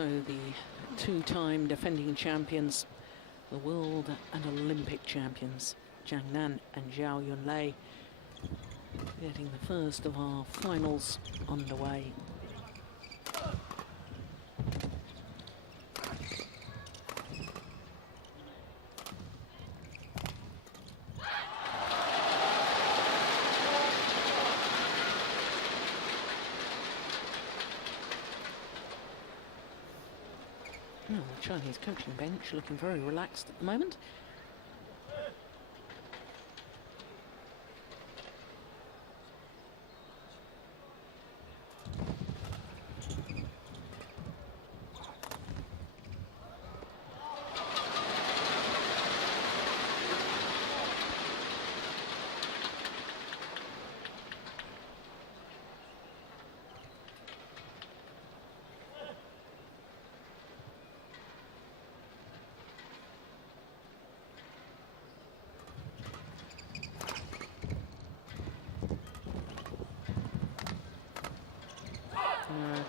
So the two-time defending champions, the world and Olympic champions, Zhang and Zhao Yunlei, getting the first of our finals underway. Well, the Chinese coaching bench looking very relaxed at the moment.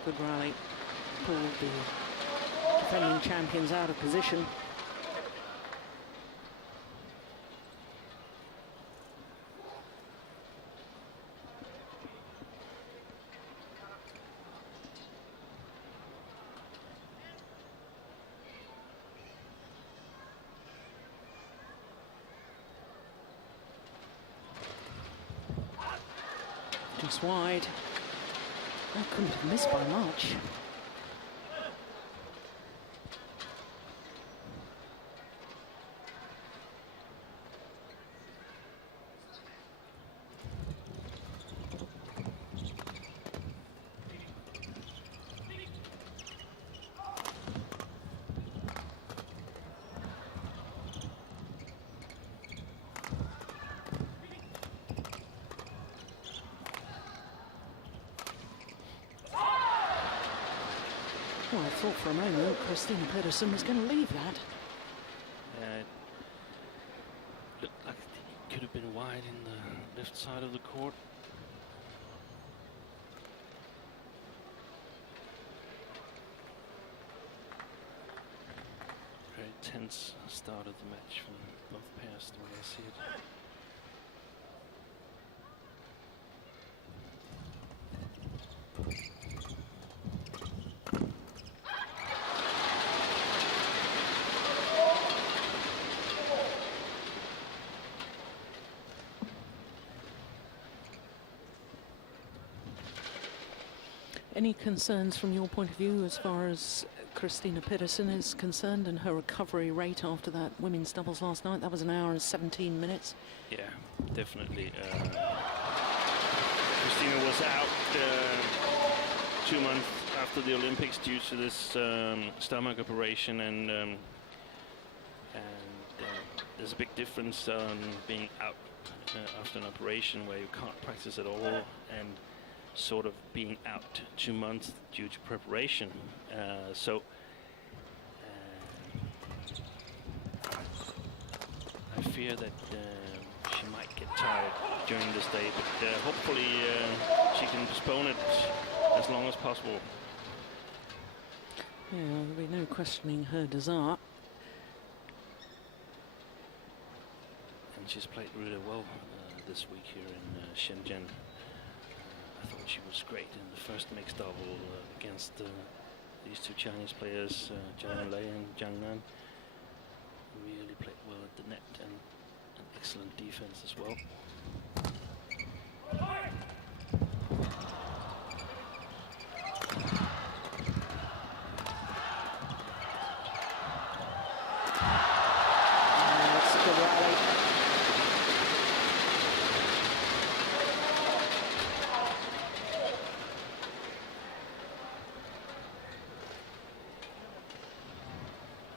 Good rally, pulled the defending champions out of position. Just wide. I couldn't have missed by much. Well, I thought for a moment Christinna Pedersen was going to leave that. It looked like it could have been wide in the left side of the court. Very tense start of the match from both pairs, the way I see it. Any concerns from your point of view as far as Christinna Pedersen is concerned and her recovery rate after that women's doubles last night? That was 1 hour and 17 minutes. Yeah, definitely. Christinna was out 2 months after the Olympics due to this stomach operation, and there's a big difference on being out after an operation where you can't practice at all, and sort of being out 2 months due to preparation. I fear that she might get tired during this day, but hopefully she can postpone it as long as possible. Yeah, there'll be no questioning her desire. And she's played really well this week here in Shenzhen. I thought she was great in the first mixed double against these two Chinese players, Yunlei and Zhang. Really played well at the net, and an excellent defense as well. That's a good rally.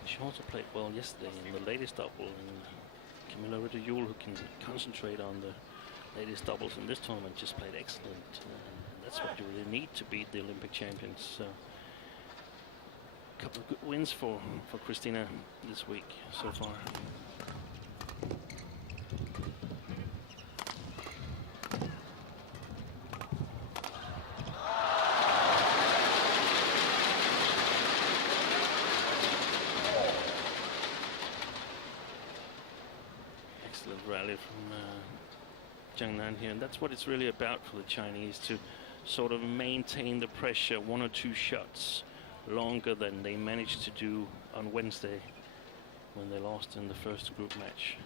She also played well yesterday in the ladies double, and Kamilla Rytter Juhl, who can concentrate on the ladies doubles in this tournament, just played excellent. That's what you really need to beat the Olympic champions. So, a couple of good wins for Christinna this week so far. rally from Zhang here, and that's what it's really about for the Chinese, to sort of maintain the pressure 1 or 2 shots longer than they managed to do on Wednesday when they lost in the first group match.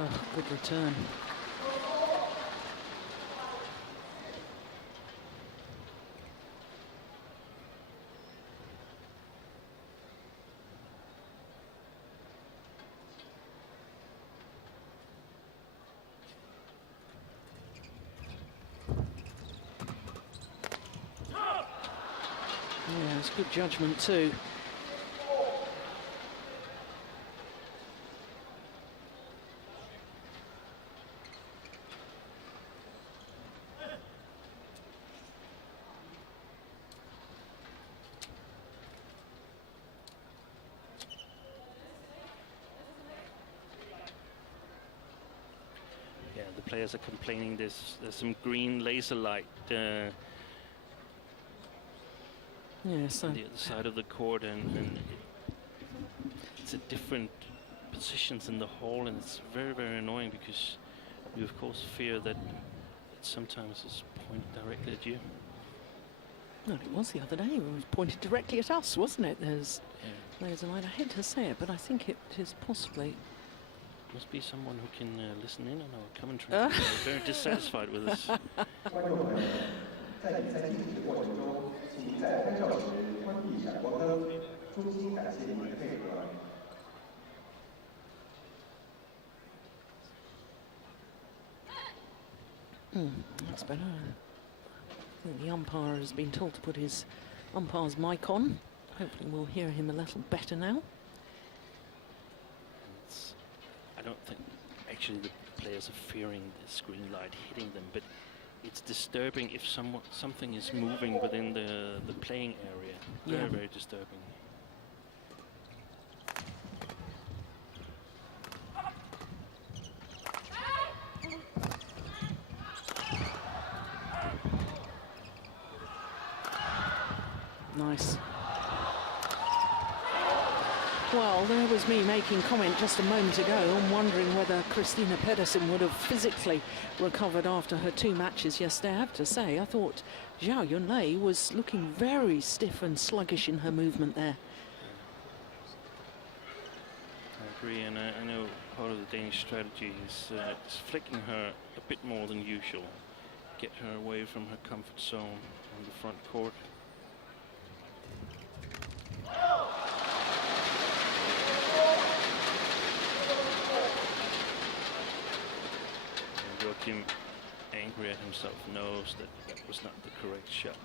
Oh, good return. Yeah, it's good judgment too. Yeah, the players are complaining there's some green laser light Yes, on the other side of the court, and it's at different positions in the hall, and it's very, very annoying because you of course fear that it sometimes is pointed directly at you. no, it was the other day. It was pointed directly at us, wasn't it? There's a light. I hate to say it, but I think it is possibly. Must be someone who can listen in on our commentary. They're very dissatisfied with us. That's better. I think the umpire has been told to put his umpire's mic on. Hopefully we'll hear him a little better now. I don't think actually the players are fearing the screen light hitting them, but it's disturbing if something is moving within the playing area. Very, Yeah. very disturbing. Nice. Well, there was me making comment just a moment ago and wondering whether Christinna Pedersen would have physically recovered after her 2 matches yesterday. I have to say, I thought Zhao Yunlei was looking very stiff and sluggish in her movement there. I agree, and I know part of the Danish strategy is flicking her a bit more than usual. Get her away from her comfort zone on the front court. Joachim, angry at himself, knows that that was not the correct shot.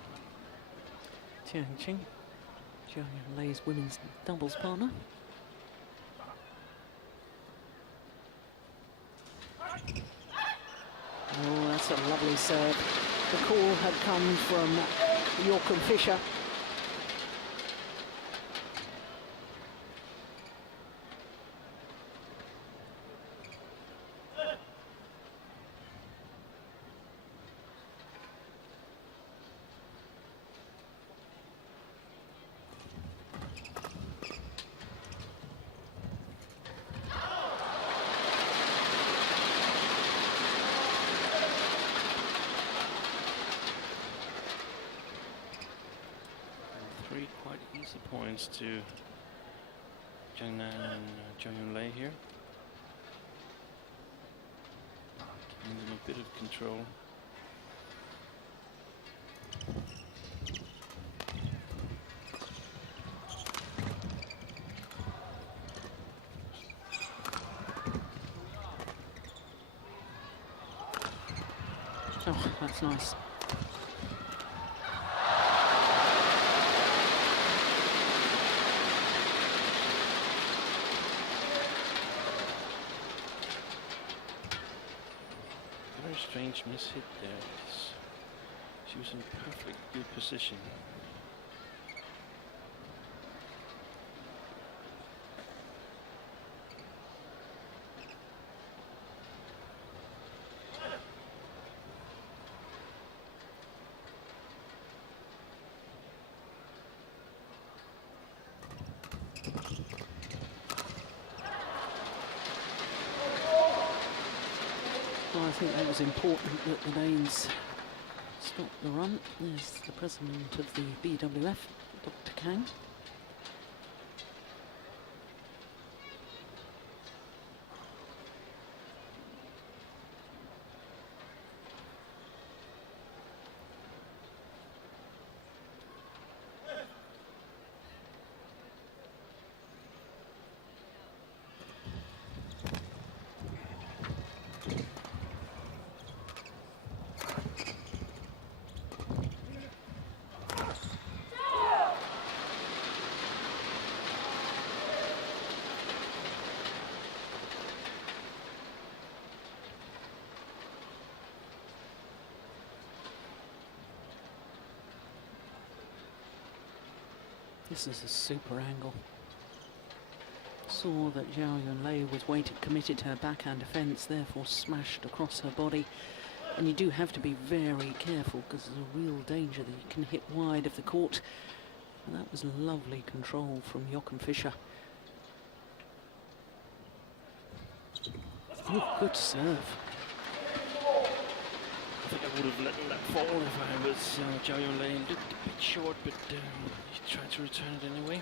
Tian Qing, Zhao Yunlei's women's doubles partner. Oh, that's a lovely serve. The call had come from Joachim Fischer. Points to Zhang and Yunlei here. Giving them a bit of control. Oh, that's nice. Strange miss hit there. She was in perfect good position. think that was important that the Danes stopped the run. There's the president of the BWF, Dr. Kang. This is a super angle. Saw that Zhao Yunlei was weighted, committed to her backhand defence, therefore smashed across her body. And you do have to be very careful because there's a real danger that you can hit wide of the court. And that was lovely control from Joachim Fischer. Oh, good serve. I think I would have let that fall if I was Zhao Yunlei. Looked a bit short, but he tried to return it anyway.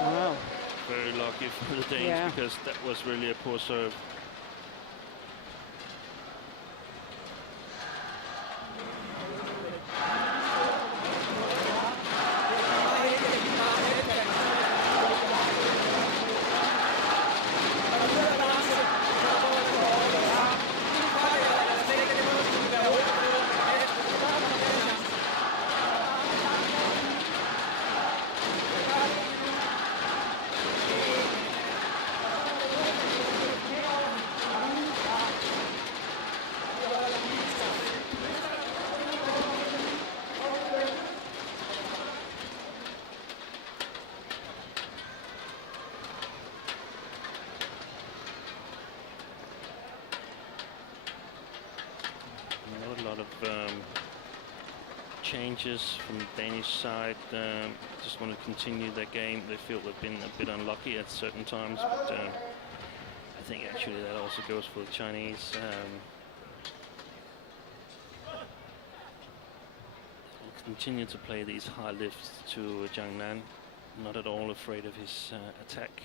Wow. Very lucky for the Danes because that was really a poor serve. Changes from the Danish side, just want to continue their game. They feel they've been a bit unlucky at certain times, but I think actually that also goes for the Chinese. Continue to play these high lifts to Zhang Nan, not at all afraid of his attack.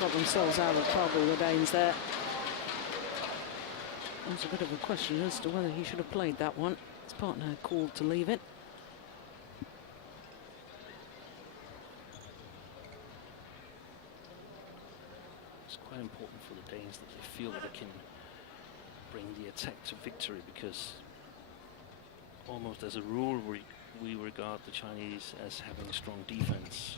Got themselves out of trouble, the Danes there. There's a bit of a question as to whether he should have played that one. His partner had called to leave it. It's quite important for the Danes that they feel that they can bring the attack to victory, because almost as a rule we regard the Chinese as having strong defense.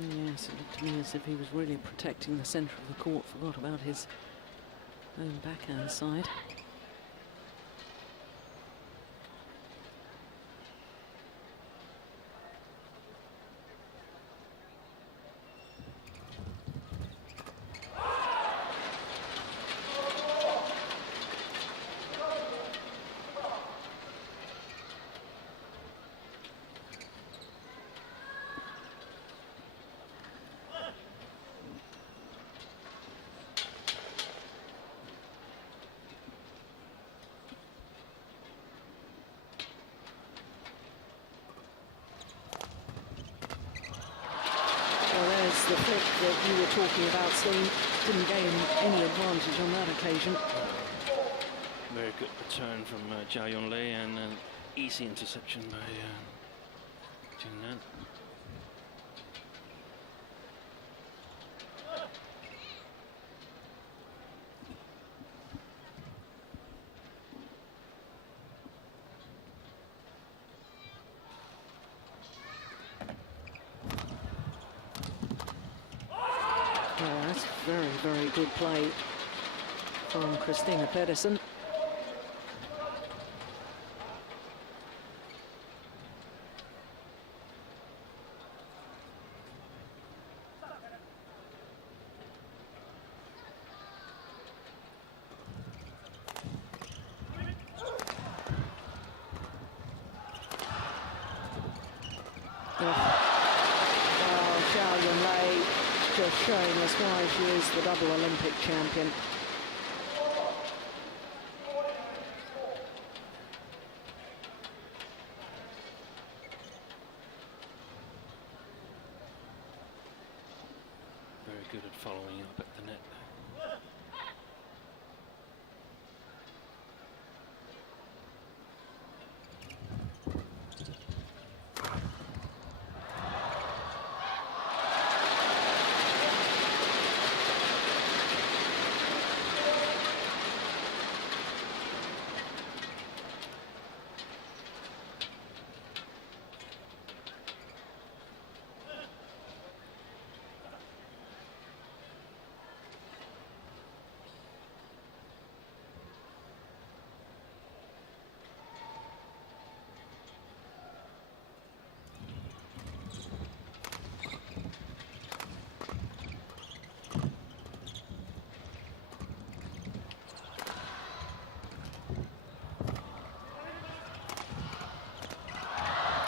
Yes, it looked to me as if he was really protecting the centre of the court, forgot about his own backhand side. the flick that you were talking about, Steve. Didn't gain any advantage on that occasion. Very good return from Zhao Yunlei and an easy interception by Zhang Nan. Oh, that's very, very good play from Christinna Pedersen. Just showing us why she is the double Olympic champion. Very good at following up at the net.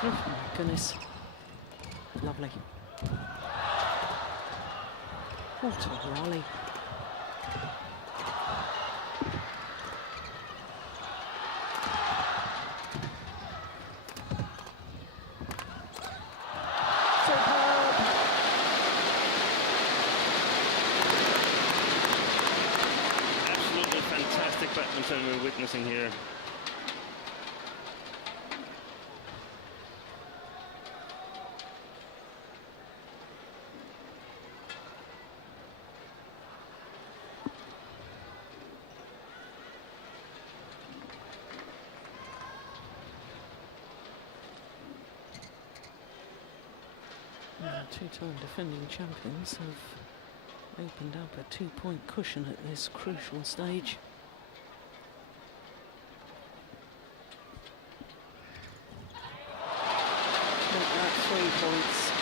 Oh my goodness. Lovely. What a rally. Superb. Absolutely fantastic badminton we're witnessing here. Two-time defending champions have opened up a 2-point cushion at this crucial stage. Not that 3 points.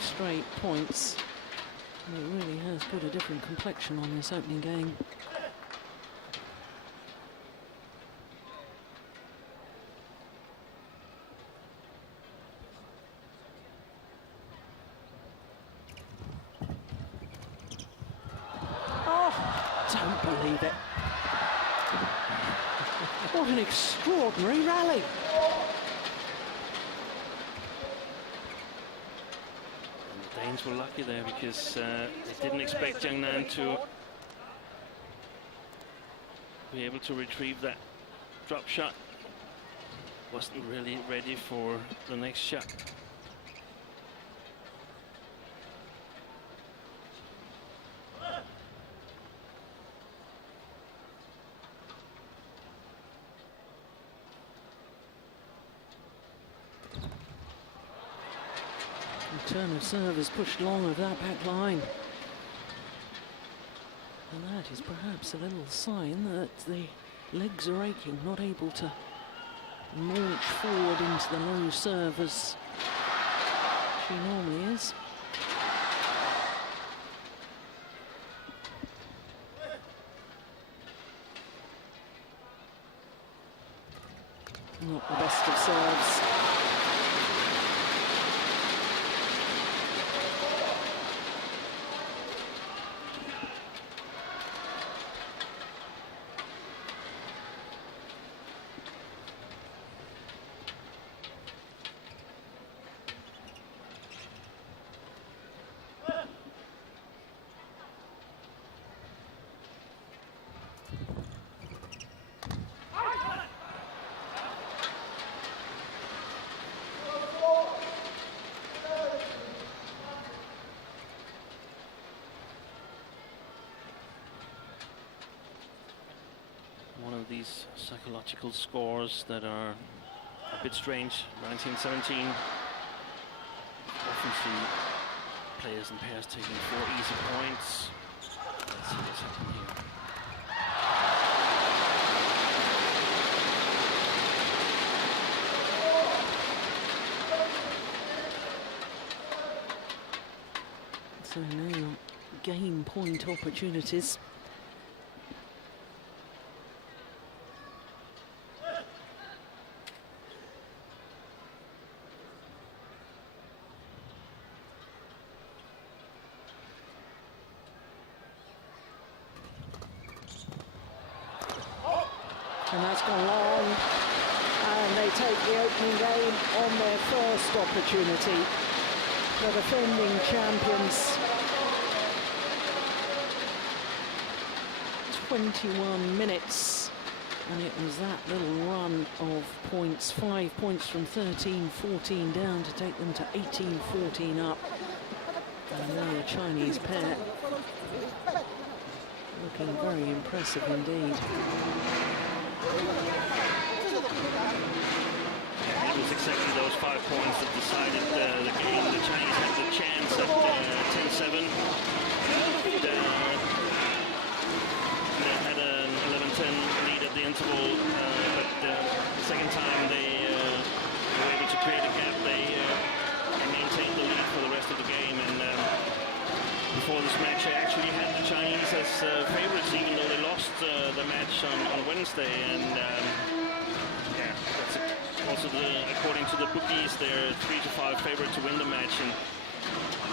Straight points. And it really has put a different complexion on this opening game. Oh, don't believe it. What an extraordinary rally. Danes were lucky there because they didn't expect Zhang Nan to be able to retrieve that drop shot. Wasn't really ready for the next shot. Turn of serve has pushed long of that back line. And that is perhaps a little sign that the legs are aching, not able to launch forward into the low serve as she normally is. Not the best of serves. These psychological scores that are a bit strange. 1917. Often see players and pairs taking 4 easy points. Let's see what's happening here. So now game point opportunities. And that's gone long, and they take the opening game on their first opportunity. The defending champions. 21 minutes, and it was that little run of points, 5 points from 13-14 down to take them to 18-14 up. And now the Chinese pair looking very impressive indeed. It was exactly those 5 points that decided the game. The Chinese had the chance at 10-7. They had an 11-10 lead at the interval, but the second time they were able to create a gap. They maintained the lead for the rest of the game. And before this match, I actually had the Chinese as favorites, even though they lost the match on Wednesday. And yeah, that's also according to the bookies, they're 3-5 favorite to win the match. And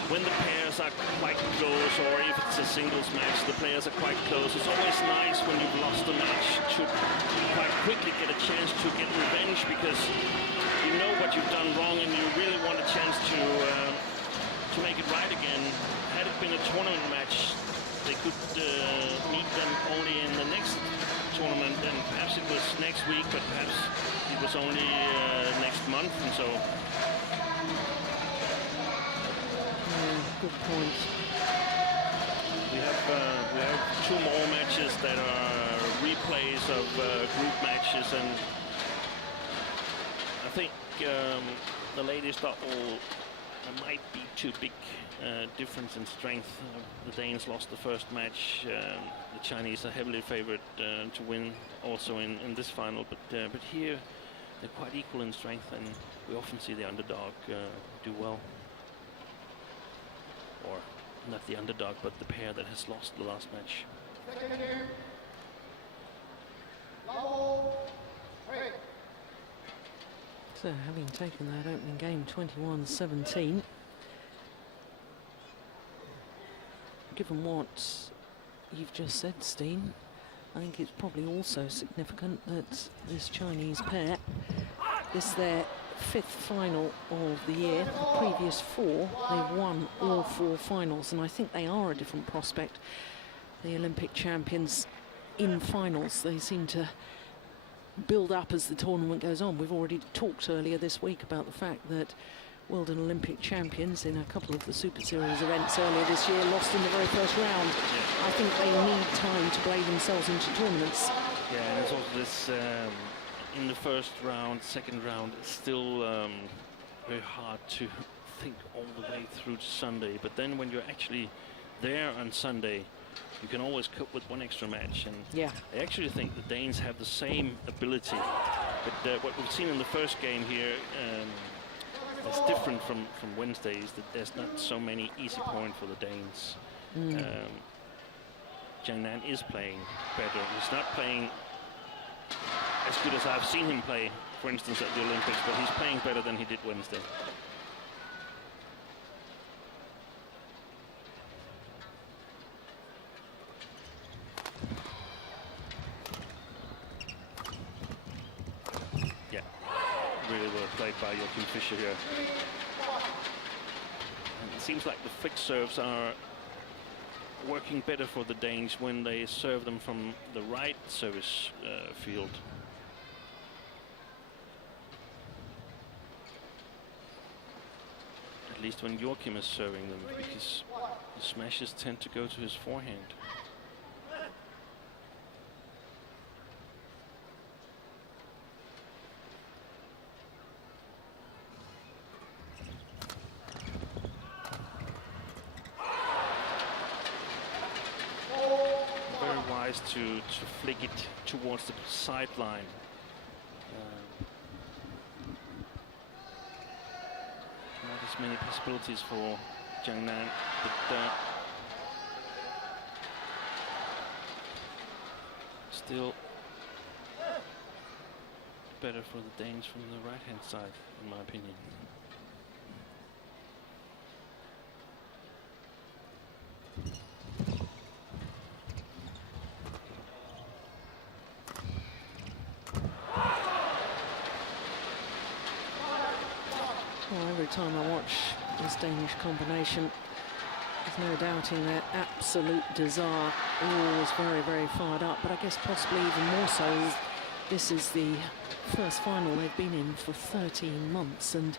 when the pairs are quite close, or if it's a singles match, the players are quite close. It's always nice when you've lost a match to quite quickly get a chance to get revenge, because you know what you've done wrong and you really want a chance to make it right again. Had it been a tournament match, they could meet them only in the next tournament, and perhaps it was next week, but perhaps it was only next month, and so. Good point. We have 2 more matches that are replays of group matches, and I think the ladies double might be too big difference in strength. The Danes lost the first match. The Chinese are heavily favored to win also in this final, but here they're quite equal in strength, and we often see the underdog do well. Or not the underdog, but the pair that has lost the last match. So having taken that opening game 21-17, given what you've just said, Steen, I think it's probably also significant that this Chinese pair, this is their 5th final of the year. The previous 4, they've won all 4 finals, and I think they are a different prospect. The Olympic champions in finals, they seem to build up as the tournament goes on. We've already talked earlier this week about the fact that World and Olympic champions in a couple of the Super Series events earlier this year lost in the very first round. I think they need time to play themselves into tournaments. Yeah, and there's also this in the first round, second round, it's still very hard to think all the way through to Sunday. But then when you're actually there on Sunday, you can always cope with one extra match. And yeah, I actually think the Danes have the same ability But what we've seen in the first game here that's different from Wednesday is that there's not so many easy points for the Danes. Zhang Nan is playing better. He's not playing as good as I've seen him play, for instance, at the Olympics, but he's playing better than he did Wednesday. Yeah, really well played by Joachim Fischer here. And it seems like the flick serves are working better for the Danes when they serve them from the right service field. At least when Joachim is serving them, because the smashes tend to go to his forehand. To flick it towards the sideline. Not as many possibilities for Zhang Nan, but still better for the Danes from the right-hand side, in my opinion. Every time I watch this Danish combination, there's no doubting their absolute desire. Always very, very fired up, but I guess possibly even more so. This is the first final they've been in for 13 months, and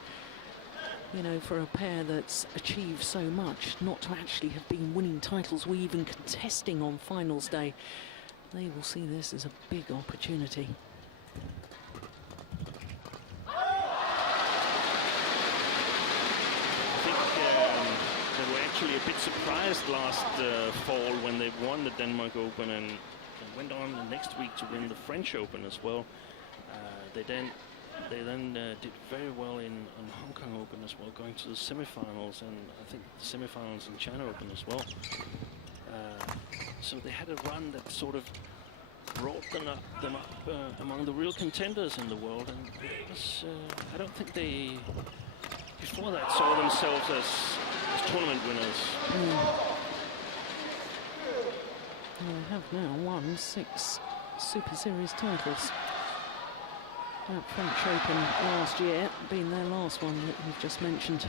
you know, for a pair that's achieved so much, not to actually have been winning titles or even contesting on finals day, they will see this as a big opportunity. Actually a bit surprised last fall when they won the Denmark Open and went on the next week to win the French Open as well. They then did very well in Hong Kong Open as well, going to the semifinals, and I think the semifinals in China Open as well. So they had a run that sort of brought them up among the real contenders in the world, and it was, I don't think they before that saw themselves as tournament winners. They have now won 6 Super Series titles. That French Open last year being their last one that we've just mentioned.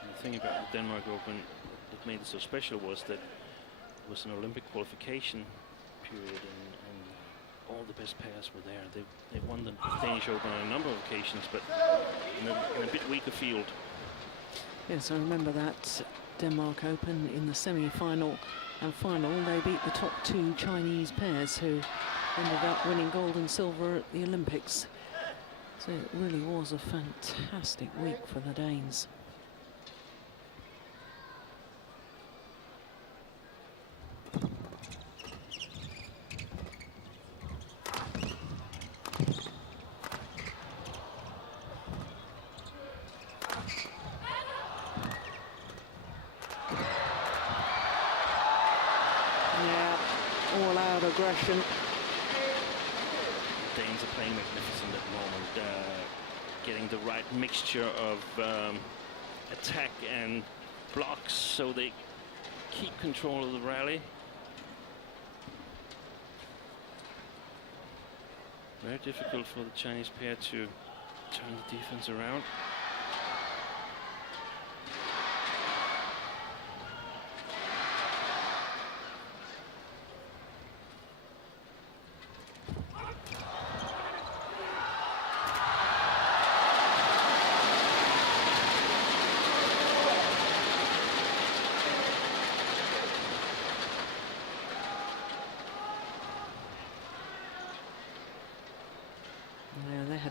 And the thing about the Denmark Open that made it so special was that it was an Olympic qualification period, and all the best pairs were there. They won the Danish Open on a number of occasions, but in a bit weaker field. Yes, I remember that Denmark Open in the semi-final and final. They beat the top 2 Chinese pairs who ended up winning gold and silver at the Olympics. So it really was a fantastic week for the Danes. Aggression. The Danes are playing magnificent at the moment, getting the right mixture of attack and blocks, so they keep control of the rally. Very difficult for the Chinese pair to turn the defense around.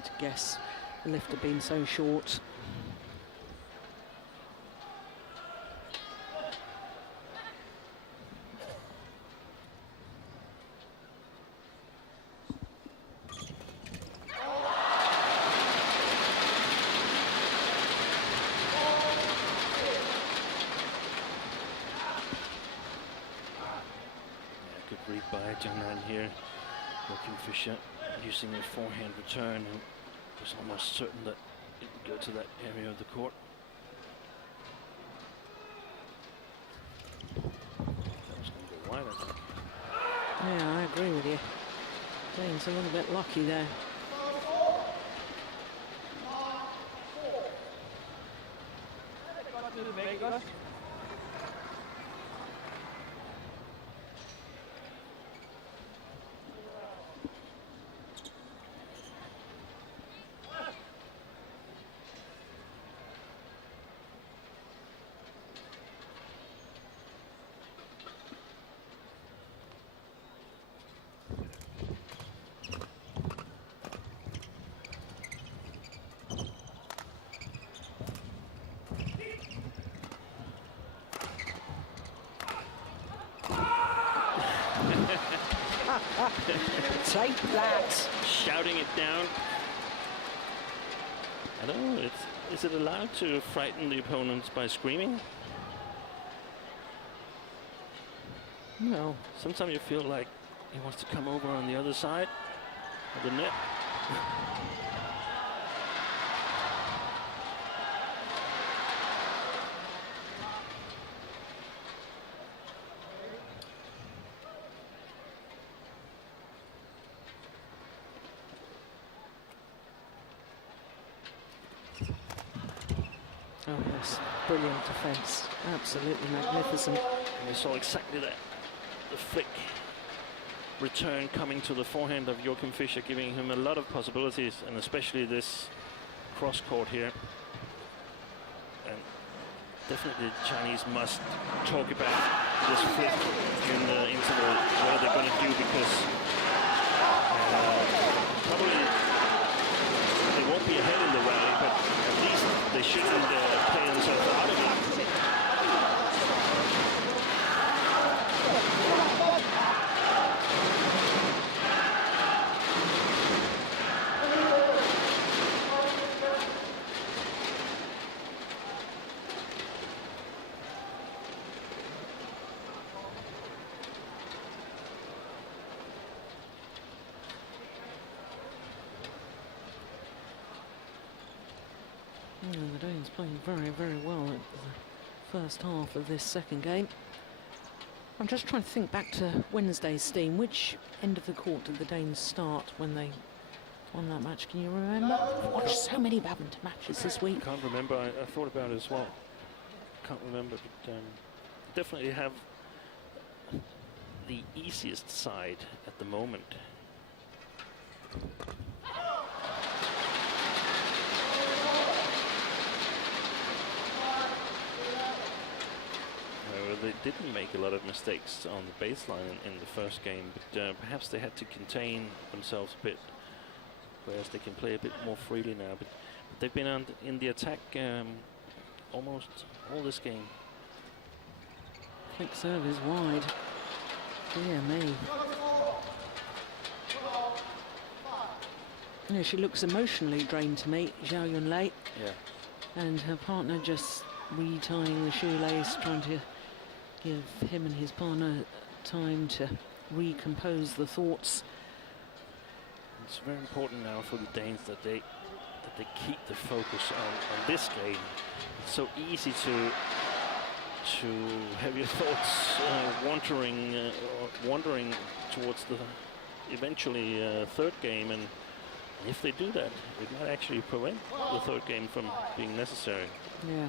To guess the lift had been so short. Good read by Zhang here. Joachim Fischer using a forehand return, and was almost certain that it would go to that area of the court. That was going to go wide, I think. Yeah, I agree with you. Dane's a little bit lucky there. Take that! Shouting it down. I don't know, is it allowed to frighten the opponents by screaming? No. Sometimes you feel like he wants to come over on the other side of the net. Oh yes, brilliant defence, absolutely magnificent. And you saw exactly that, the flick return coming to the forehand of Joachim Fischer, giving him a lot of possibilities, and especially this cross court here. And definitely the Chinese must talk about this flick in the interval, what are they going to do, because probably they won't be ahead in the rally, but at least they shouldn't play themselves out of it. The Danes playing very, very well at the first half of this second game. I'm just trying to think back to Wednesday's steam. Which end of the court did the Danes start when they won that match? Can you remember? I've watched so many badminton matches this week. I can't remember. I thought about it as well. Can't remember, but definitely have the easiest side at the moment. They didn't make a lot of mistakes on the baseline in the first game, but perhaps they had to contain themselves a bit, whereas they can play a bit more freely now. But they've been in the attack almost all this game. Quick serve is wide. Dear me. Yeah, she looks emotionally drained to me, Zhao Yunlei. Yeah. And her partner just retying the shoelace, trying to give him and his partner time to recompose the thoughts. It's very important now for the Danes that they keep the focus on this game. It's so easy to have your thoughts wandering towards the eventually third game, and if they do that, it might actually prevent the third game from being necessary. Yeah.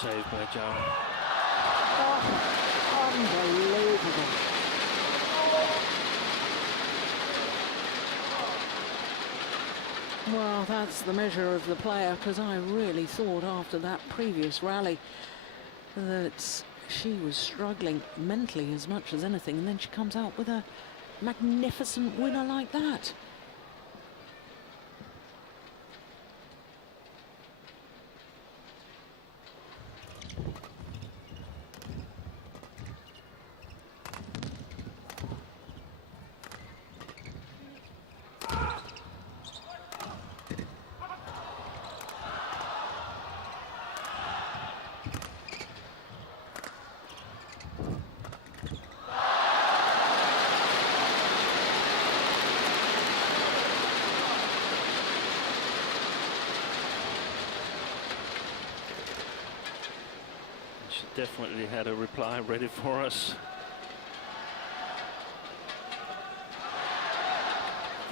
Saved by Zhao. Oh, unbelievable. Well, that's the measure of the player, because I really thought after that previous rally that she was struggling mentally as much as anything, and then she comes out with a magnificent winner like that. definitely had a reply ready for us.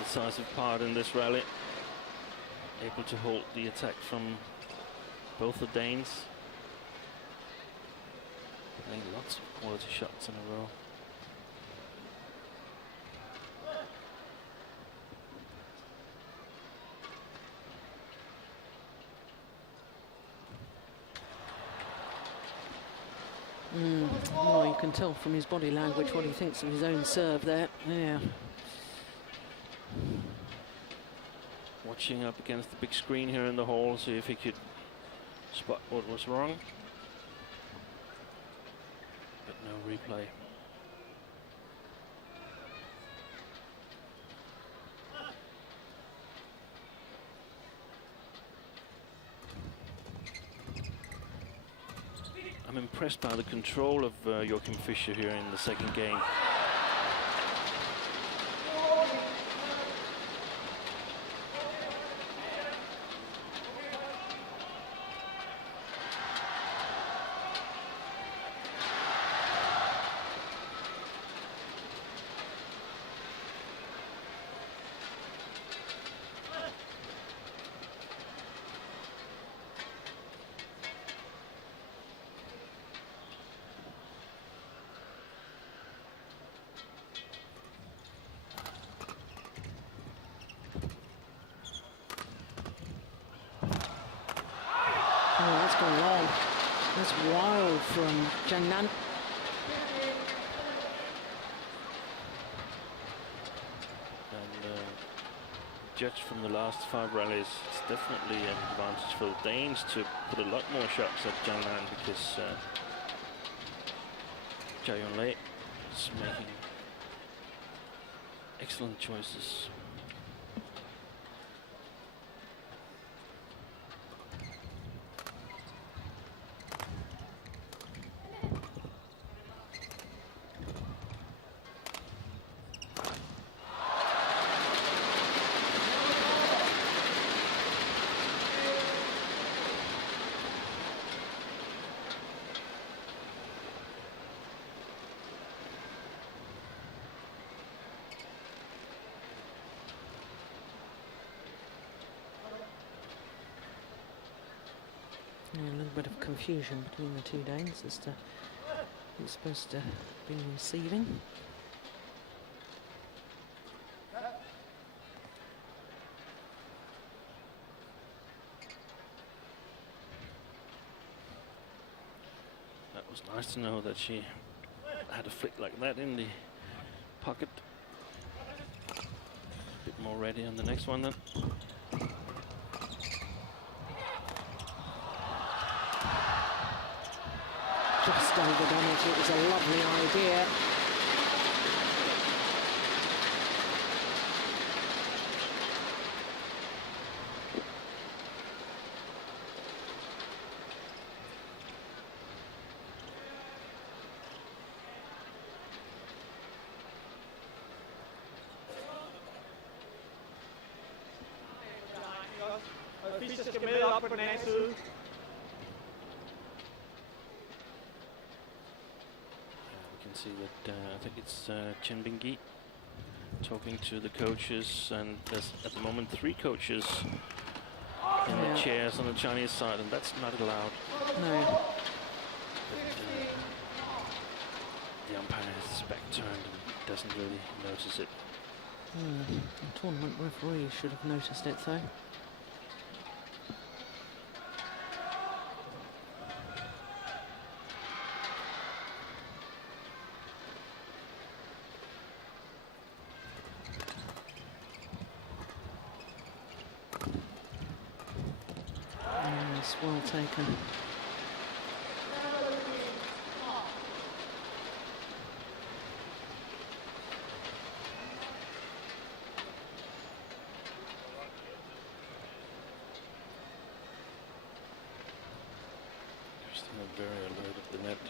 Decisive part in this rally. Able to hold the attack from both the Danes. Playing lots of quality shots in a row. Well, you can tell from his body language what he thinks of his own serve there. Yeah. Watching up against the big screen here in the hall, see if he could spot what was wrong. But no replay. I'm impressed by the control of Joachim Fischer here in the second game. Going long. That's wild from Zhang. And judged from the last 5 rallies, it's definitely an advantage for the Danes to put a lot more shots at Zhang because Yunlei is making excellent choices. A little bit of confusion between the two Danes as to who's supposed to be receiving. That was nice to know that she had a flick like that in the pocket. A bit more ready on the next one then. Just overdone it. It was a lovely idea. Fischer skal med op på den anden side. See that I think it's Chen Bingyi talking to the coaches, and there's at the moment 3 coaches in the chairs on the Chinese side, and that's not allowed. No. But, the umpire has his back turned and doesn't really notice it. The tournament referee should have noticed it though. Well taken. Christinna very alert at the net,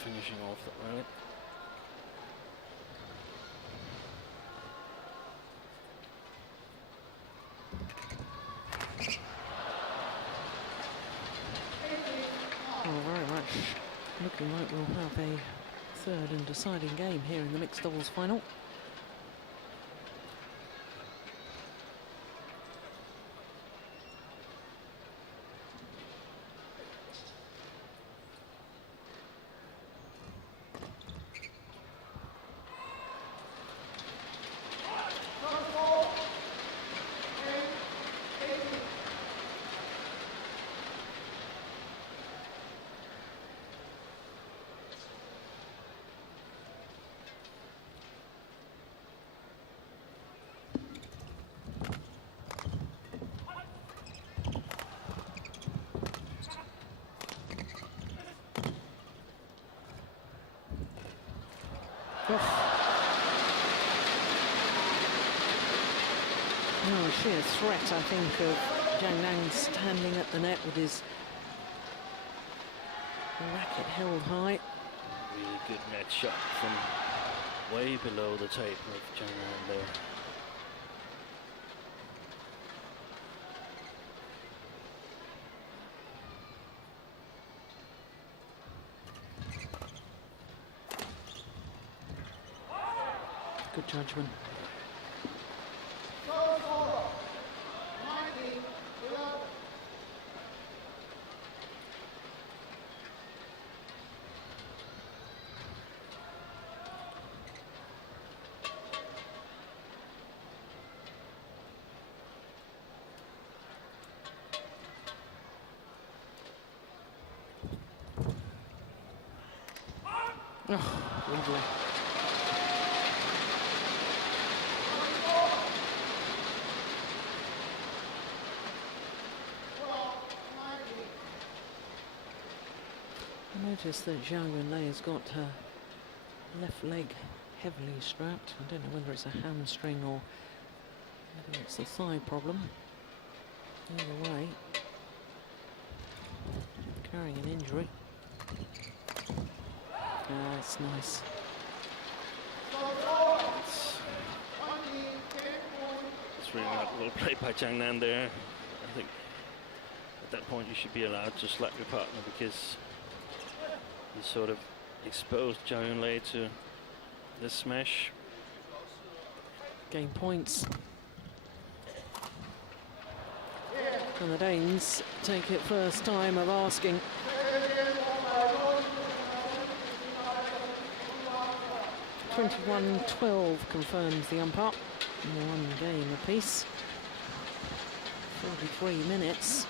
finishing off the rally. looking like we'll have a third and deciding game here in the mixed doubles final. Oh, sheer threat, I think, of Zhang standing at the net with his racket held high. Really good net shot from way below the tape of Zhang there. Good judgment. Oh, lovely. I noticed that Zhao Yunlei has got her left leg heavily strapped. I don't know whether it's a hamstring or whether it's a thigh problem. Either way, carrying an injury. Ah, it's nice. It's really not well played by Zhang there. I think at that point you should be allowed to slap your partner because he sort of exposed Zhao Yunlei to this smash. Game points. And the Danes take it first time of asking. (21-12) confirms the umpire. One game apiece. 43 minutes.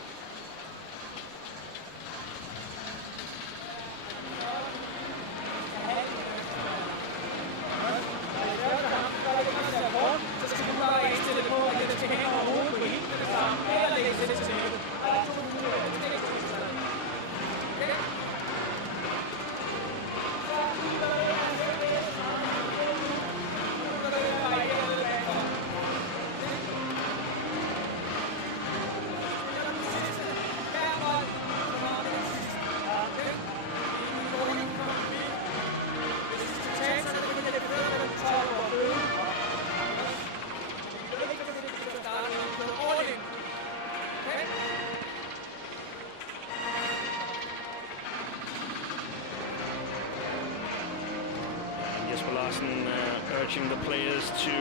Urging the players to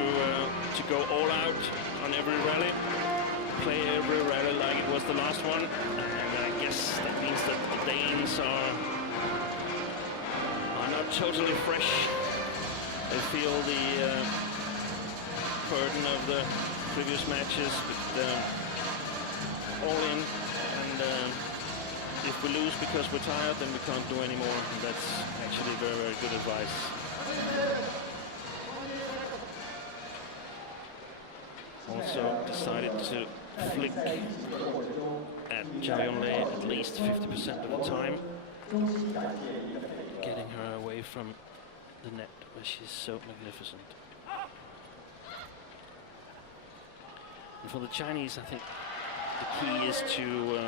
go all out on every rally, play every rally like it was the last one, and I guess that means that the Danes are not totally fresh. They feel the burden of the previous matches, but all in, and if we lose because we're tired, then we can't do any more, and that's actually very, very good advice. Also decided to flick at Zhao Yunlei at least 50% of the time, getting her away from the net where she's so magnificent. And for the Chinese, I think the key is to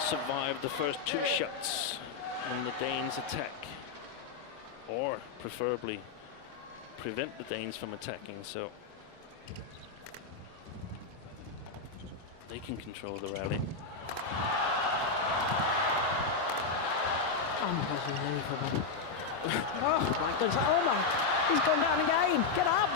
survive the first two shots when the Danes attack, or preferably prevent the Danes from attacking, so they can control the rally. Unbelievable. Oh my goodness, oh my, he's gone down again, get up!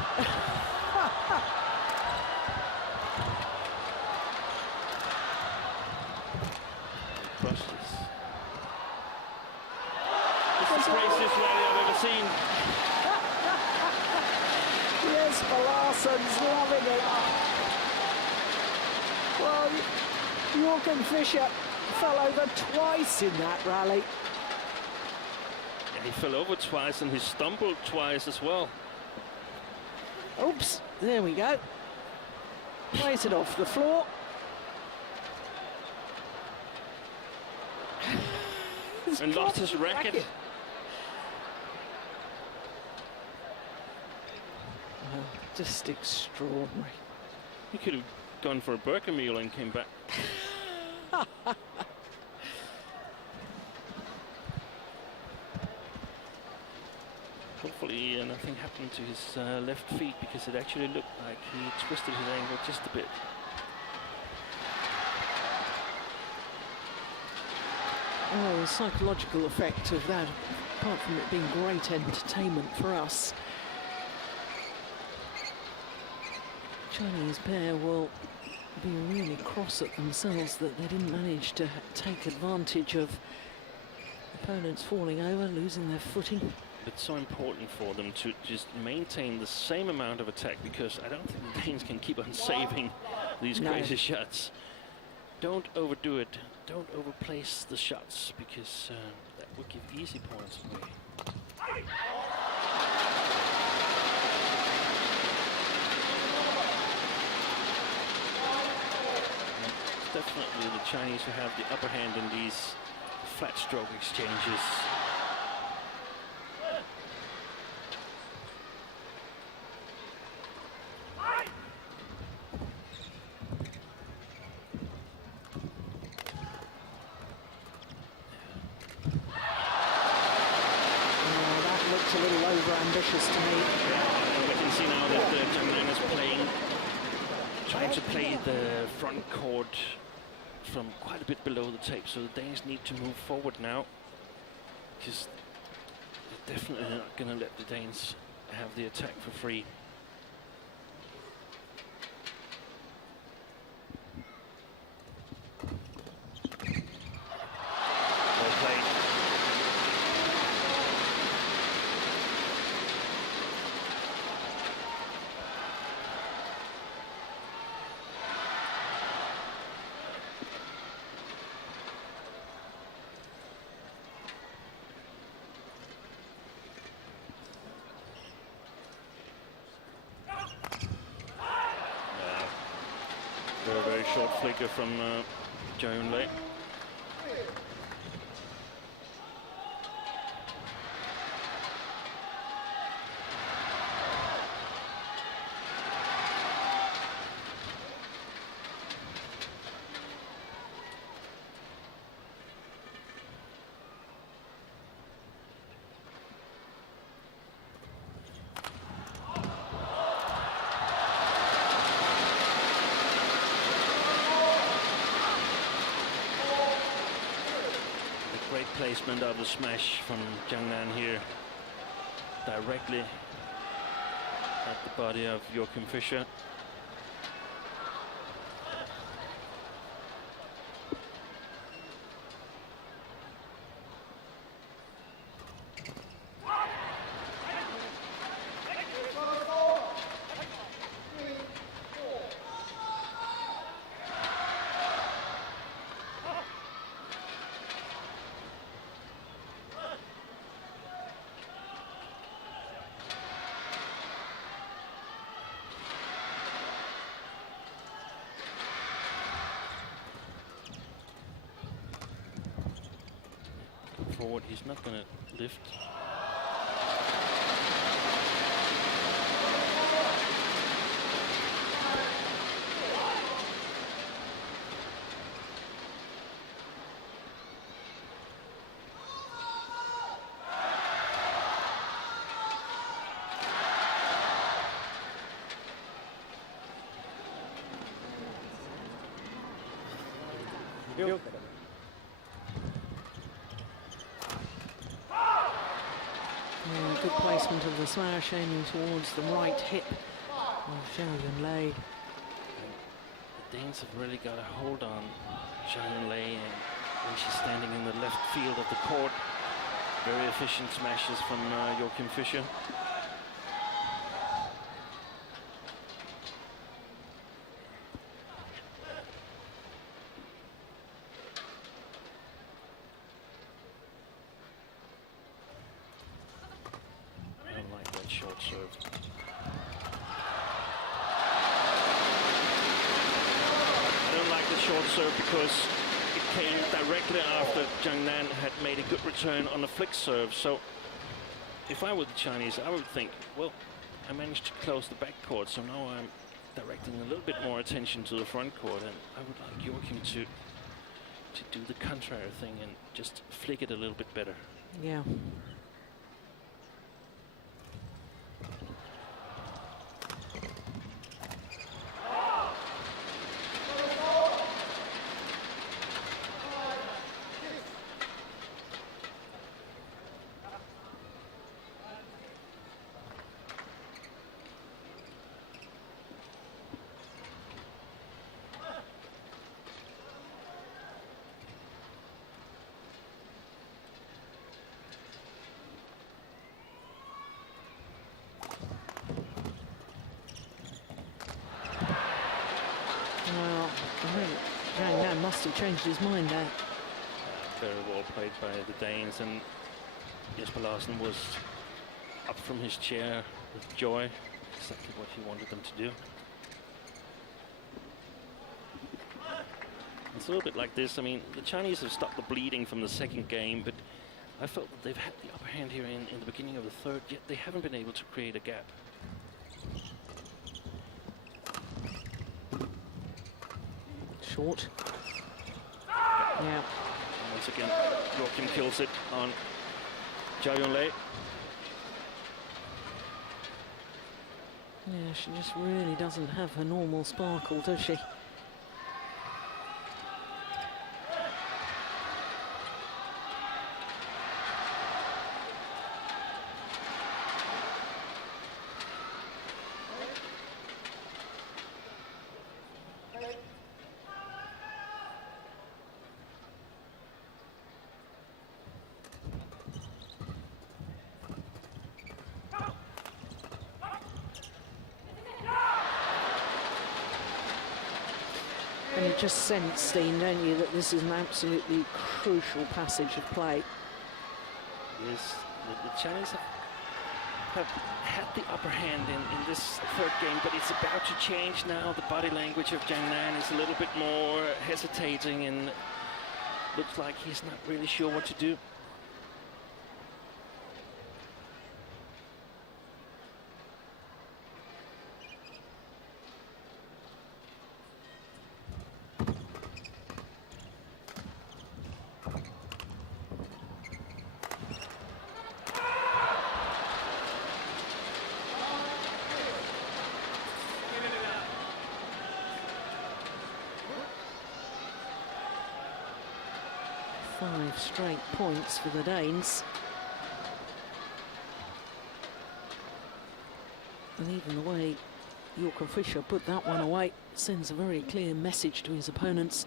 This is the craziest rally I've ever seen. Yes, Pedersen's loving it. Well, Joachim Fischer fell over twice in that rally. Yeah, he fell over twice and he stumbled twice as well. Oops, there we go. Place it off the floor. And lost his racket. Well, just extraordinary. He could have gone for a burger meal and came back. Hopefully nothing happened to his left feet, because it actually looked like he twisted his ankle just a bit. Oh, the psychological effect of that, apart from it being great entertainment for us. Chinese pair will be really cross at themselves that they didn't manage to take advantage of opponents falling over, losing their footing. It's so important for them to just maintain the same amount of attack, because I don't think the Danes can keep on saving these crazy shots. Don't overdo it. Don't overplace the shots, because that would give easy points away. It's definitely the Chinese who have the upper hand in these flat stroke exchanges. A little over-ambitious to me. We can see now that Zhang is trying to play the front court from quite a bit below the tape, so the Danes need to move forward now, because they're definitely not going to let the Danes have the attack for free. Well played. Very short flicker from Yunlei. Placement of the smash from Zhang here, directly at the body of Joachim Fischer. Forward, he's not going to lift. placement of the smash, aiming towards the right hip of Zhao Yunlei. The Danes have really got a hold on Zhao Yunlei, and when she's standing in the left field of the court, very efficient smashes from Joachim Fischer. Short serve. I don't like the short serve because it came directly after Zhang Nan had made a good return on a flick serve. So if I were the Chinese, I would think, well, I managed to close the back court, so now I'm directing a little bit more attention to the front court, and I would like Joachim to do the contrary thing and just flick it a little bit better. Yeah. Well, I think Zhang Nan must have changed his mind there. Very well played by the Danes, and Jesper Larsen was up from his chair with joy, exactly what he wanted them to do. It's a little bit like this. I mean, the Chinese have stopped the bleeding from the second game, but I felt that they've had the upper hand here in the beginning of the third, yet they haven't been able to create a gap. Short. Yeah. And once again, Joachim kills it on Zhao Yunlei. Yeah, she just really doesn't have her normal sparkle, does she? And you just sense, Steen, don't you, that this is an absolutely crucial passage of play. Yes, the Chinese have had the upper hand in this third game, but it's about to change now. The body language of Zhang Nan is a little bit more hesitating, and looks like he's not really sure what to do. Five straight points for the Danes. And even the way Joachim Fischer put that one away sends a very clear message to his opponents.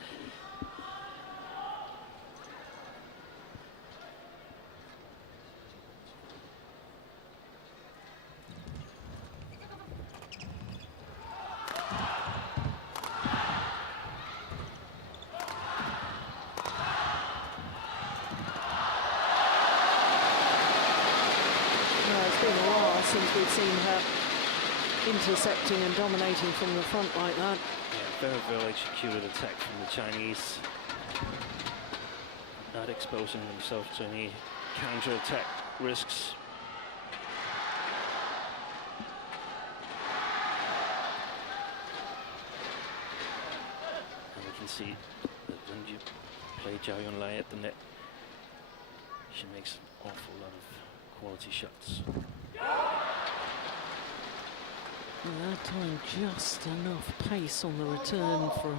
Since we've seen her intercepting and dominating from the front like that. Yeah, very well executed attack from the Chinese. Not exposing themselves to any counter-attack risks. And we can see that when you play Zhao Yunlei at the net, she makes an awful lot of quality shots. And that time just enough pace on the return from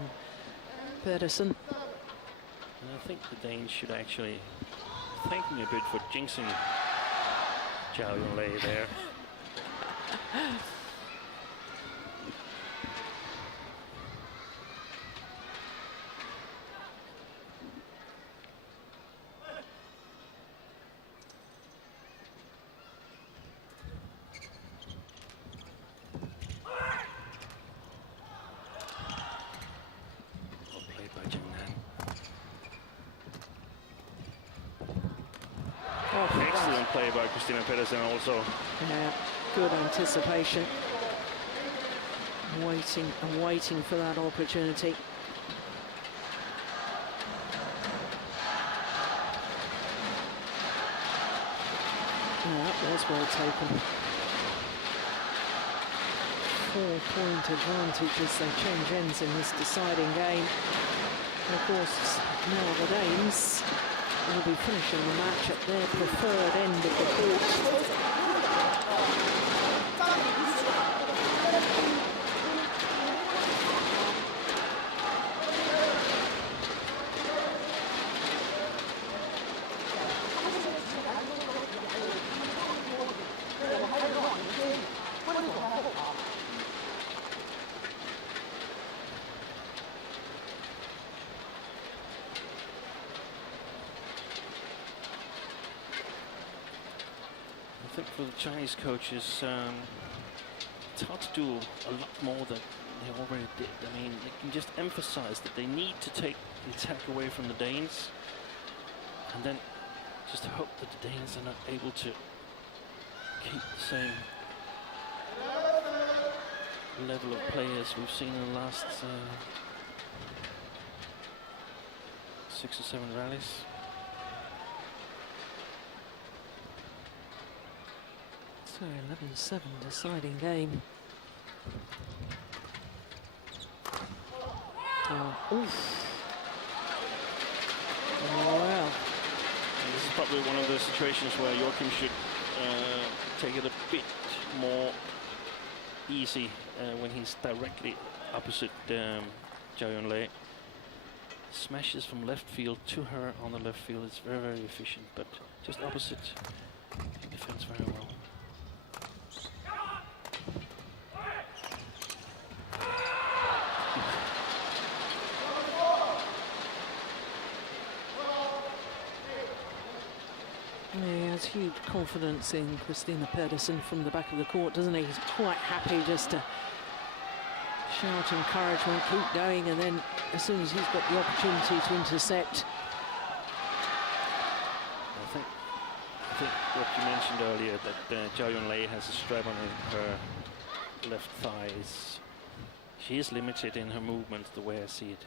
Pedersen. And I think the Danes should actually thank me a bit for jinxing Zhao Yunlei there. Excellent play by Christinna Pedersen also. Yeah, good anticipation. Waiting and waiting for that opportunity. Yeah, that was well taken. 4-point advantage as they change ends in this deciding game. And of course, now the Danes will be finishing the match at their preferred end of the court. I think for the Chinese coaches, it's hard to do a lot more than they already did. I mean, they can just emphasize that they need to take the attack away from the Danes, and then just hope that the Danes are not able to keep the same level of play as we've seen in the last 6 or 7 rallies. So 11-7 deciding game. Oh, oof. Oh, well. This is probably one of those situations where Joachim should take it a bit more easy when he's directly opposite Zhao Yunlei. Smashes from left field to her on the left field. It's very, very efficient, but just opposite, he defends very well. He has huge confidence in Christinna Pedersen from the back of the court, doesn't he? He's quite happy just to shout encouragement, keep going, and then as soon as he's got the opportunity to intercept. I think what you mentioned earlier, that Zhao Yunlei has a strap on her left thigh. She is limited in her movement the way I see it.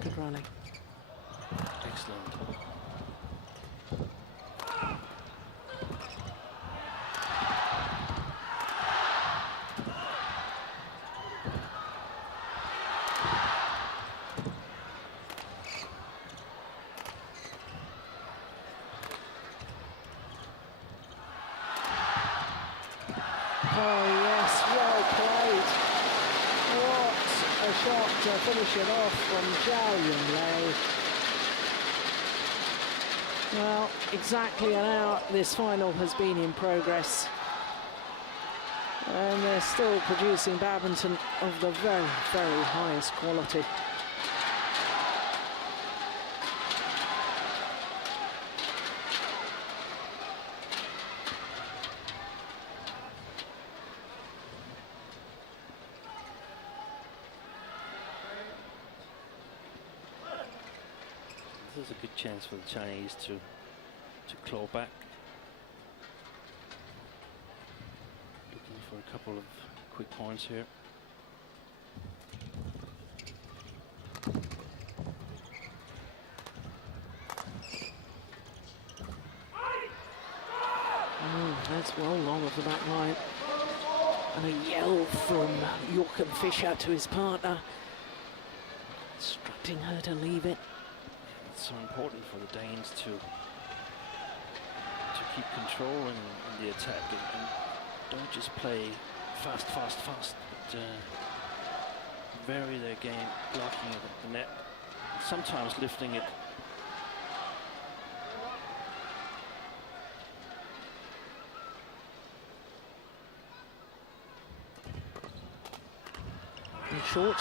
Good rally. Excellent. Oh yes, well played. What a shot to finish it off from Zhao Yunlei. Well, exactly an hour this final has been in progress. And they're still producing badminton of the very, very highest quality. This is a good chance for the Chinese to claw back. Looking for a couple of quick points here. along of the back line. And a yell from Joachim Fischer to his partner, instructing her to leave it. It's so important for the Danes to keep control in the attack and don't just play fast, but vary their game, blocking it at the net, sometimes lifting it. And short.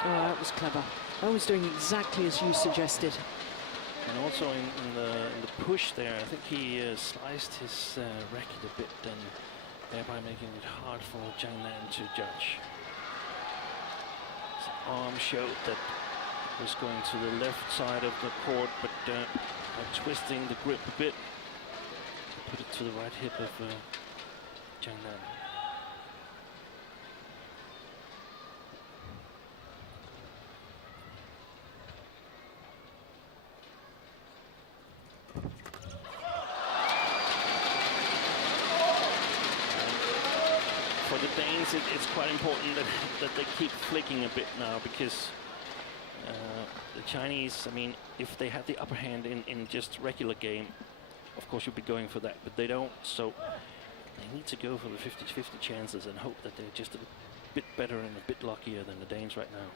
Oh, that was clever. I was doing exactly as you suggested. And also in the push there, I think he sliced his racket a bit and thereby making it hard for Zhang to judge. His arm showed that it was going to the left side of the court, but by twisting the grip a bit, put it to the right hip of Zhang. It's quite important that they keep flicking a bit now, because the Chinese, I mean, if they had the upper hand in just regular game, of course you'd be going for that, but they don't, so they need to go for the 50-50 chances and hope that they're just a bit better and a bit luckier than the Danes right now.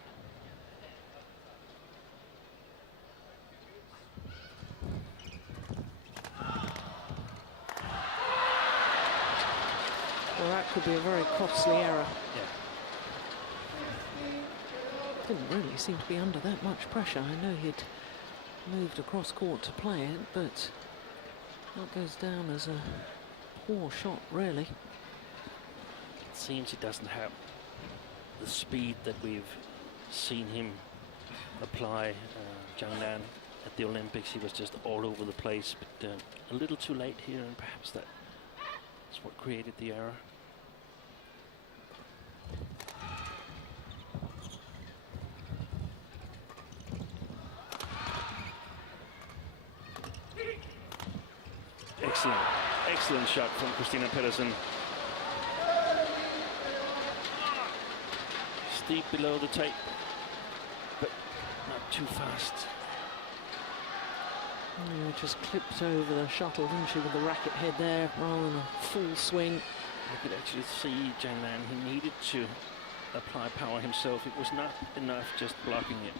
Well, that could be a very costly error. Yeah. Didn't really seem to be under that much pressure. I know he'd moved across court to play it, but that goes down as a poor shot, really. It seems he doesn't have the speed that we've seen him apply. Zhang at the Olympics, he was just all over the place, but a little too late here, and perhaps that's what created the error. Excellent shot from Christinna Pedersen. Steep below the tape, but not too fast. Yeah, just clipped over the shuttle, didn't she, with the racket head there, rather than a full swing. I could actually see Zhang. He needed to apply power himself. It was not enough just blocking it.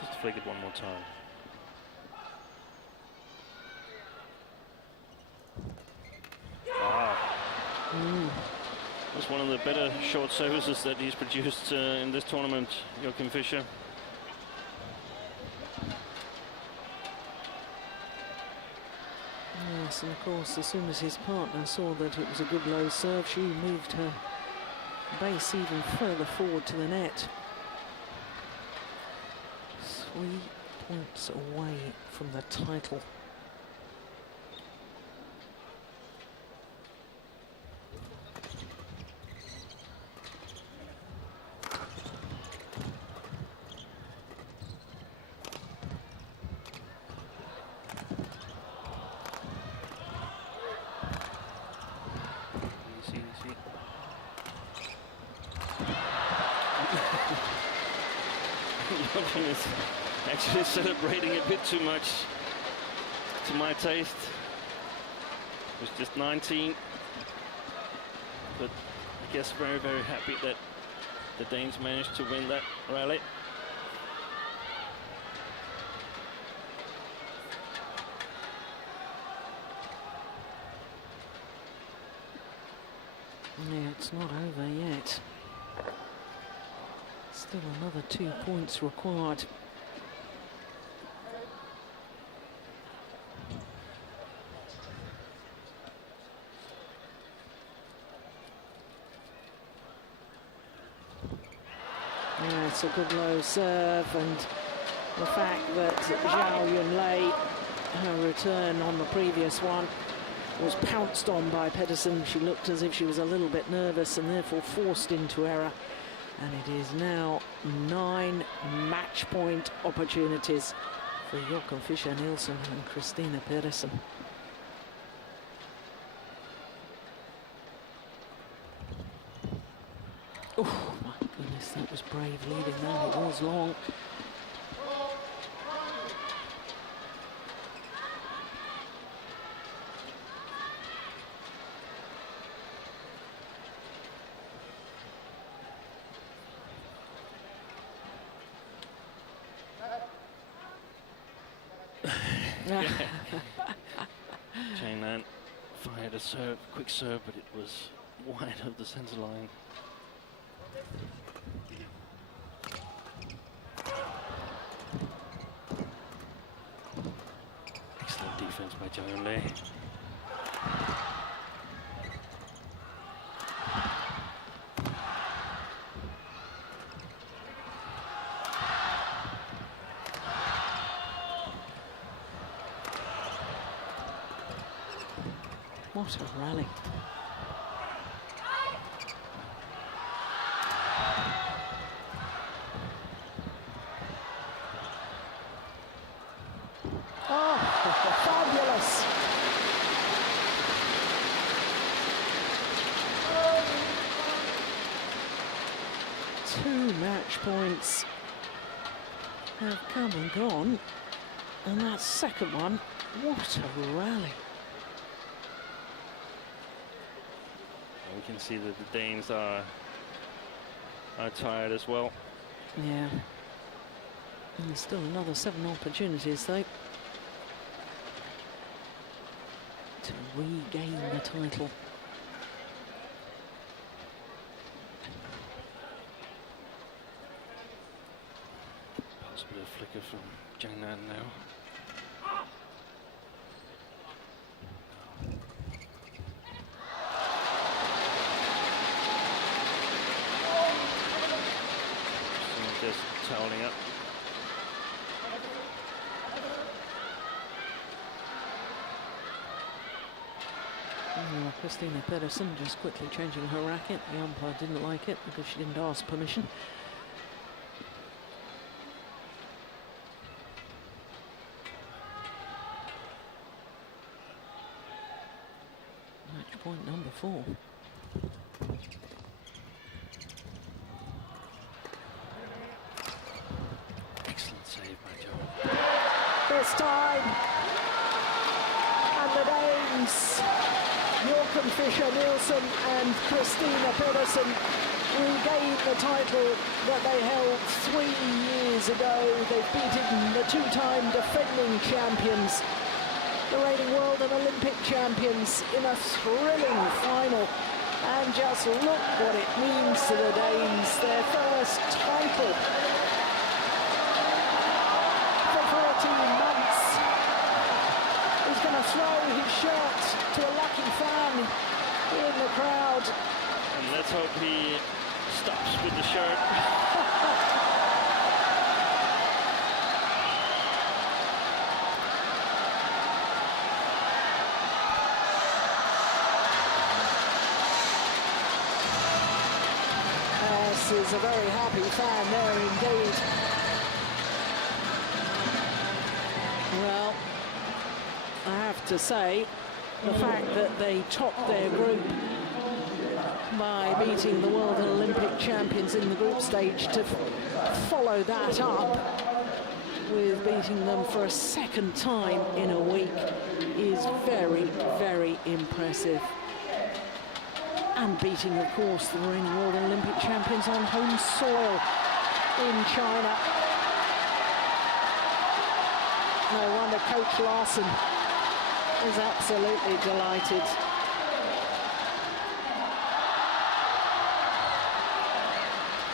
Just flick it one more time. That's one of the better short services that he's produced in this tournament, Joachim Fischer. Yes, and of course, as soon as his partner saw that it was a good low serve, she moved her base even further forward to the net. 3 points away from the title. Joachim is actually celebrating a bit too much to my taste. It was just 19, but I guess, very, very happy that the Danes managed to win that rally. Yeah, it's not over yet. Still another 2 points required. Yeah, it's a good low serve, and the fact that Zhao Yunlei, her return on the previous one, was pounced on by Pedersen. She looked as if she was a little bit nervous and therefore forced into error. And it is now 9 match point opportunities for Joachim, Fischer, Nielsen and Christinna Pedersen. Oh my goodness, that was brave leading that. It was long. Zhang fired a serve, quick serve, but it was wide of the center line. Excellent defense by Yunlei. What a rally. Oh, fabulous. Two match points have come and gone. And that second one, what a rally. We can see that the Danes are tired as well. Yeah. And there's still another 7 opportunities, though, to regain the title. Possibly a flicker from Zhang now. Just toweling up. Christinna Pedersen just quickly changing her racket. The umpire didn't like it because she didn't ask permission. Match point number 4. This time, and the Danes, Joachim, Fischer, Nielsen and Christinna Pedersen regain the title that they held 3 years ago. They've beaten the 2-time defending champions, the reigning world and Olympic champions, in a thrilling final. And just look what it means to the Danes, their first title. 14 months. He's going to throw his shirt to a lucky fan in the crowd. And let's hope he stops with the shirt. This is a very happy fan there indeed. Well, I have to say, the fact that they topped their group by beating the world and Olympic champions in the group stage, to follow that up with beating them for a second time in a week is very, very impressive. And beating, of course, the reigning World and Olympic champions on home soil in China. No wonder Coach Larsen is absolutely delighted.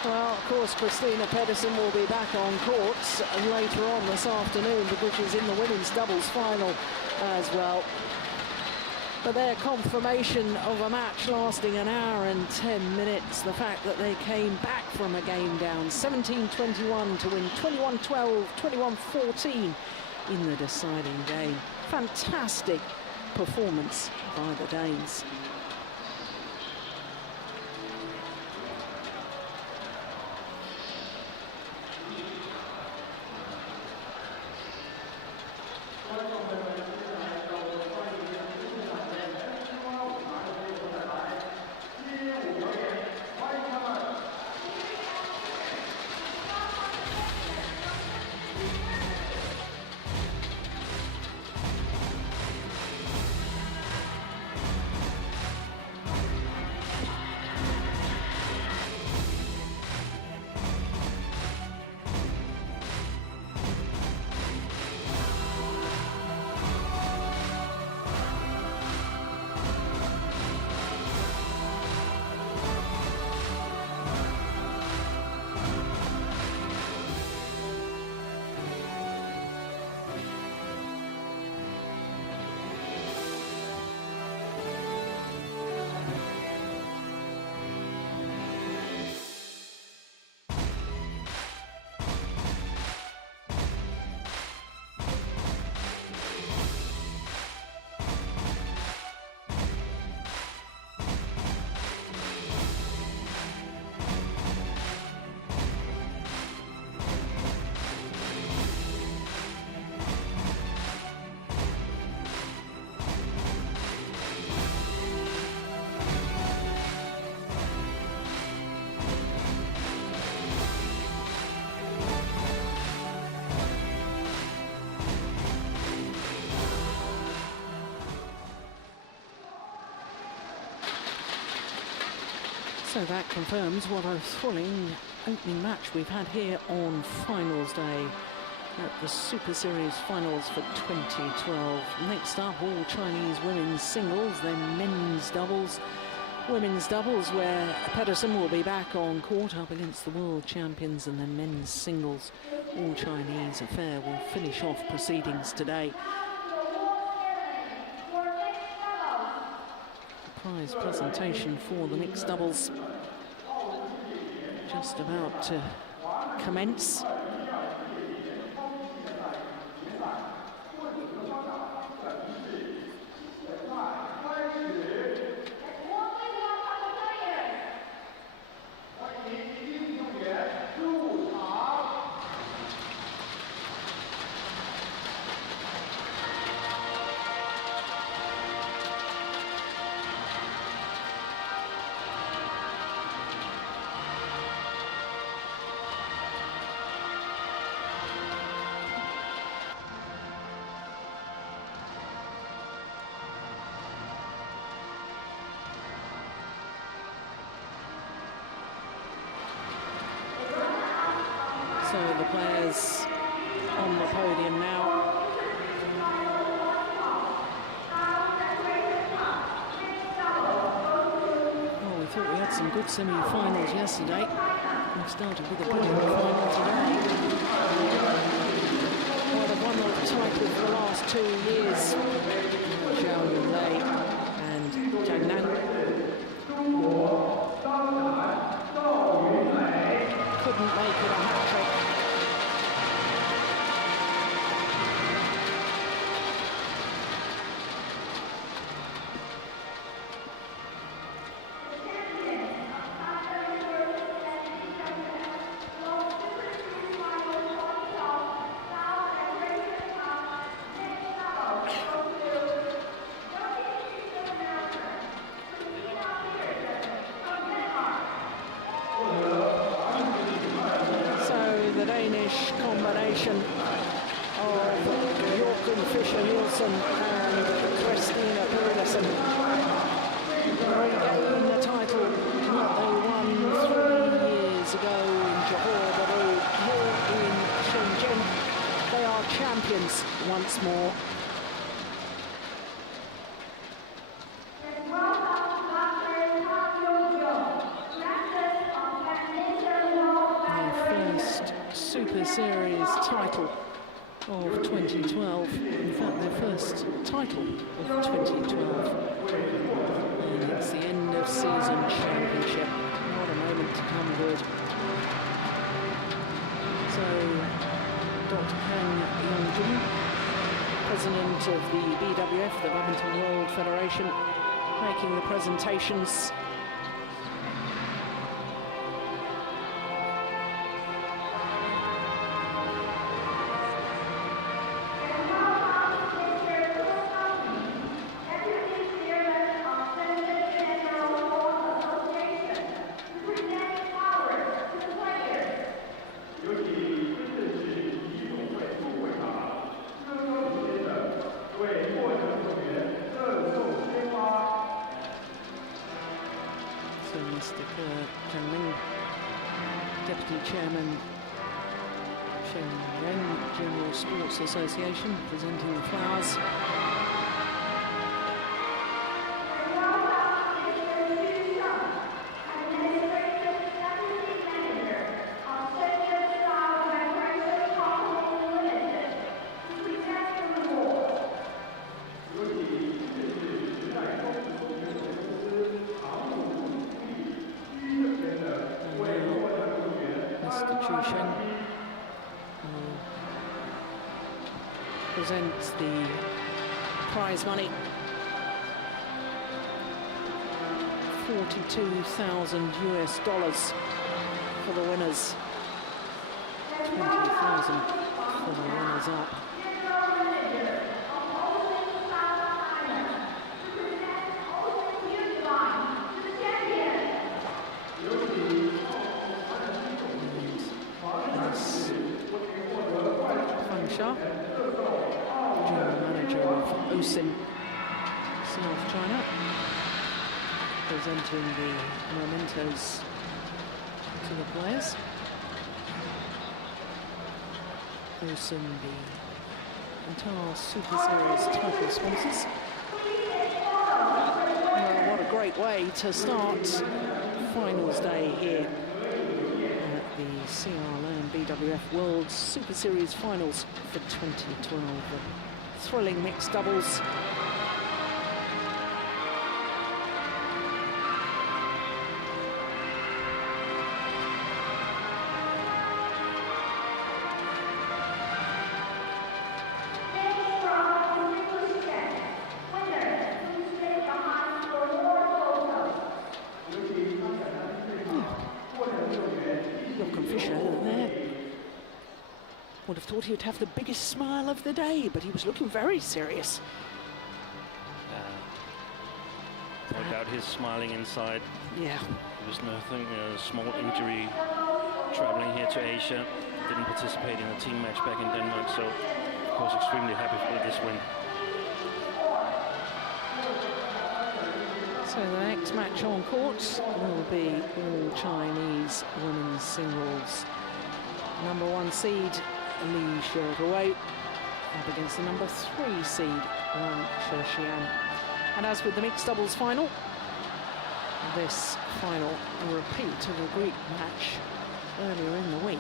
Well, of course, Christinna Pedersen will be back on courts later on this afternoon because she's in the women's doubles final as well. But their confirmation of a match lasting an hour and 10 minutes, the fact that they came back from a game down 17-21 to win 21-12, 21-14 in the deciding game. Fantastic performance by the Danes. So that confirms what a thrilling opening match we've had here on Finals Day at the Super Series Finals for 2012. Next up, all Chinese women's singles, then men's doubles. Women's doubles, where Pedersen will be back on court up against the world champions, and then men's singles, all Chinese affair will finish off proceedings today. Prize presentation for the mixed doubles just about to commence. So the players on the podium now. Oh, we thought we had some good semi-finals yesterday. We started with a brilliant final today. Well, they've won the title for the last 2 years. Zhao, Yunlei and Zhang. Couldn't make it a hat-trick. The Danish combination of Joachim, Fischer, Nielsen and Christinna Pedersen regain the title. once more. Their first Super Series title of 2012. In fact, their first title of 2012. And it's the end of season championship. What a moment to come good. So, Dr. Kang Young-jun, president of the BWF, the Badminton World Federation, making the presentations. Deputy Chairman Shenzhen General Sports Association presenting the flowers. Presents the prize money, 42,000 US dollars for the winners, 20,000 for the runners up. Fischer, General Manager of OSIM South China, presenting the mementos to the players. OSIM, the entire Super Series title sponsors. Well, what a great way to start finals day here at the CR BWF World Super Series Finals for 2012. A thrilling mixed doubles. Would have thought he would have the biggest smile of the day, but he was looking very serious. No doubt he's smiling inside. Yeah. There was nothing, a small injury traveling here to Asia. Didn't participate in a team match back in Denmark, so of course extremely happy with this win. So the next match on court will be all Chinese women's singles. Number 1 seed Xuerui up against the number 3 seed Wang Shixian. And as with the mixed doubles final, this final a repeat of a Greek match earlier in the week.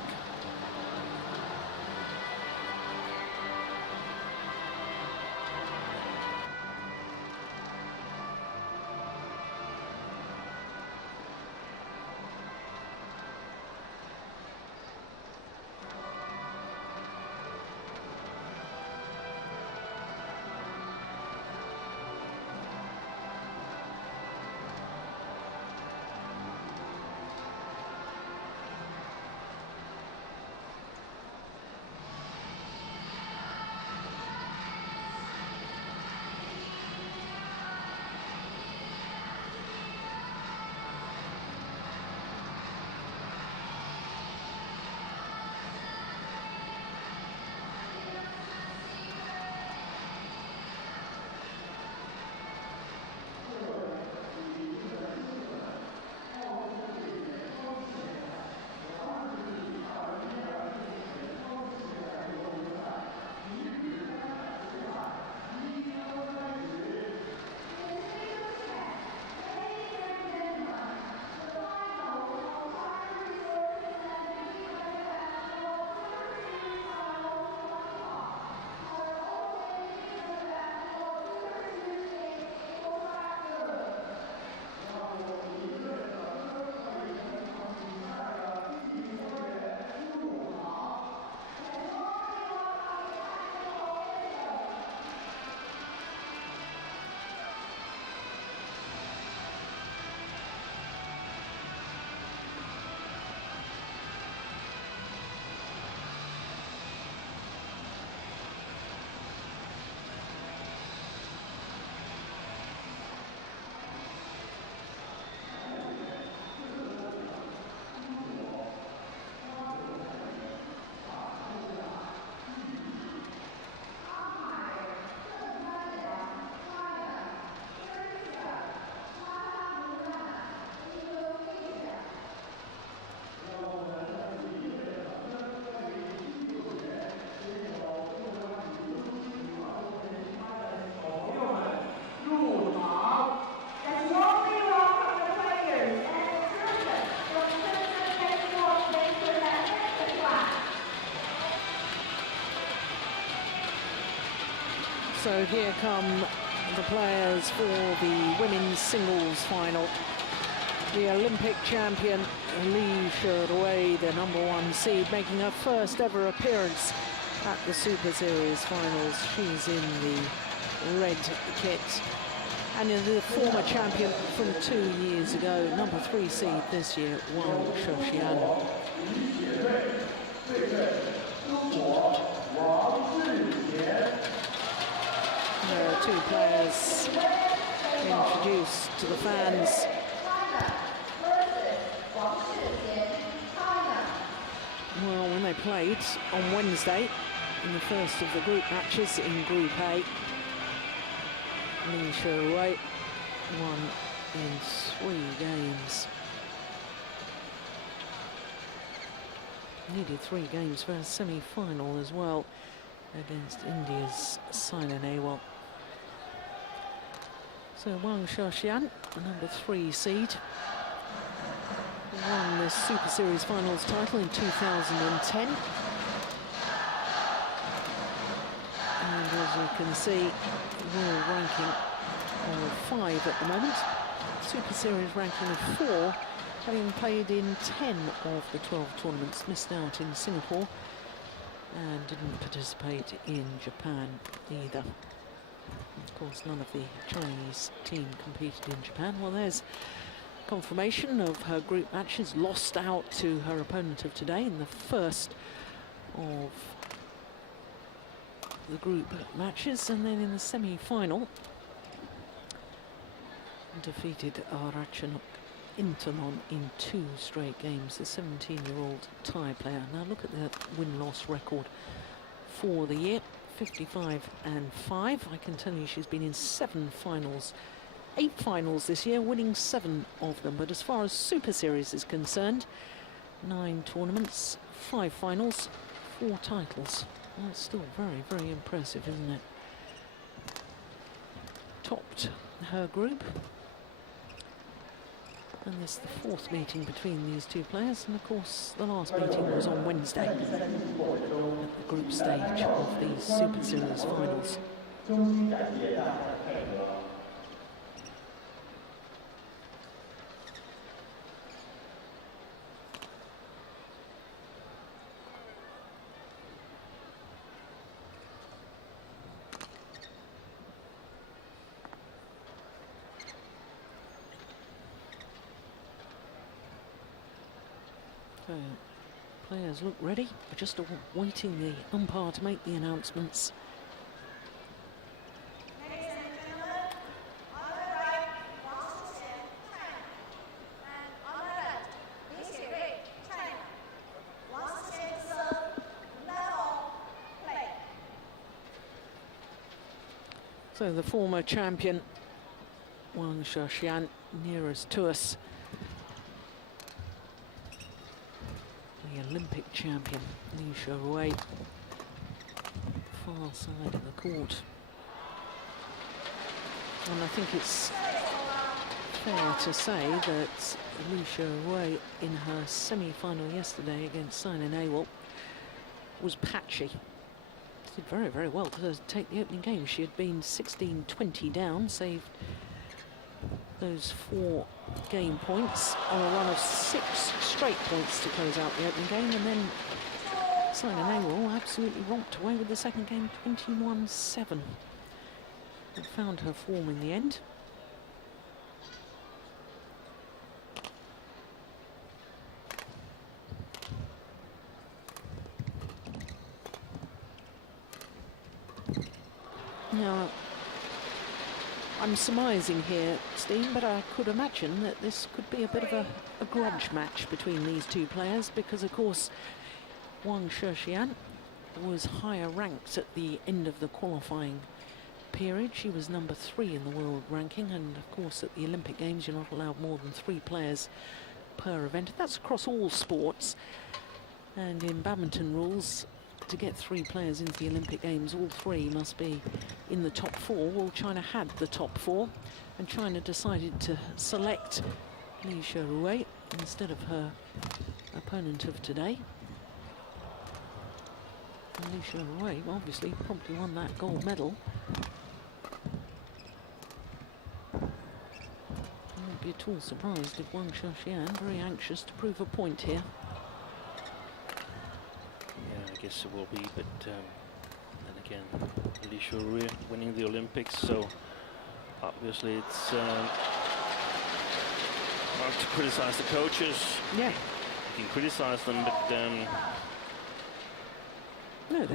So here come the players for the women's singles final. The Olympic champion, Xuerui, the #1 seed, making her first ever appearance at the Super Series Finals. She's in the red kit. And the former champion from 2 years ago, #3 seed this year, Wang Shixian. There are two players introduced to the fans. Well, when they played on Wednesday in the first of the group matches in Group A, Xuerui won in 3 games. Needed 3 games for a semi-final as well against India's Saina Nehwal. So Wang Shixian, #3 seed, won the Super Series Finals title in 2010. And as you can see, world ranking of 5 at the moment. Super Series ranking of 4, having played in 10 of the 12 tournaments, missed out in Singapore and didn't participate in Japan either. Of course, none of the Chinese team competed in Japan. Well, there's confirmation of her group matches. Lost out to her opponent of today in the first of the group matches, and then in the semi-final defeated Ratchanok Intanon in 2 straight games, the 17-year-old Thai player. Now look at the win-loss record for the year, 55-5. I can tell you she's been in 7 finals, 8 finals this year, winning 7 of them. But as far as Super Series is concerned, 9 tournaments, 5 finals, 4 titles. Well, it's still very, very impressive, isn't it? Topped her group. And this is the 4th meeting between these two players, and of course the last meeting was on Wednesday at the group stage of the Super Series Finals. So, players look ready. We're just waiting the umpire to make the announcements. So the former champion, Wang Shixian, nearest to us. The Olympic champion, Xuerui, far side of the court. And I think it's fair to say that Xuerui, in her semi-final yesterday against Saina Nehwal, was patchy. She did very, very well to take the opening game. She had been 16-20 down, saved those 4 game points on a run of 6 straight points to close out the opening game, and then Saina Nehwal absolutely romped away with the second game, 21-7. It found her form in the end. Now, I'm surmising here, Steen, but I could imagine that this could be a bit of a grudge match between these two players, because of course Wang Shixian was higher ranked at the end of the qualifying period. She was #3 in the world ranking, and of course at the Olympic Games you're not allowed more than 3 players per event. That's across all sports, and in badminton rules, to get 3 players into the Olympic Games, all 3 must be in the top 4. Well, China had the top 4, and China decided to select Xuerui instead of her opponent of today. And Xuerui obviously promptly won that gold medal be at all surprised if Wang Shixian, very anxious to prove a point here. Yeah, I guess it will be, but then again, Xuerui winning the Olympics, so obviously it's not to criticize the coaches. Yeah. You can criticize them, but no,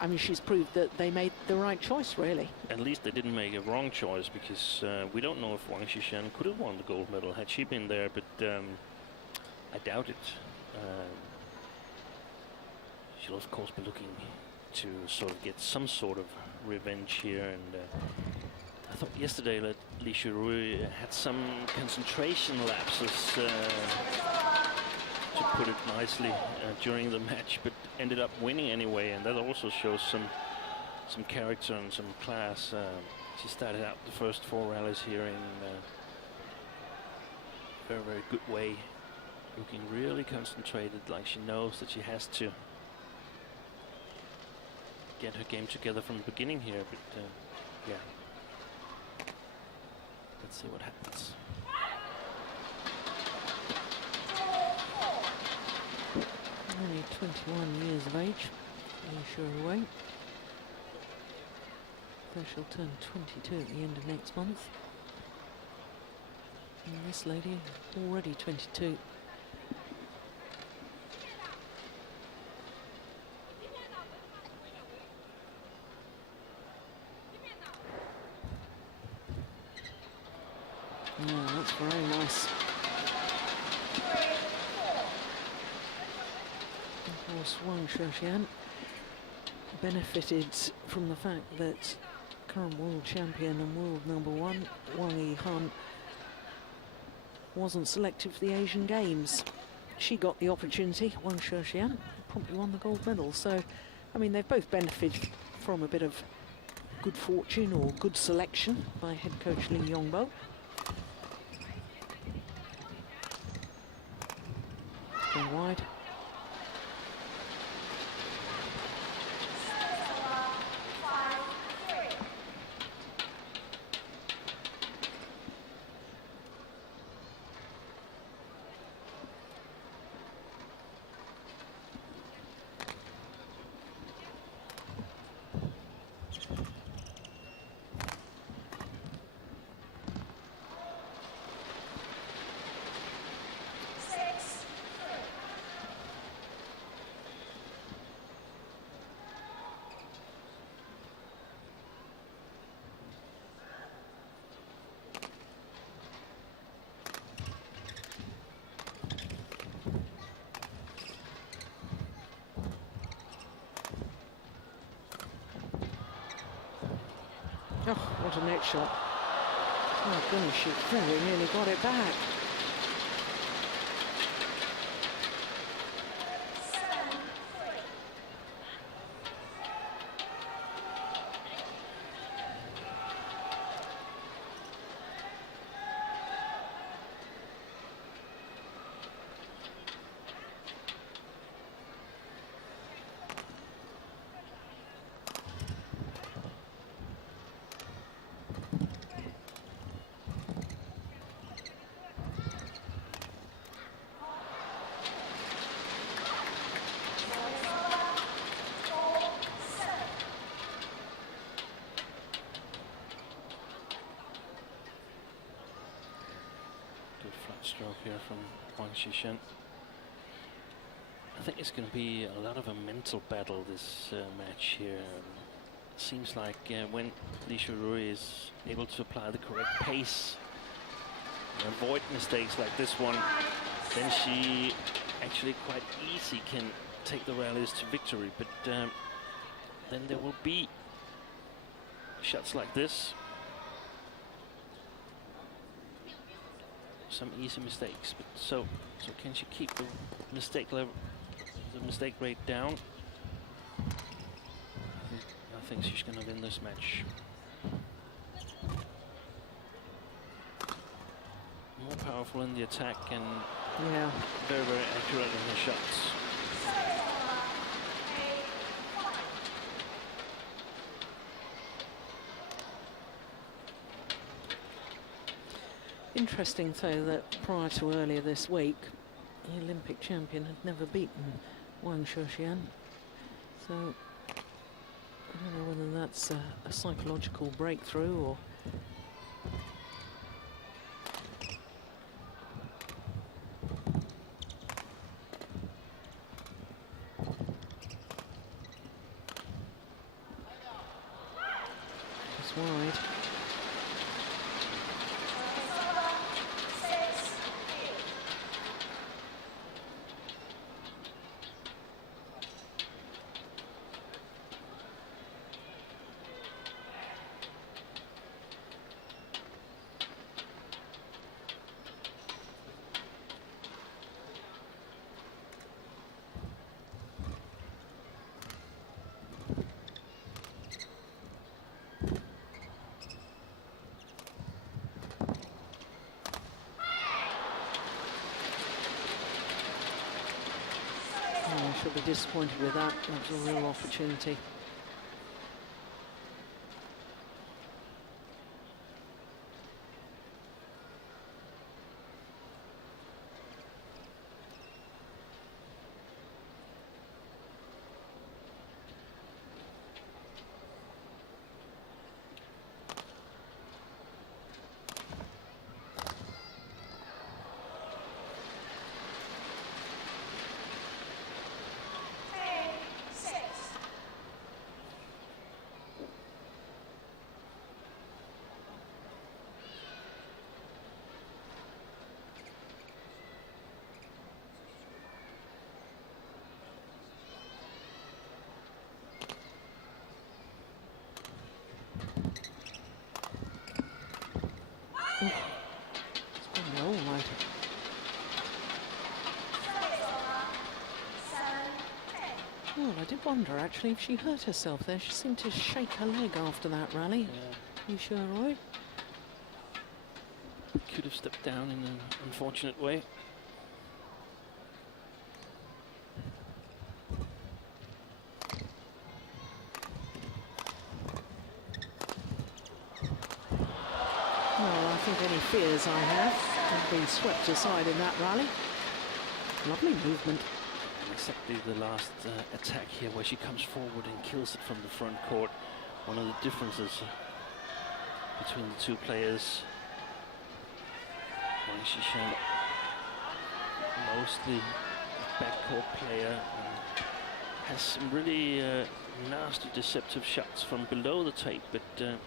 I mean, she's proved that they made the right choice, really. at least they didn't make a wrong choice, because we don't know if Wang Shixian could have won the gold medal had she been there, but I doubt it. She'll of course be looking to sort of get some sort of revenge here, and I thought yesterday that Xuerui had some concentration lapses, to put it nicely, during the match, but ended up winning anyway, and that also shows some character and some class. She started out the first 4 rallies here in a very, very good way, looking really concentrated, like she knows that she has to get her game together from the beginning here, but yeah. Let's see what happens. Only 21 years of age, Xuerui. So she'll turn 22 at the end of next month. And this lady, already 22. Yeah, that's very nice. Of course, Wang Shixian benefited from the fact that current world champion and world #1 Wang Yihan wasn't selected for the Asian Games. She got the opportunity. Wang Shixian promptly won the gold medal. So, I mean, they've both benefited from a bit of good fortune or good selection by head coach Li Yongbo. Going wide. Oh, what a net shot. Oh goodness, she very nearly got it back. Stroke here from Wang Shixian. I think it's going to be a lot of a mental battle, this match here. Seems like when Xuerui is able to apply the correct pace and avoid mistakes like this one, then she actually quite easy can take the rallies to victory. But then there will be shots like this. Some easy mistakes, but so can she keep the mistake level, the mistake rate down? I think she's going to win this match. More powerful in the attack and very, very accurate in her shots. Interesting, though, that prior to earlier this week, the Olympic champion had never beaten Wang Shixian. So I don't know whether that's a psychological breakthrough or... Just wide. I should be disappointed with that. That was a real opportunity. It's gone all right. Well, I did wonder actually if she hurt herself there. She seemed to shake her leg after that rally. Yeah. Xuerui. Could have stepped down in an unfortunate way. Well, I think any fears I have have been swept aside in that rally. Lovely movement. Exactly the last attack here where she comes forward and kills it from the front court. One of the differences between the two players. Wang Shixian, mostly a backcourt player, has some really nasty deceptive shots from below the tape, but not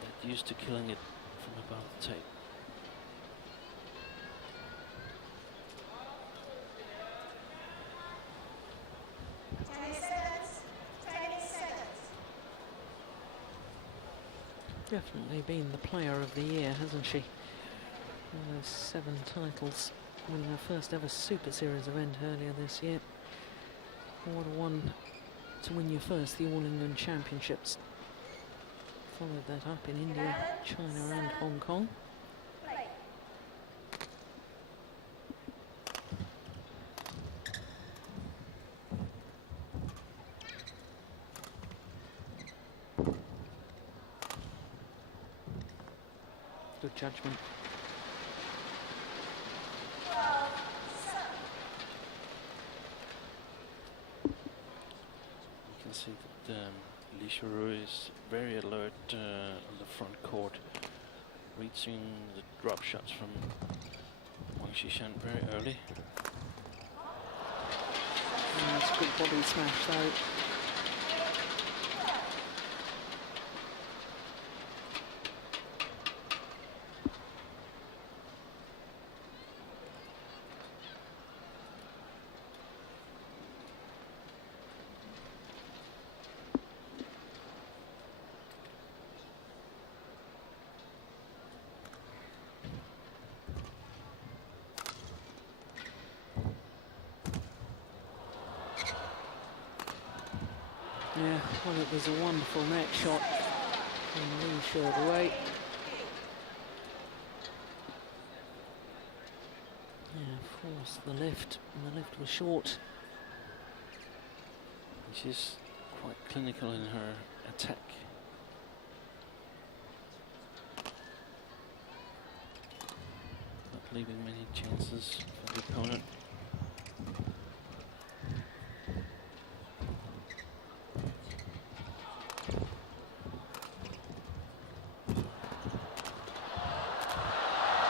that used to killing it from above the tape. Definitely been the player of the year, hasn't she? Those 7 titles, winning her first ever Super Series event earlier this year. What a one to win your first, the All England Championships. Followed that up in India, China and Hong Kong. Good judgment. You can see that Xuerui is very alert on the front court, reaching the drop shots from Wang Shixian very early. That's a good body smash though. Yeah, well, it was a wonderful net shot from Xuerui. Yeah, forced the lift, and the lift was short. She's quite clinical in her attack. leaving many chances for the opponent.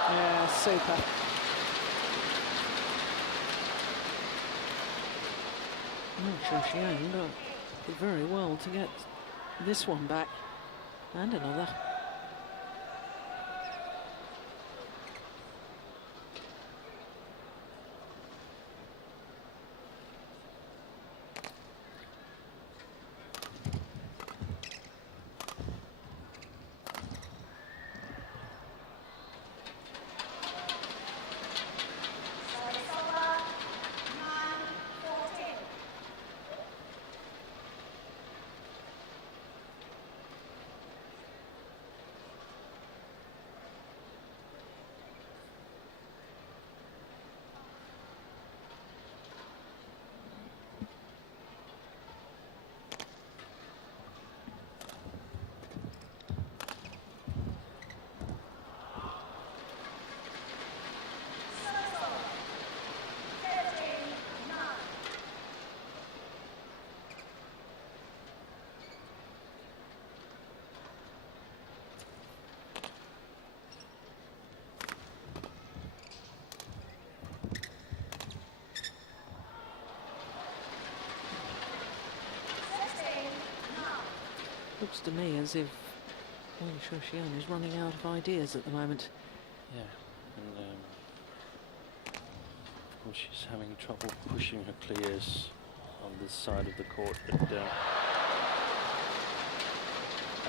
Yeah, super. Shixian did very well to get this one back and another. Looks to me as if Wang Shixian is running out of ideas at the moment. Yeah, and of course she's having trouble pushing her clears on this side of the court, but I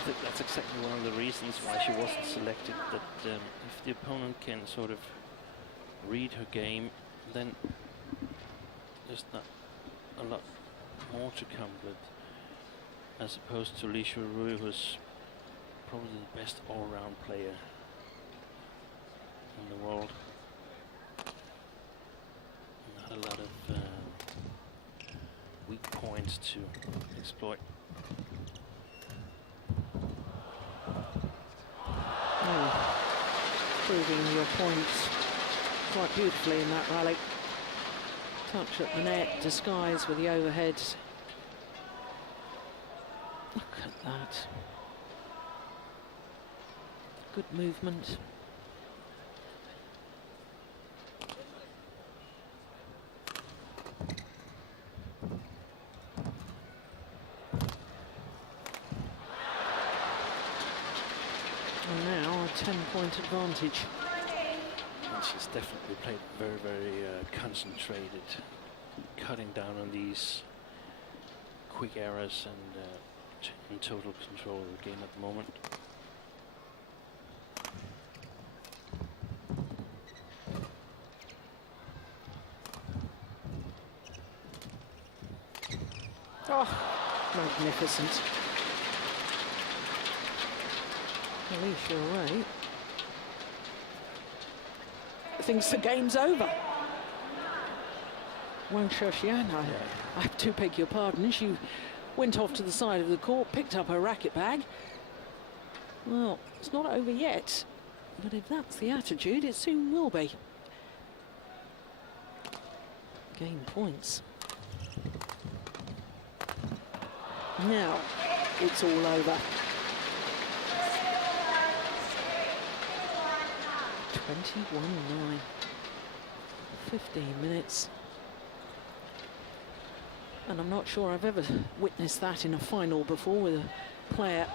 think that's exactly one of the reasons why she wasn't selected, that if the opponent can sort of read her game, then there's not a lot more to come with, as opposed to Xuerui, who's probably the best all-round player in the world. Not a lot of weak points to exploit. Proving your points quite beautifully in that rally. Touch at the net, disguise with the overheads. Look at that. Good movement. And now a 10-point advantage. And she's definitely played very, very concentrated, cutting down on these quick errors and in total control of the game at the moment. Oh, magnificent. At least you're right. Thinks the game's over. Wang Shixian, I do beg your pardon. She went off to the side of the court, picked up her racket bag. Well, it's not over yet, but if that's the attitude, it soon will be. Gain points. Now, it's all over. 21-9. 15 minutes. And I'm not sure I've ever witnessed that in a final before, with a player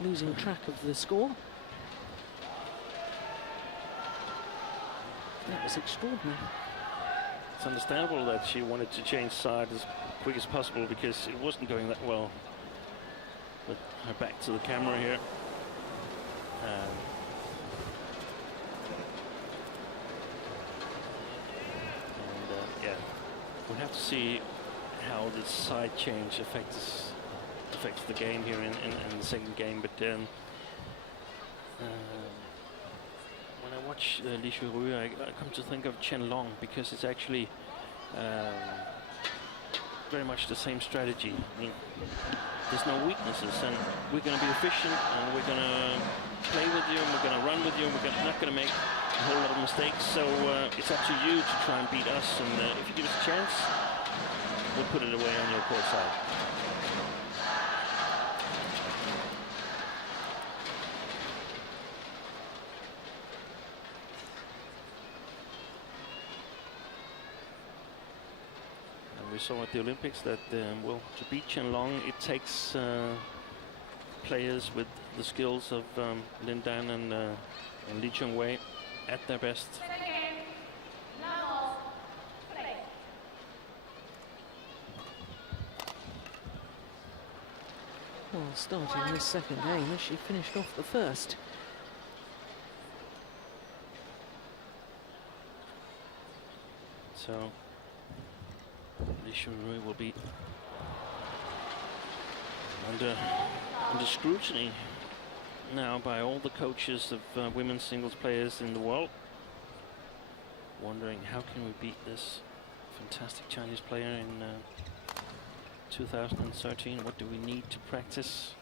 losing track of the score. That was extraordinary. It's understandable that she wanted to change side as quick as possible, because it wasn't going that well. But her back to the camera here. Yeah, we'll have to see how this side change affects the game here in the second game. But when I watch Xuerui, I come to think of Chen Long, because it's actually very much the same strategy. I mean, there's no weaknesses, and we're going to be efficient, and we're going to play with you, and we're going to run with you, and we're not going to make a whole lot of mistakes. So it's up to you to try and beat us. And if you give us a chance, we'll put it away on your court side. We saw at the Olympics that, well, to beat Qianlong, it takes players with the skills of Lin Dan and Li Chongwei at their best. Well, starting this second game as she finished off the first. So Xuerui will be under scrutiny now by all the coaches of women's singles players in the world, wondering how can we beat this fantastic Chinese player in 2013. What do we need to practice?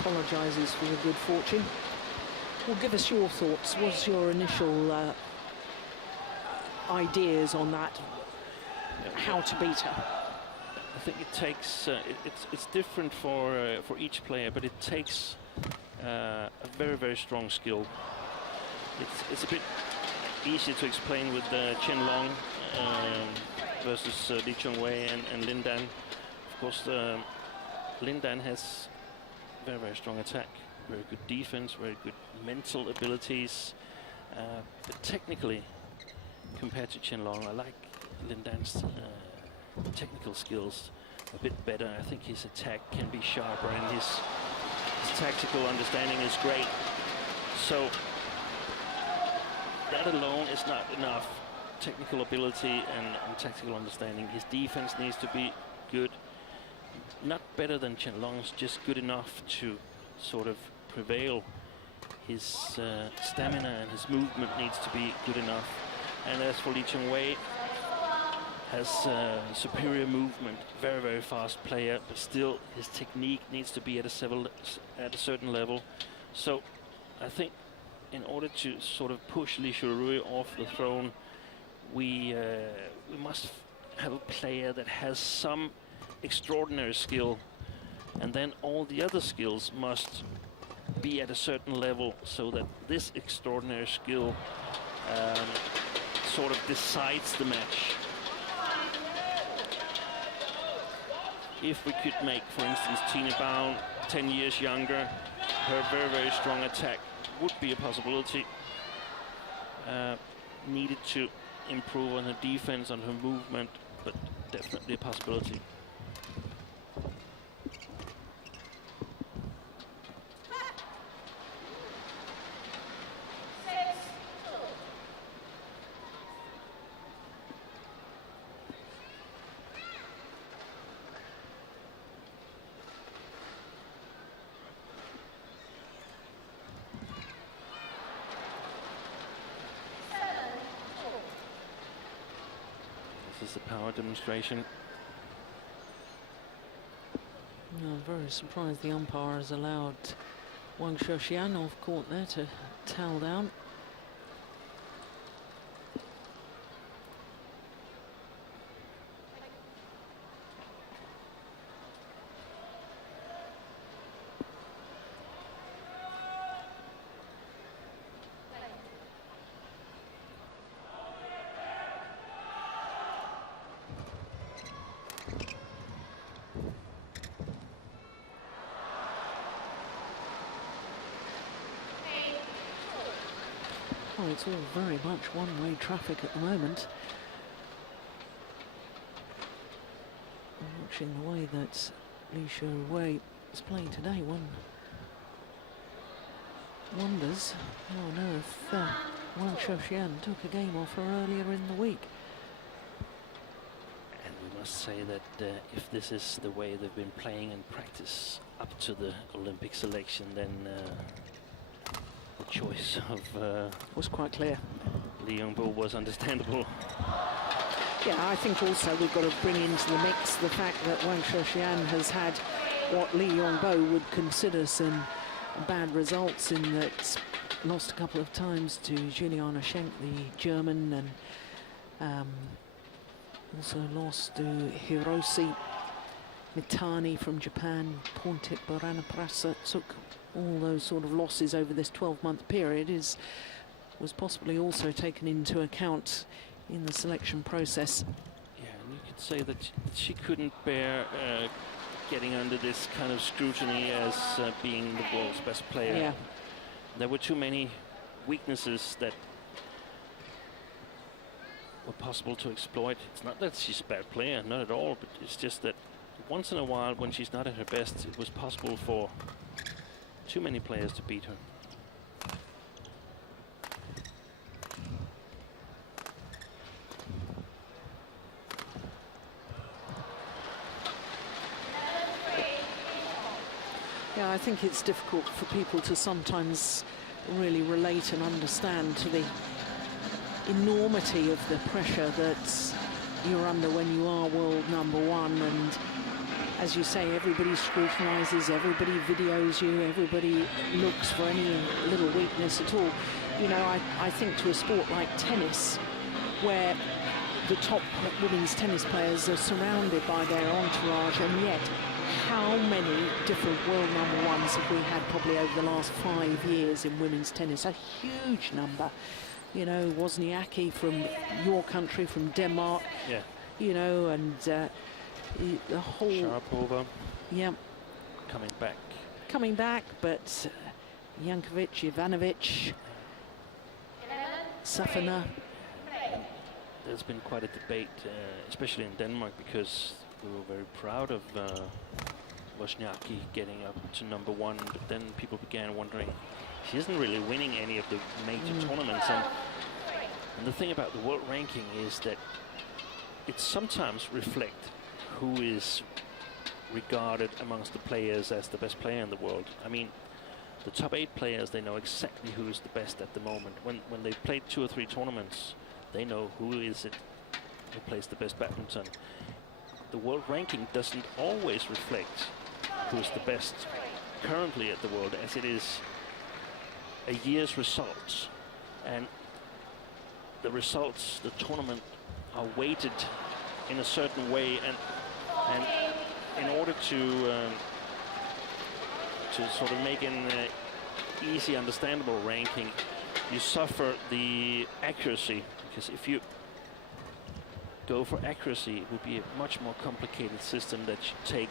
Apologises for the good fortune. Well, give us your thoughts. What's your initial ideas on that? How to beat her? I think it takes. It's different for each player, but it takes a very strong skill. It's a bit easier to explain with Qianlong versus Li Chongwei and Lin Dan. Of course, Lin Dan has very strong attack, very good defense, very good mental abilities, but technically, compared to Qianlong, I like Lin Dan's technical skills a bit better. I think his attack can be sharper and his tactical understanding is great. So that alone is not enough. Technical ability and tactical understanding. His defense needs to be good. Not better than Qianlong's, just good enough to sort of prevail. His stamina and his movement needs to be good enough. And as for Li Chongwei, has superior movement, very fast player, but still his technique needs to be at a certain level. So I think in order to sort of push Xuerui off the throne, we must have a player that has some extraordinary skill, and then all the other skills must be at a certain level so that this extraordinary skill sort of decides the match. If we could make, for instance, Tine Baum 10 years younger, her very strong attack would be a possibility. Needed to improve on her defense, on her movement, but definitely a possibility. This is the power demonstration. I'm very surprised the umpire has allowed Wang Shixian off court there to towel down. Oh, it's all very much one-way traffic at the moment. Watching the way that Xuerui is playing today, one wonders how on earth Wang Shixian took a game off her earlier in the week. And we must say that if this is the way they've been playing in practice up to the Olympic selection, then the choice of was quite clear. Li Yongbo was understandable. Yeah, I think also we've got to bring into the mix the fact that Wang Shixian has had what Li Yongbo would consider some bad results, in that lost a couple of times to Juliana Schenk, the German, and also lost to Hiroshi Mitani from Japan. Pontit Baranaprasa took all those sort of losses over this 12-month period, was possibly also taken into account in the selection process. Yeah, and you could say that she couldn't bear getting under this kind of scrutiny as being the world's best player. Yeah. There were too many weaknesses that were possible to exploit. It's not that she's a bad player, not at all, but it's just that once in a while, when she's not at her best, it was possible for too many players to beat her. Yeah, I think it's difficult for people to sometimes really relate and understand to the enormity of the pressure that you're under when you are world #1. And as you say, everybody scrutinizes, everybody videos you, everybody looks for any little weakness at all. You know, I think to a sport like tennis, where the top women's tennis players are surrounded by their entourage, and yet how many different world #1s have we had probably over the last 5 years in women's tennis? A huge number. You know, Wozniacki from your country, from Denmark. Yeah. You know, and the whole... Sharapova. Yeah. Coming back. But Jankovic, Ivanovic, Safina. There's been quite a debate, especially in Denmark, because we were very proud of Wozniacki getting up to #1, but then people began wondering, she isn't really winning any of the major tournaments. And the thing about the world ranking is that it sometimes reflects who is regarded amongst the players as the best player in the world. I mean, the top 8 players, they know exactly who is the best at the moment. When they've played 2 or 3 tournaments, they know who is it who plays the best badminton. The world ranking doesn't always reflect who's the best currently at the world, as it is a year's results. And the results, the tournament, are weighted in a certain way, and in order to sort of make an easy, understandable ranking, you suffer the accuracy, because if you go for accuracy, it would be a much more complicated system that you take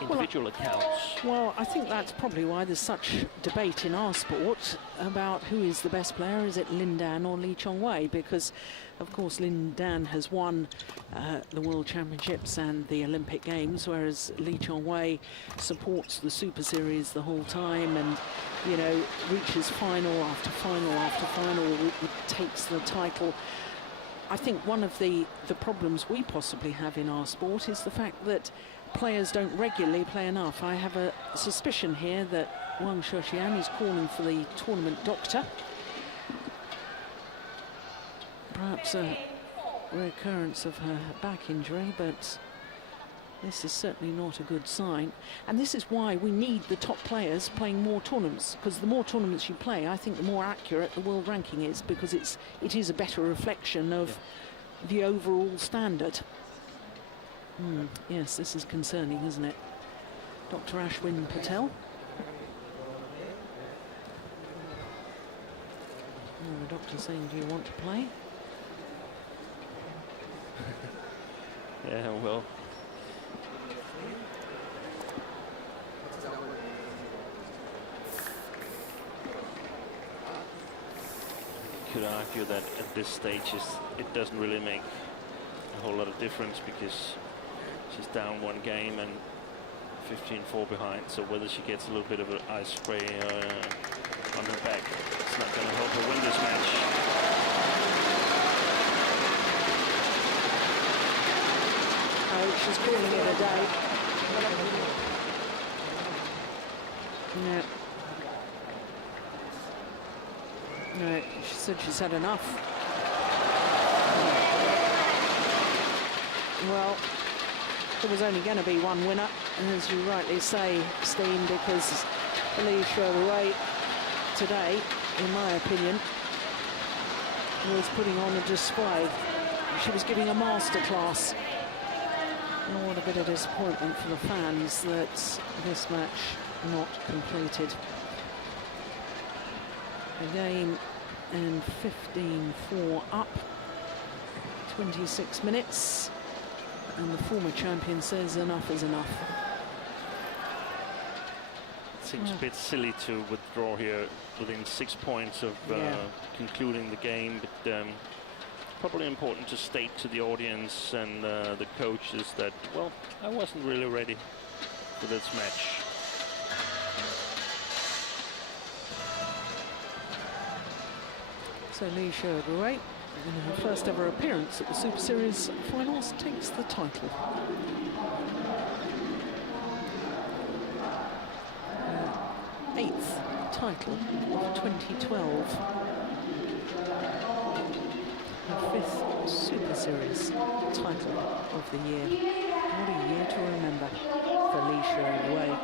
individual accounts. Well, I think that's probably why there's such debate in our sport about who is the best player. Is it Lin Dan or Li Chongwei? Because, of course, Lin Dan has won the World Championships and the Olympic Games, whereas Li Chongwei supports the Super Series the whole time, and, you know, reaches final after final after final, takes the title. I think one of the problems we possibly have in our sport is the fact that players don't regularly play enough. I have a suspicion here that Wang Shixian is calling for the tournament doctor. Perhaps a recurrence of her back injury, but this is certainly not a good sign. And this is why we need the top players playing more tournaments, because the more tournaments you play, I think the more accurate the world ranking is, because it is a better reflection of the overall standard. Yes, this is concerning, isn't it? Dr. Ashwin Patel. The doctor's saying, do you want to play? Yeah, well. You could argue that at this stage it doesn't really make a whole lot of difference, because she's down 1 game and 15-4 behind, so whether she gets a little bit of an ice spray on her back, it's not going to help her win this match. Oh, she's calling it a day. No, she said she's had enough. Well, there was only going to be one winner, as you rightly say, Steen, because Xuerui today, in my opinion, was putting on a display. She was giving a masterclass. Oh, what a bit of disappointment for the fans that this match not completed. A game and 15-4 up, 26 minutes, and the former champion says enough is enough. Seems a bit silly to withdraw here within 6 points of concluding the game, but probably important to state to the audience and the coaches that, well, I wasn't really ready for this match. So Xuerui, in her first ever appearance at the Super Series Finals, takes the title. Eighth title of 2012. Her fifth Super Series title of the year. What a year to remember for Xuerui.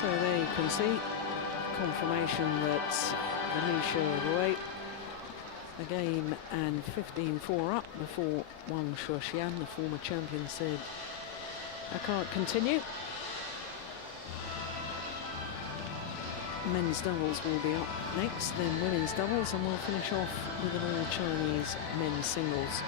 So there you can see confirmation that the Xuerui, a game and 15-4 up before Wang Shixian, the former champion, said, I can't continue. Men's doubles will be up next, then women's doubles, and we'll finish off with an all-Chinese men's singles.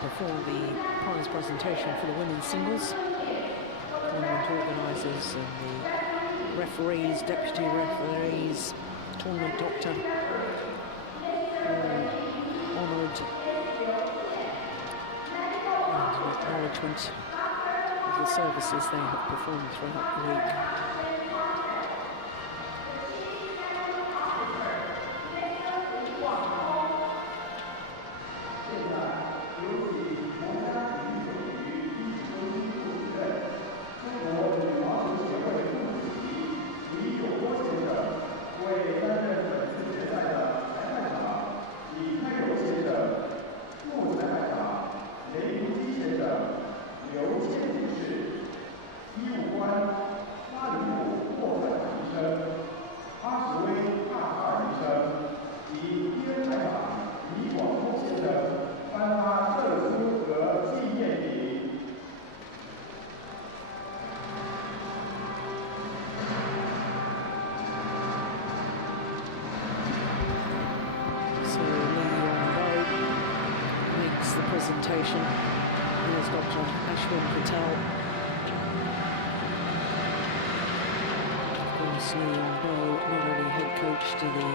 before the prize presentation for the women's singles. Tournament organisers and the referees, deputy referees, tournament doctor, all honoured and an acknowledgement of the services they have performed throughout the week. Presentation. Here's Dr. Patel. Of course, Lee Yong-bo, not only head coach to the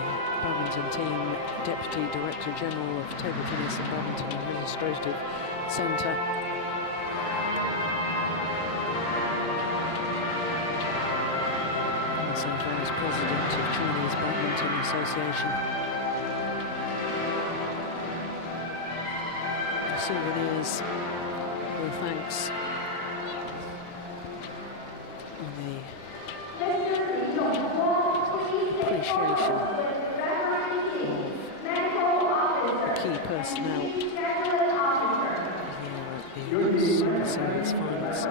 badminton team, Deputy Director General of Table Tennis and Badminton Administrative Centre. And also as President of Chinese Badminton Association. Souvenirs with thanks and the appreciation of the key personnel here at the World Superseries Finals.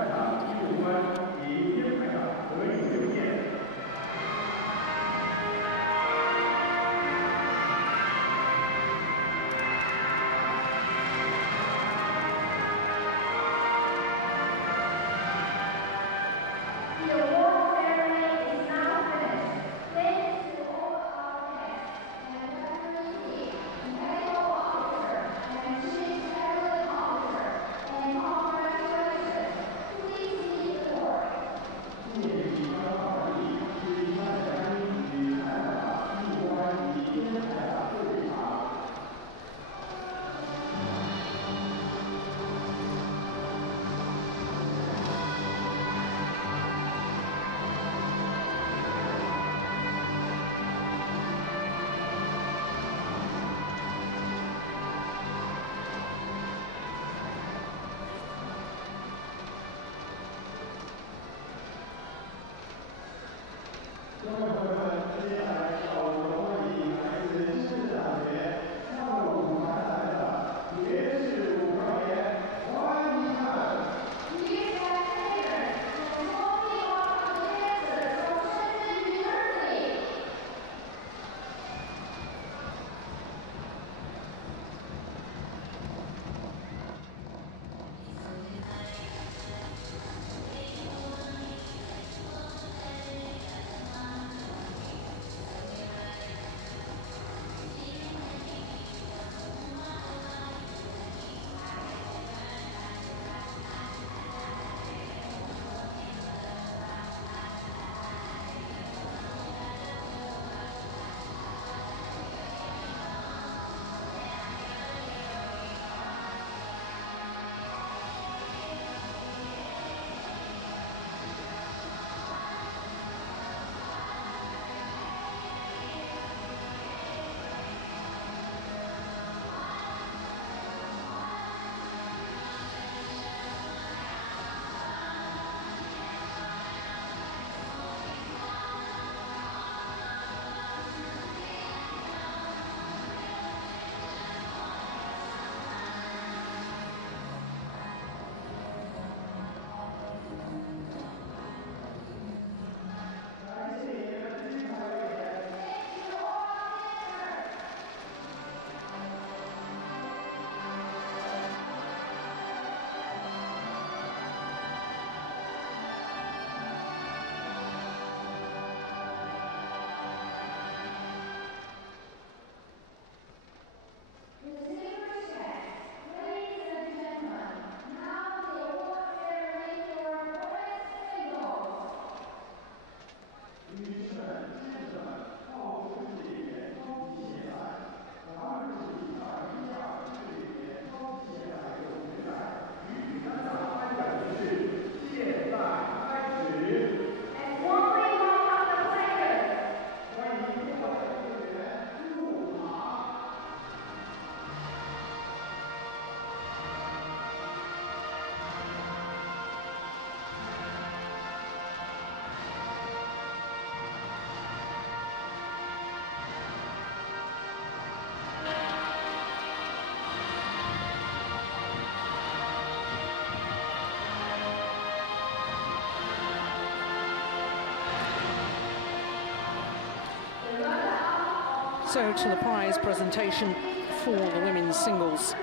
So to the prize presentation for the women's singles.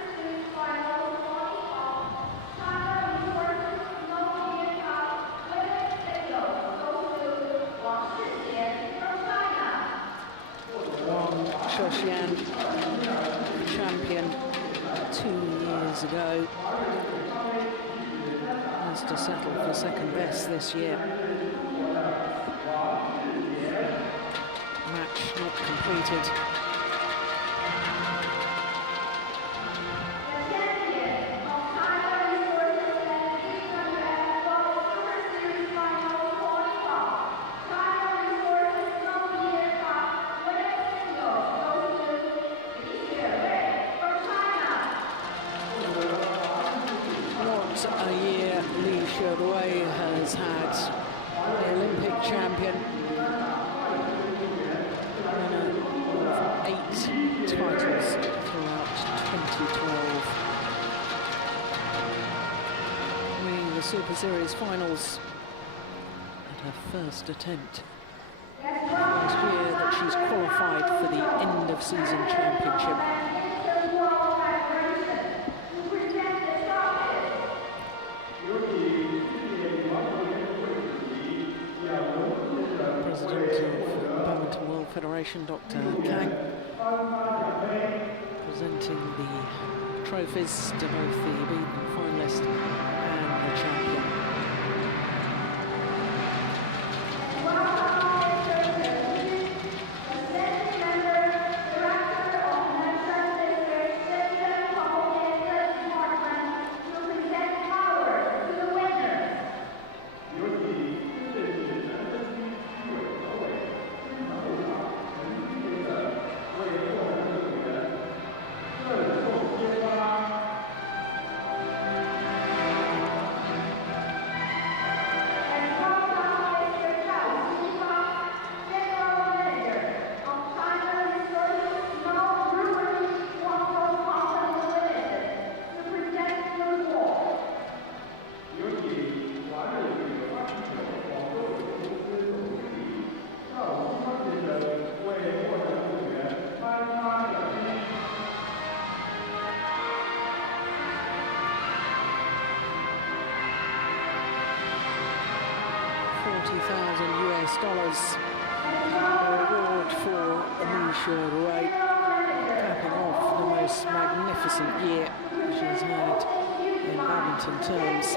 Wang Shixian, champion 2 years ago, has to settle for second best this year. Match not completed. What a year Xuerui has had. The Olympic champion, winner of 8 titles throughout 2012, winning the Super Series Finals at her first attempt. First year that she's qualified for the end-of-season championship. President of Badminton World Federation, Dr. Zhang, presenting the trophies to both the beaten finalist and the champion. $40,000 reward for Xuerui, capping off the most magnificent year she's had in badminton terms.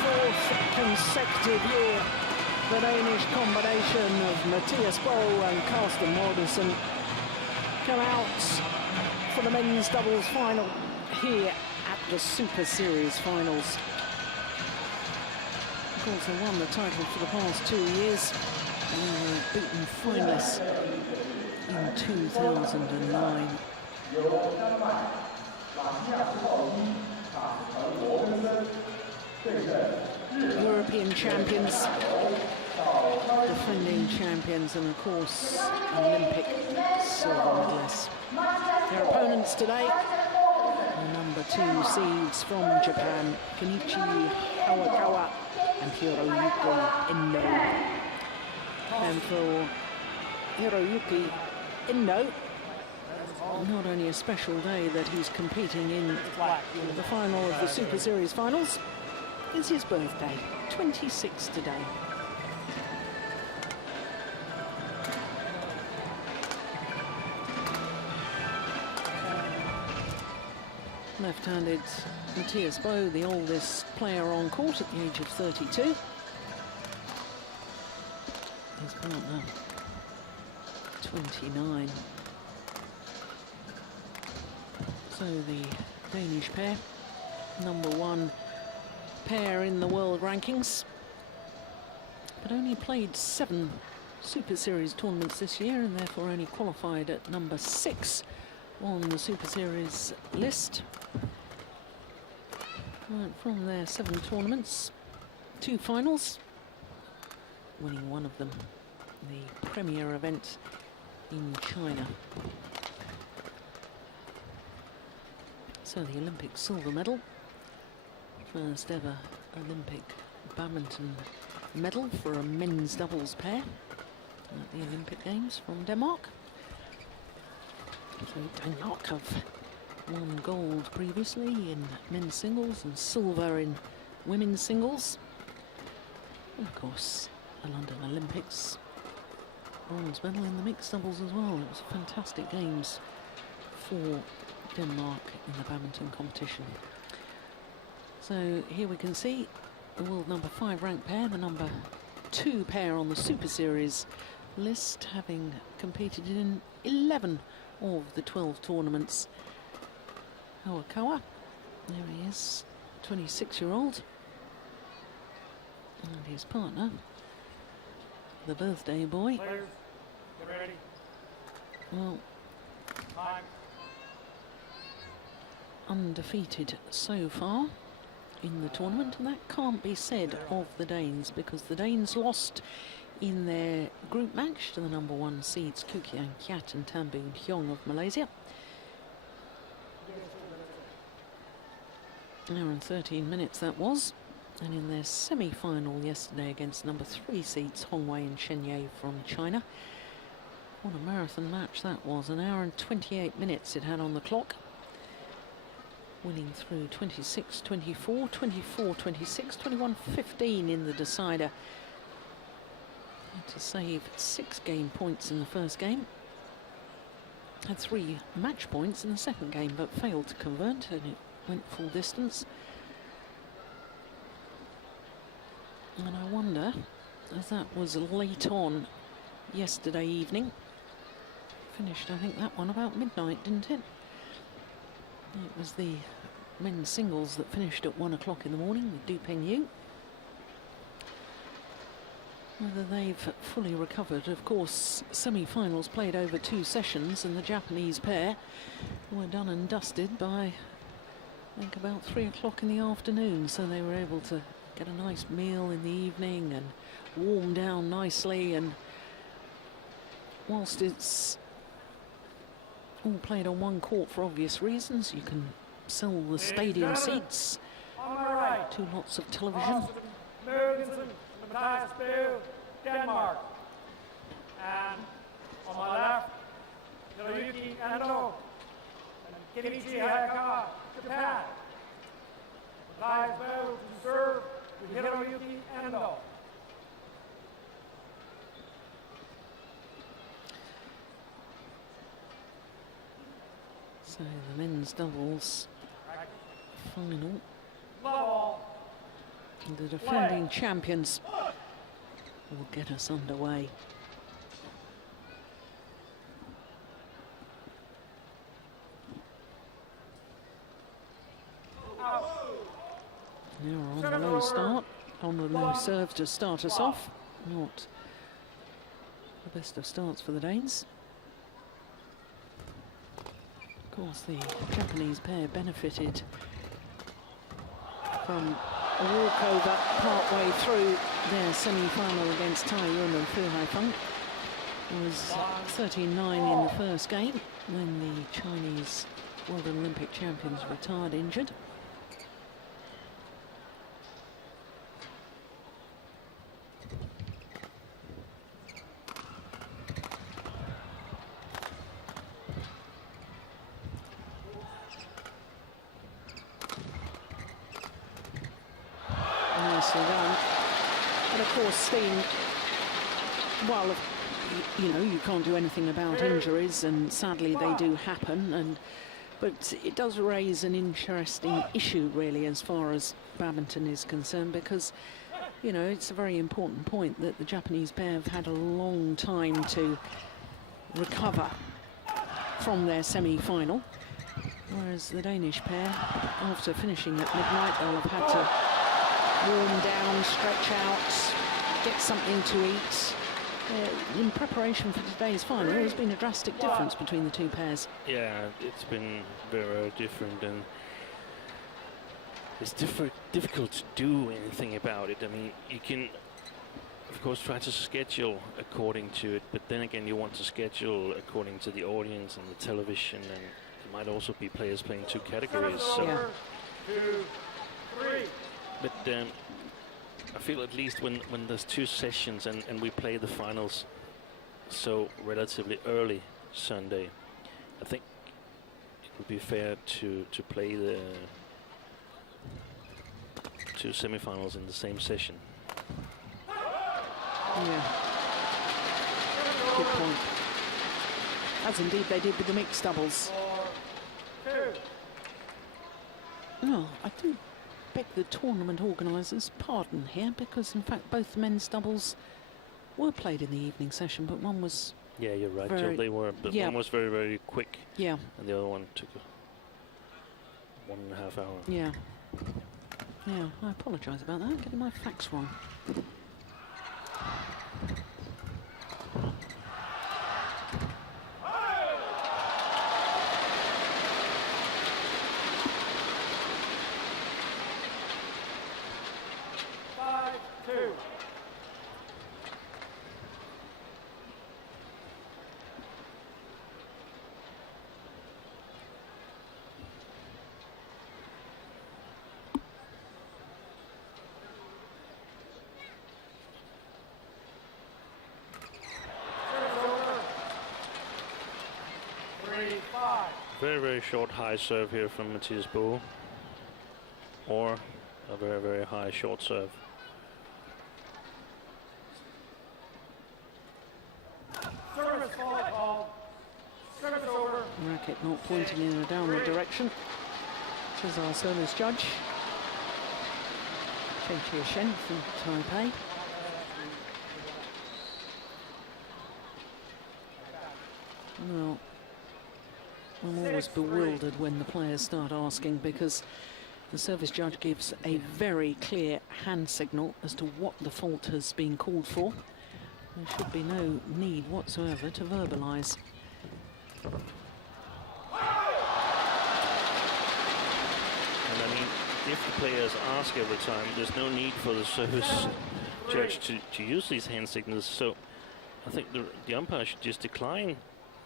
4th consecutive year, the Danish combination of Mathias and Carsten Mogensen come out for the men's doubles final here at the Super Series Finals. Of course, they won the title for the past 2 years and were beaten finalists in 2009. European champions, defending champions, and of course Olympic silver medalists. Their opponents today, number 2 seeds from Japan, Kenichi, Hayakawa and Hiroyuki Endo. And for Hiroyuki Endo, not only a special day that he's competing in the final of the Super Series Finals, it's his birthday, 26 today. Left-handed Mathias, the oldest player on court at the age of 32. His partner, 29. So the Danish pair, number 1 pair in the world rankings, but only played 7 Super Series tournaments this year and therefore only qualified at number 6 on the Super Series list. Right, from their 7 tournaments, 2 finals, winning one of them, the premier event in China. So the Olympic silver medal, first ever Olympic badminton medal for a men's doubles pair at the Olympic Games from Denmark. So Denmark have won gold previously in men's singles and silver in women's singles. And of course, the London Olympics, bronze medal in the mixed doubles as well. It was fantastic games for Denmark in the badminton competition. So here we can see the world number 5 ranked pair, the number 2 pair on the Super Series list, having competed in 11 of the 12 tournaments. Hayakawa, there he is, 26-year-old, and his partner, the birthday boy. Players, get ready. Well, Time. undefeated so far in the tournament, and that can't be said of the Danes, because the Danes lost in their group match to the number 1 seeds Kukian Kiat and Tambun Hyong of Malaysia. An hour and 13 minutes that was, and in their semi-final yesterday against number 3 seeds Hongwei and Shenyei from China. What a marathon match that was, an hour and 28 minutes it had on the clock, winning through 26-24, 24-26, 21-15 in the decider. Had to save 6 game points in the first game. Had 3 match points in the second game, but failed to convert, and it went full distance. And I wonder, as that was late on yesterday evening, finished I think that one about midnight, didn't it? It was the men's singles that finished at 1 o'clock in the morning with Du Pengyu. Whether they've fully recovered. Of course, semi-finals played over 2 sessions, and the Japanese pair were done and dusted by, I think, about 3 o'clock in the afternoon, so they were able to get a nice meal in the evening and warm down nicely. And whilst it's all played on one court for obvious reasons, you can sell the stadium seats On my right, to lots of television. Mogensen, Mathias, Denmark. And on my left, Hiroyuki Endo and Kenichi Hayakawa, Japan. Mathias to serve with Hiroyuki Endo. So the men's doubles final. Level. The defending champions will get us underway. Now we're on the low start, on the low serve to start us off. Not the best of starts for the Danes. Of course, the Japanese pair benefited from a walkover partway through their semi-final against Tai Yun and Fu Haifeng. It was 13-9 in the first game when the Chinese World Olympic champions retired injured. And of course, Steen, well, you know, you can't do anything about injuries, and sadly they do happen, but it does raise an interesting issue, really, as far as badminton is concerned, because, you know, it's a very important point that the Japanese pair have had a long time to recover from their semi-final, whereas the Danish pair, after finishing at midnight, they'll have had to warm down, stretch out, get something to eat. In preparation for today's final, there's been a drastic difference between the two pairs. Yeah, it's been very, very different, and it's difficult to do anything about it. I mean, you can, of course, try to schedule according to it, but then again, you want to schedule according to the audience and the television, and there might also be players playing two categories. So. Yeah. 2, 3. But I feel at least when there's two sessions and we play the finals so relatively early Sunday, I think it would be fair to play the two semifinals in the same session. Yeah. Good point. As indeed they did with the mixed doubles. 4, 2. Oh, I do beg the tournament organisers pardon here, because in fact both men's doubles were played in the evening session, but one was... Yeah, you're right, Jill, they were, but one was very, very quick. Yeah. And the other one took 1.5 hours. Yeah. Yeah, I apologise about that, getting my facts wrong. Very, very short high serve here from Mathias Bo, or a very, very high short serve. Service called. Service over. Racket not pointing in a downward direction, says our service judge, Shen from Taipei. Well, I'm always bewildered when the players start asking, because the service judge gives a very clear hand signal as to what the fault has been called for. There should be no need whatsoever to verbalise. And I mean, if the players ask every time, there's no need for the service judge to use these hand signals. So I think the umpire should just decline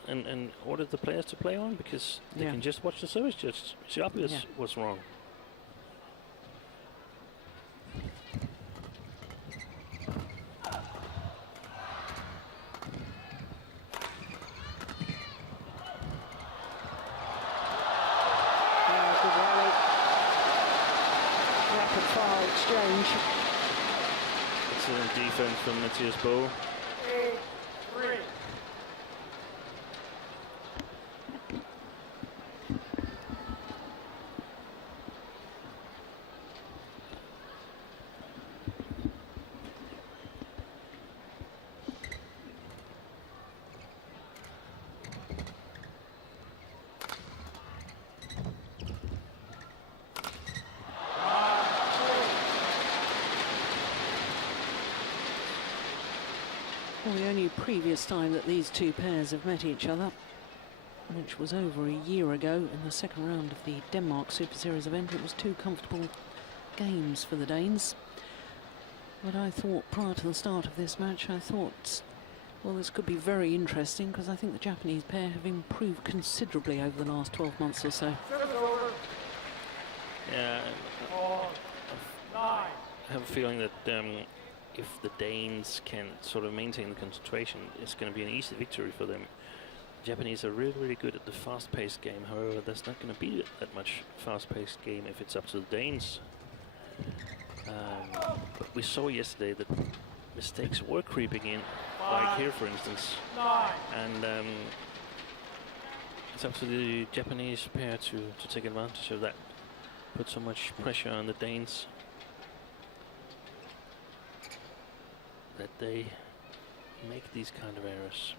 and order the players to play on, because they can just watch the service judge. It's obvious what's wrong. Good rally. Rapid fire exchange. Excellent defense from Mathias Bo. 8-3. the previous time that these two pairs have met each other, which was over a year ago in the second round of the Denmark Super Series event. It was 2 comfortable games for the Danes. But I thought prior to the start of this match, I thought, well, this could be very interesting, because I think the Japanese pair have improved considerably over the last 12 months or so. Yeah, I have a feeling that if the Danes can sort of maintain the concentration, it's going to be an easy victory for them. Japanese are really, really good at the fast-paced game. However, there's not going to be that much fast-paced game if it's up to the Danes. But we saw yesterday that mistakes were creeping in, like here, for instance. And it's up to the Japanese pair to take advantage of that. Put so much pressure on the Danes that they make these kind of errors.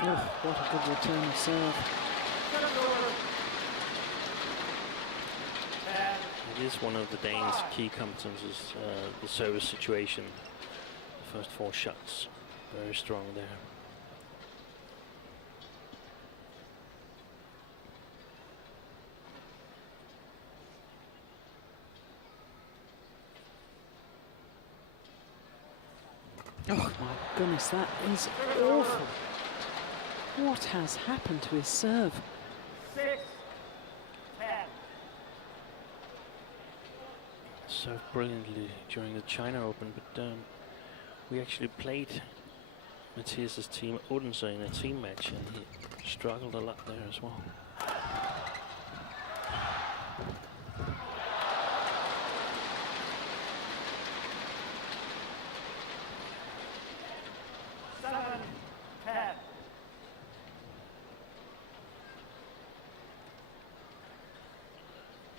Oh, what a good return of serve. It is one of the Danes' key competences, the service situation. The first 4 shots, very strong there. Oh my goodness, that is awful. What has happened to his serve? 6-10. Served brilliantly during the China Open, but we actually played Mathias' team Odense in a team match, and he struggled a lot there as well.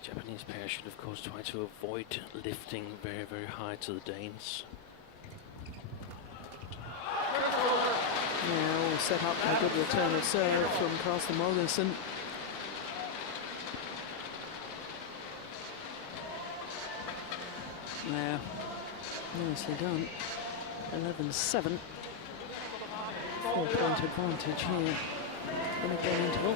Japanese pair should of course try to avoid lifting very, very high to the Danes. Yeah, all set up a good return of serve from Carsten Mogensen. There, nicely done. 11-7. 4-point advantage here in the game interval.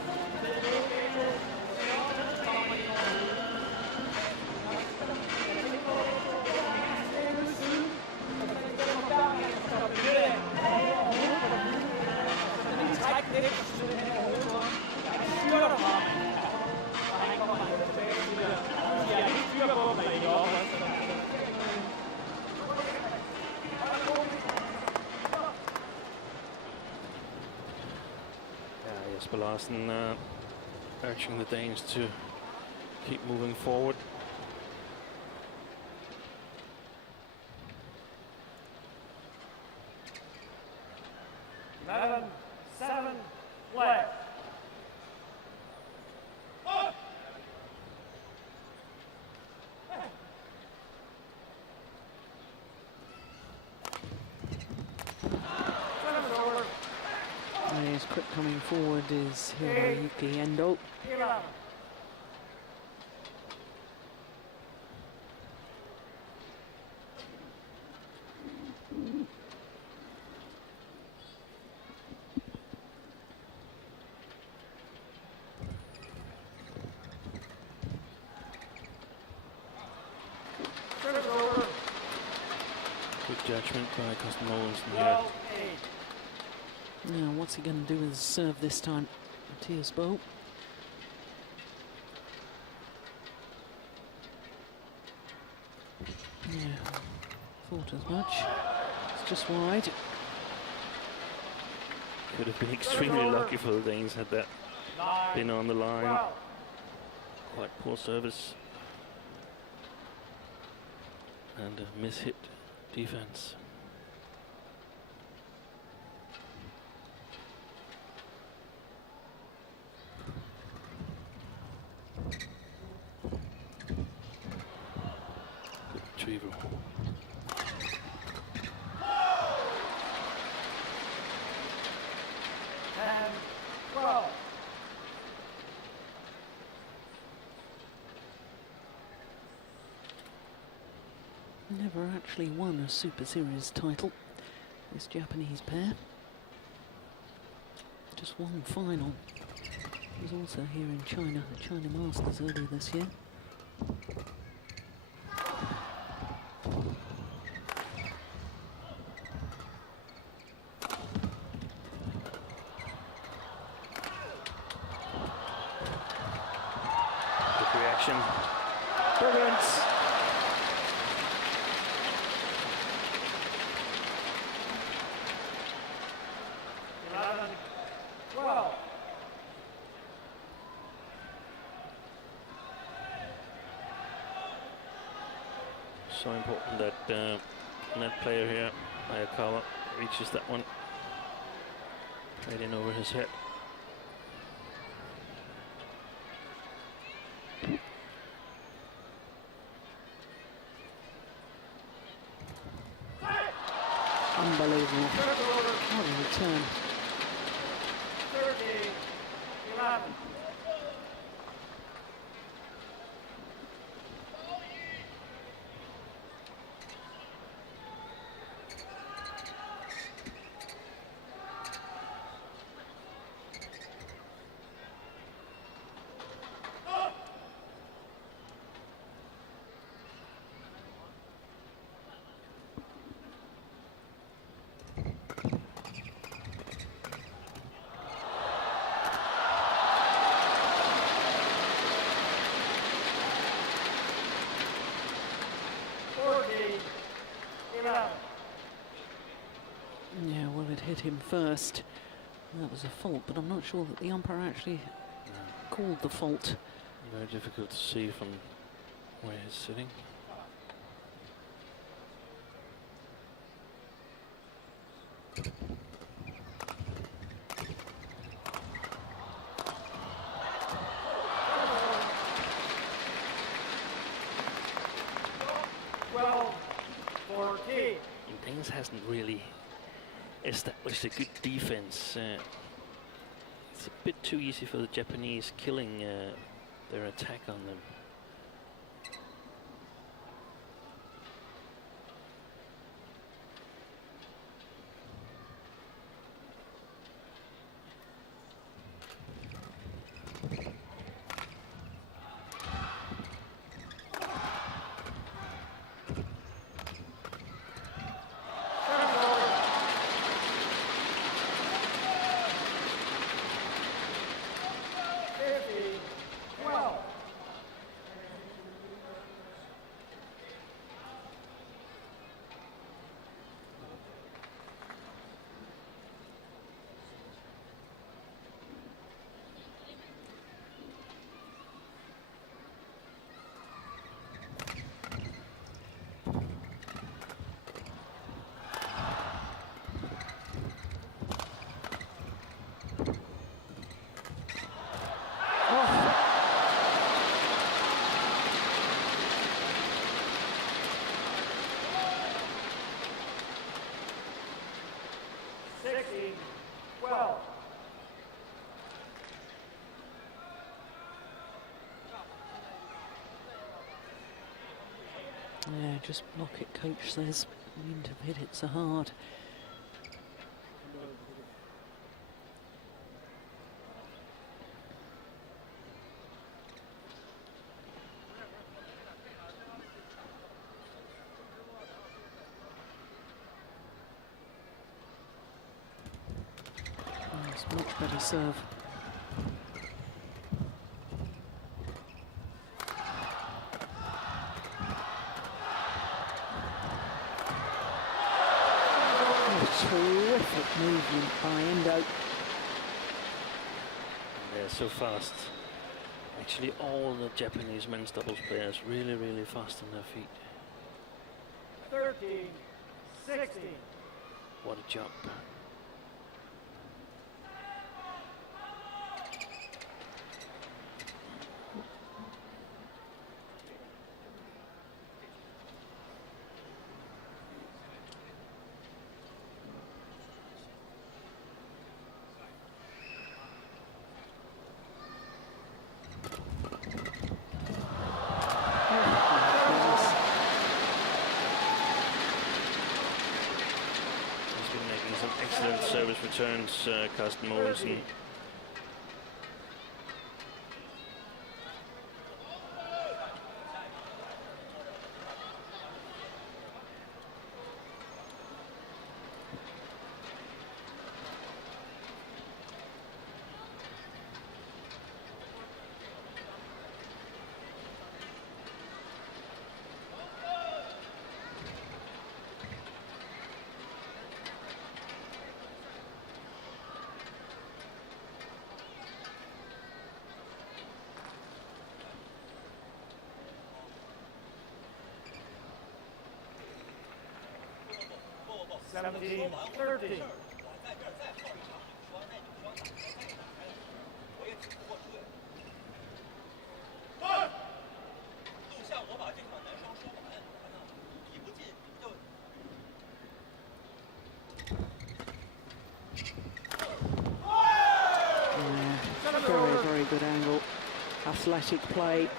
Larsen urging the Danes to keep moving forward. Seven, play. His quick coming forward is Hiroyuki Endo. Good judgment by Carsten Mogensen here. Now, what's he going to do with his serve this time? Mathias Bo. Yeah, thought as much. It's just wide. Could have been extremely lucky for the Danes had that been on the line. Quite poor service. And a mishit defense. Retrieval. And 12. actually won a Super Series title, this Japanese pair. Just one final. It was also here in China, the China Masters earlier this year. Good reaction. Brilliant! So important that net player here, Hayakawa, reaches that one. Right in over his head. Unbelievable. What a return. 30-11. Yeah, well, it hit him first. That was a fault, but I'm not sure that the umpire actually called the fault. Very difficult to see from where he's sitting. Danes hasn't really established a good defense. It's a bit too easy for the Japanese, killing their attack on them. Yeah, just block it, coach says. You wouldn't have hit it so hard. Oh, it's a much better serve. Terrific movement by Endo. They're so fast. Actually, all the Japanese men's doubles players really, really fast on their feet. 13-16. What a jump. Making some excellent service returns, Carsten Mogensen. Seventeen, 13. Very, very good angle. Athletic play.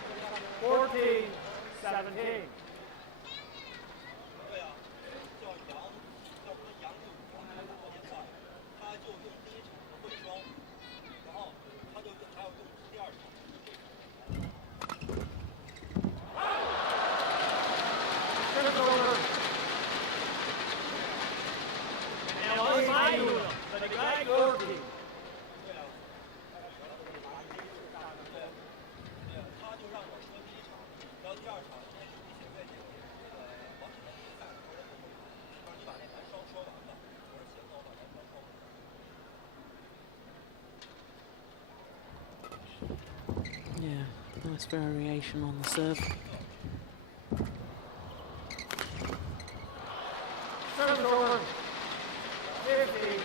14, 17. Yeah, nice variation on the serve. Serve over. 50,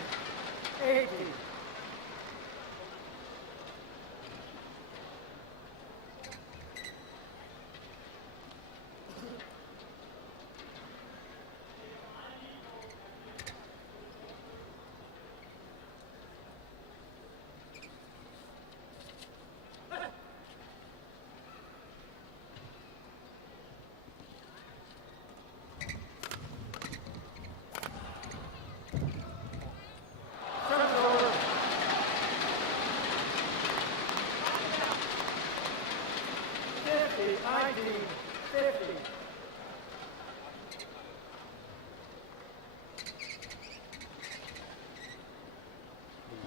80.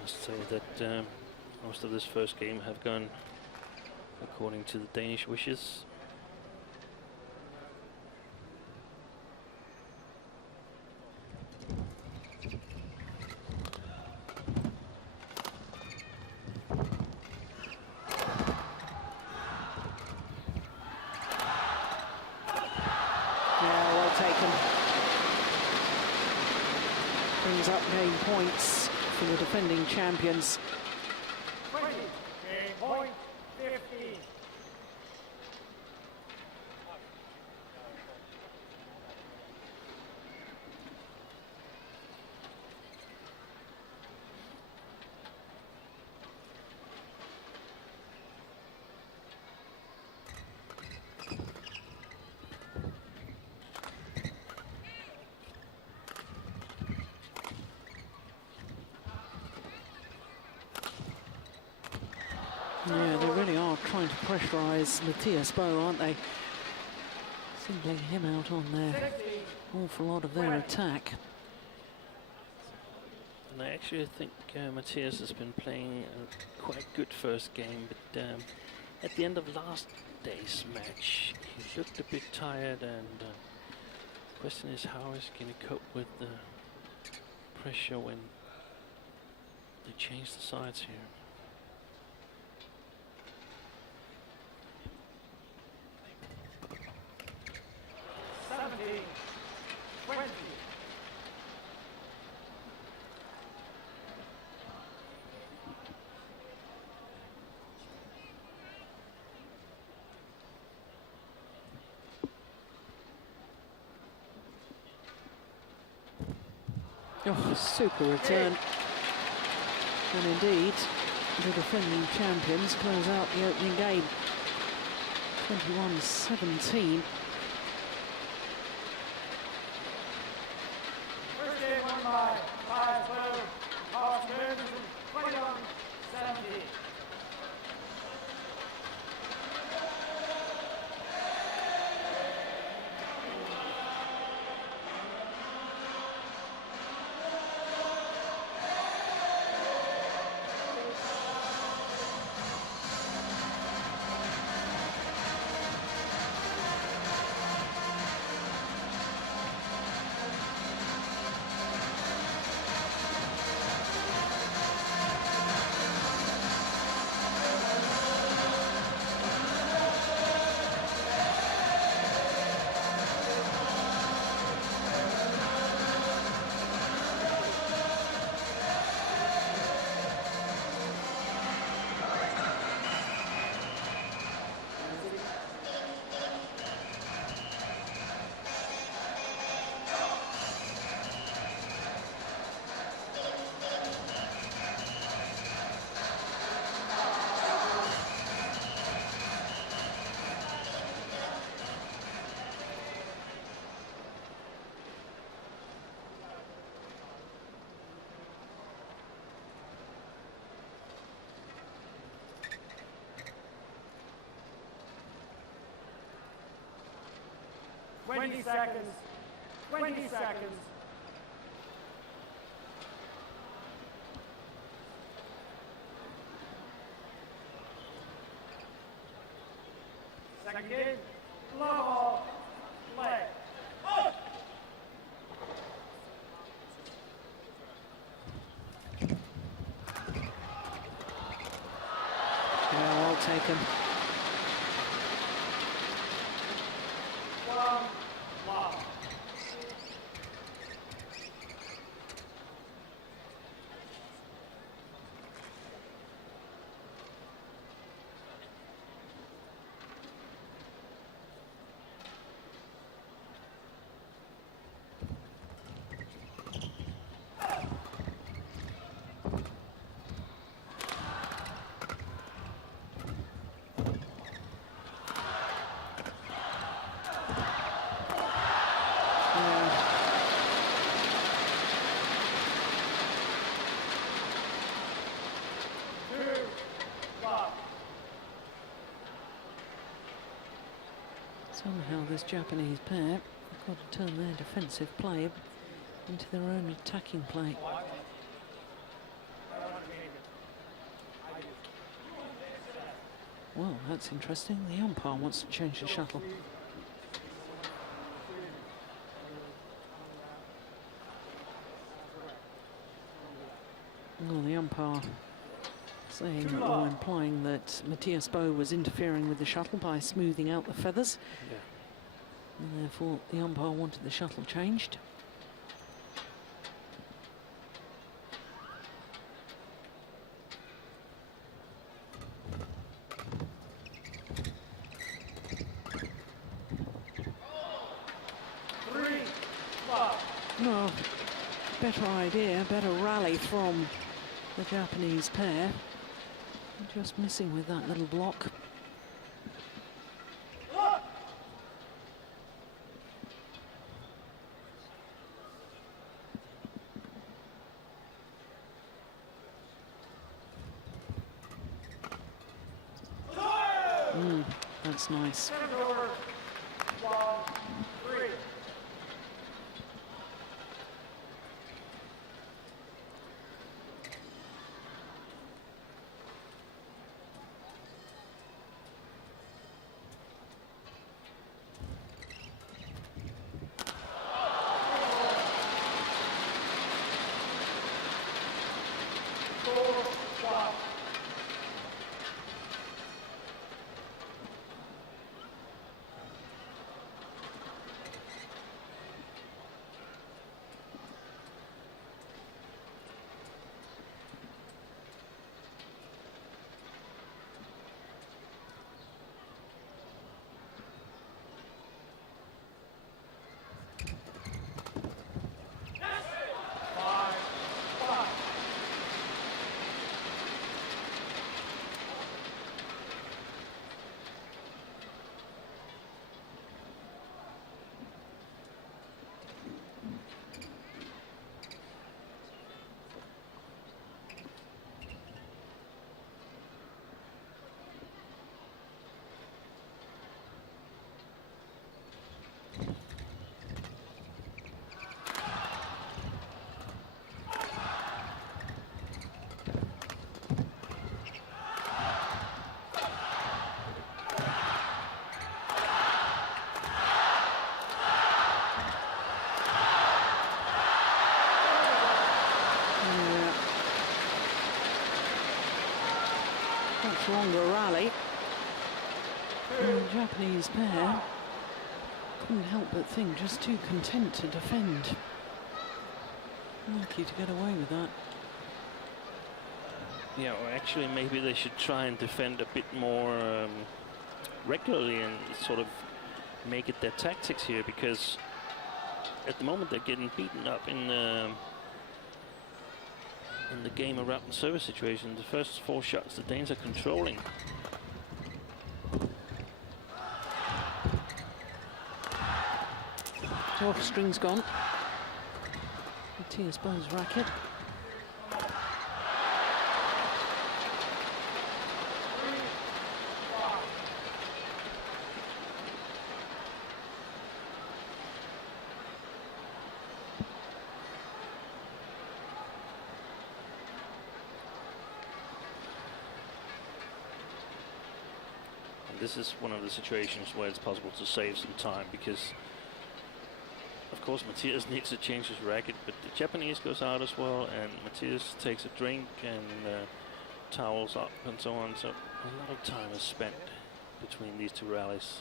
Say that most of this first game have gone according to the Danish wishes. Yeah, well taken. Brings up game points for the defending champions. 20, game point, 15. Yeah, they really are trying to pressurise Mathias Bo, aren't they? Singling him out on their awful lot of their attack. And I actually think Mathias has been playing a quite good first game, but at the end of last day's match, he looked a bit tired, and the question is how is he going to cope with the pressure when they change the sides here. Oh, super return. And indeed, the defending champions close out the opening game. 21-17. First game won by 5. 20 seconds. 20 seconds. Second game. Level. Play. Yeah, well taken. Wow. Somehow this Japanese pair have got to turn their defensive play into their own attacking play. Well, that's interesting. The umpire wants to change the shuttle. Well, the umpire saying or implying that Mathias was interfering with the shuttle by smoothing out the feathers. Yeah. And therefore the umpire wanted the shuttle changed. No, better idea, better rally from the Japanese pair. Just missing with that little block. That's nice. Much longer rally. And the Japanese pair couldn't help but think just too content to defend. Lucky to get away with that. Yeah, or actually maybe they should try and defend a bit more regularly and sort of make it their tactics here, because at the moment they're getting beaten up in the game around the service situation. The first 4 shots the Danes are controlling. So off string's gone. Mathias Bo's racket. this is one of the situations where it's possible to save some time, because of course Mathias needs to change his racket, but the Japanese goes out as well, and Mathias takes a drink and towels up and so on. So a lot of time is spent between these two rallies.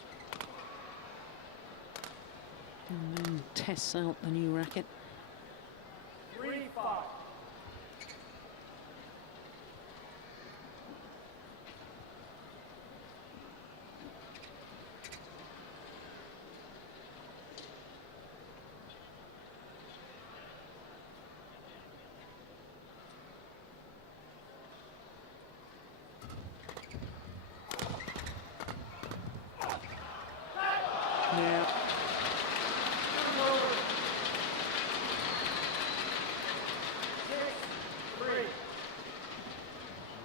And then tests out the new racket. 3-5. Yeah.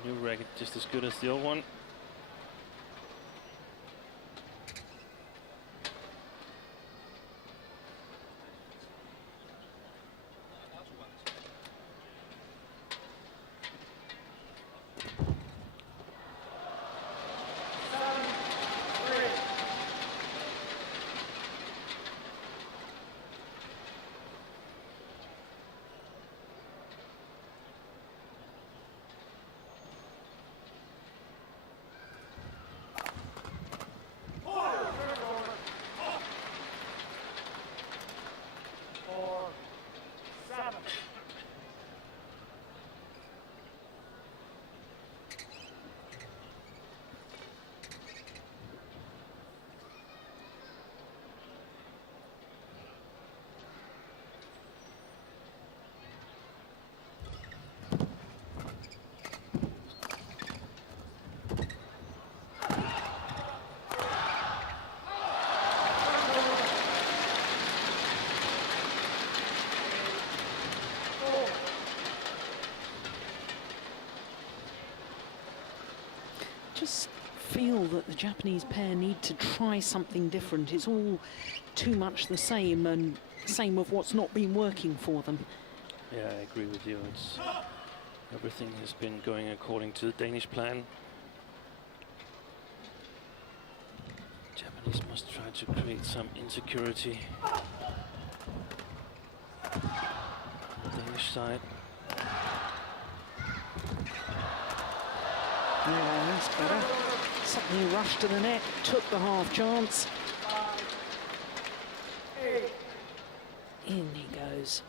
New racket just as good as the old one. Just feel that the Japanese pair need to try something different. It's all too much the same, and same of what's not been working for them. Yeah, I agree with you. It's everything has been going according to the Danish plan. Japanese must try to create some insecurity on the Danish side. Yeah, that's better. Suddenly rushed to the net, took the half chance. 8. In he goes.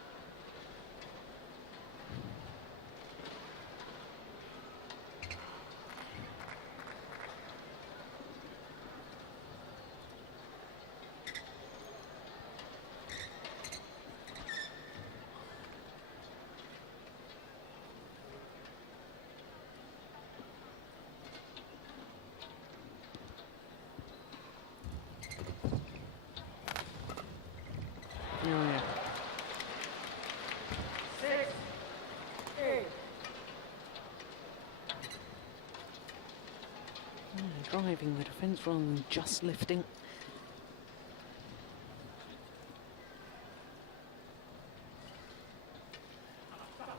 Oh, yeah. 6. 8. Driving the defence rather than just lifting.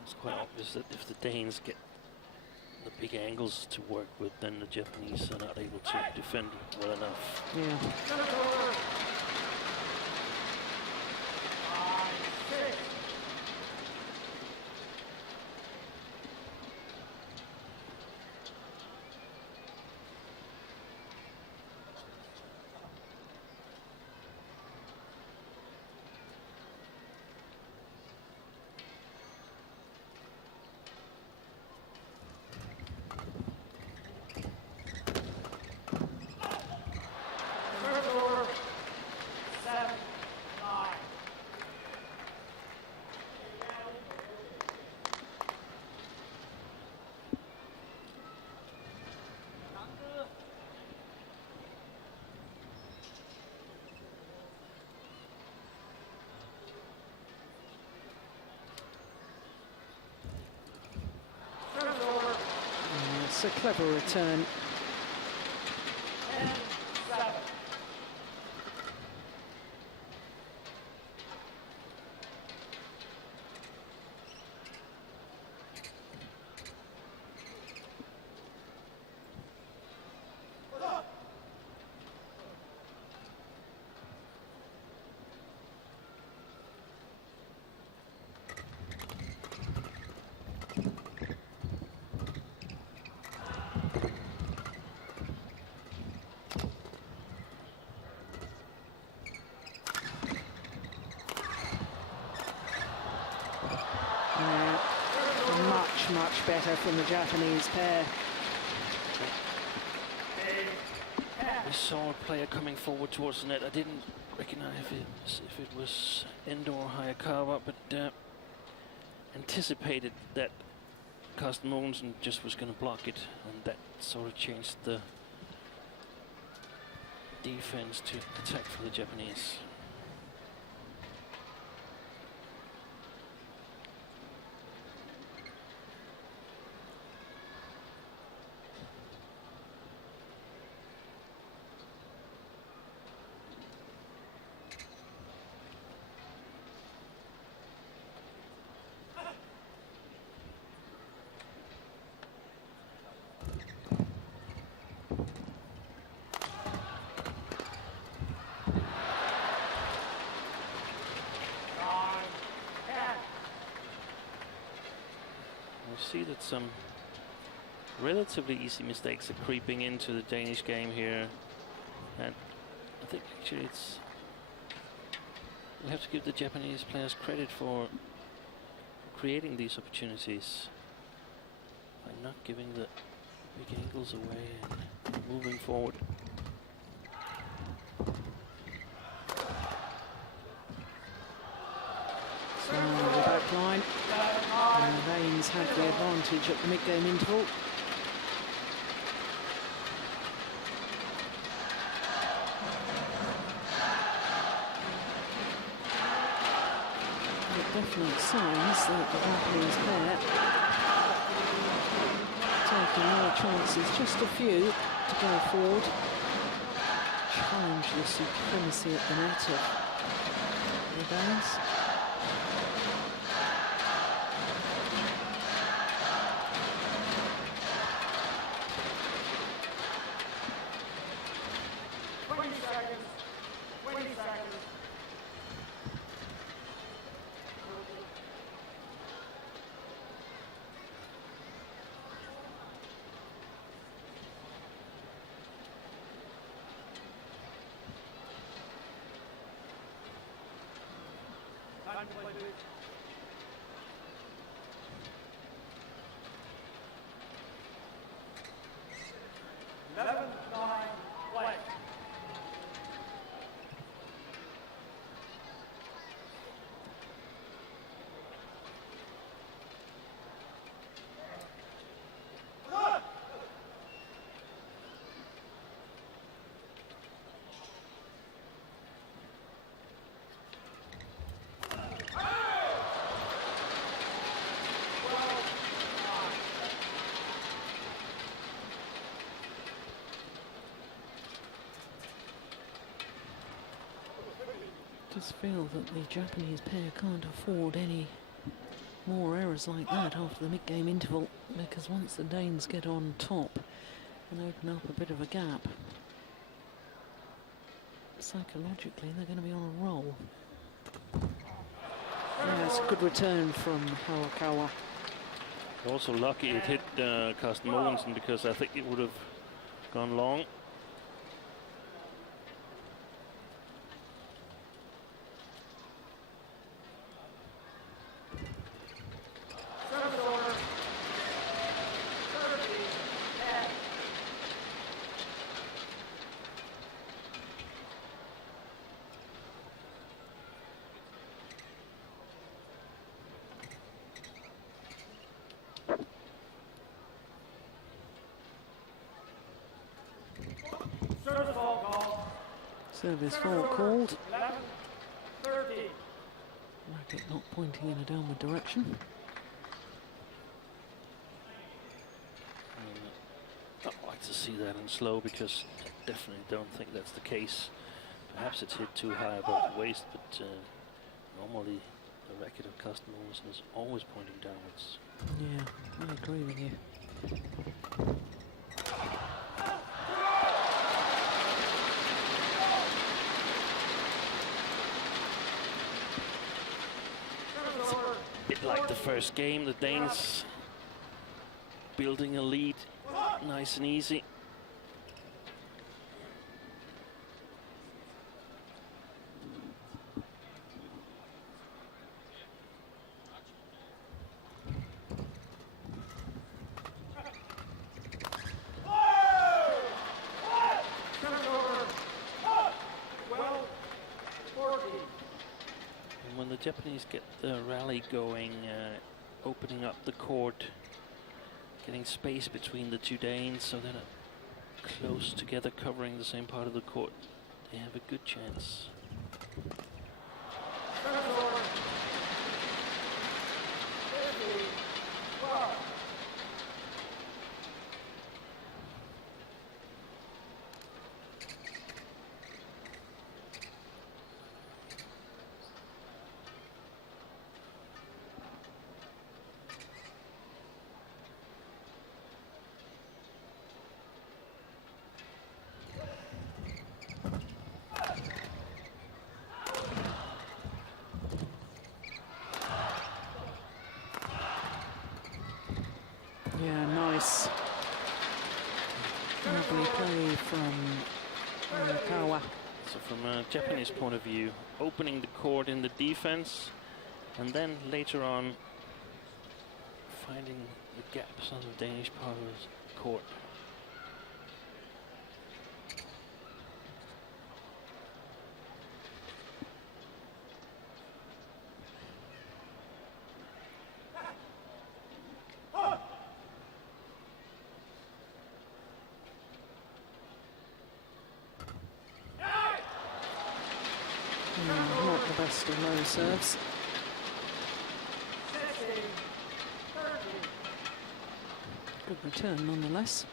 It's quite obvious that if the Danes get the big angles to work with, then the Japanese are not able to defend well enough. Yeah. 6. It's a clever return. 7. Yeah, much better from the Japanese pair. We saw a player coming forward towards the net. I didn't recognize if it was Endo or Hayakawa, but anticipated that Carsten Mogensen just was going to block it, and that sort of changed the defense to attack for the Japanese. See that some relatively easy mistakes are creeping into the Danish game here, and I think actually we have to give the Japanese players credit for creating these opportunities by not giving the big angles away and moving forward. So the back line. And the Danes had the advantage at the mid-game interval. There are definite signs that the Japanese pair taking more chances, just a few to go forward, challenge the supremacy at the net of the Danes. I just feel that the Japanese pair can't afford any more errors like that after the mid-game interval, because once the Danes get on top and open up a bit of a gap, psychologically they're going to be on a roll. Yeah, it's a good return from Hayakawa. Also lucky it hit Carsten Mogensen, because I think it would have gone long. Service fault called. 30. Racket not pointing in a downward direction. I'd like to see that in slow, because I definitely don't think that's the case. Perhaps it's hit too high above the waist, but normally the racket of Carsten Mogensen is always pointing downwards. Yeah, I agree with you. Like the first game, the Danes building a lead nice and easy. Japanese get the rally going, opening up the court, getting space between the two Danes so they're not close together covering the same part of the court, they have a good chance. Yeah, nice. Lovely play from Hayakawa. So from a Japanese point of view, opening the court in the defense, and then later on finding the gaps on the Danish part of the court. Not the best of low serves. Good return nonetheless.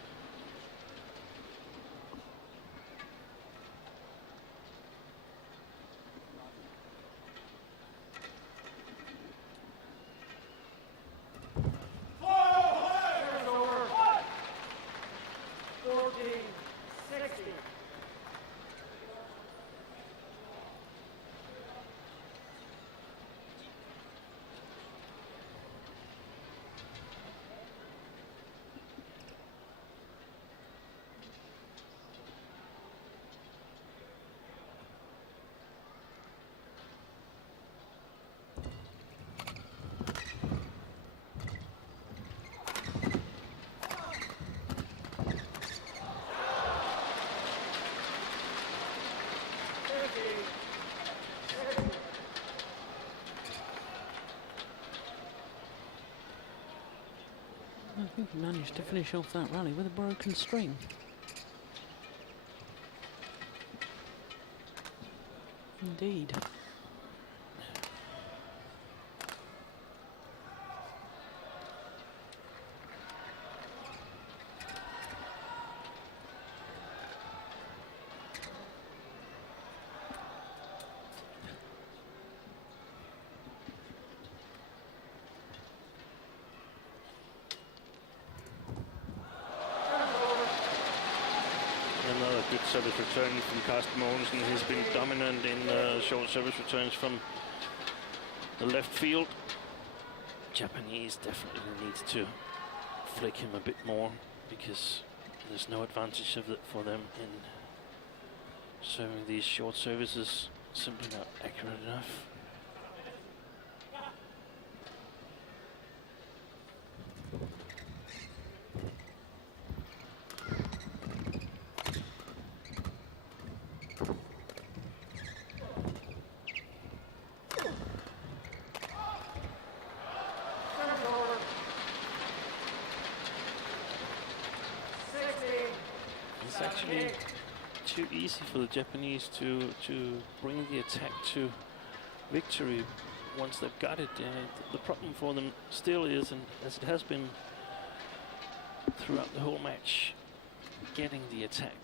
I think he managed to finish off that rally with a broken string. Indeed. Another good service return from Carsten Mogensen. He's been dominant in short service returns from the left field. Japanese definitely needs to flick him a bit more because there's no advantage of it for them in serving these short services. Simply not accurate enough. It's actually too easy for the Japanese to bring the attack to victory once they've got it. The problem for them still is, and as it has been throughout the whole match, getting the attack.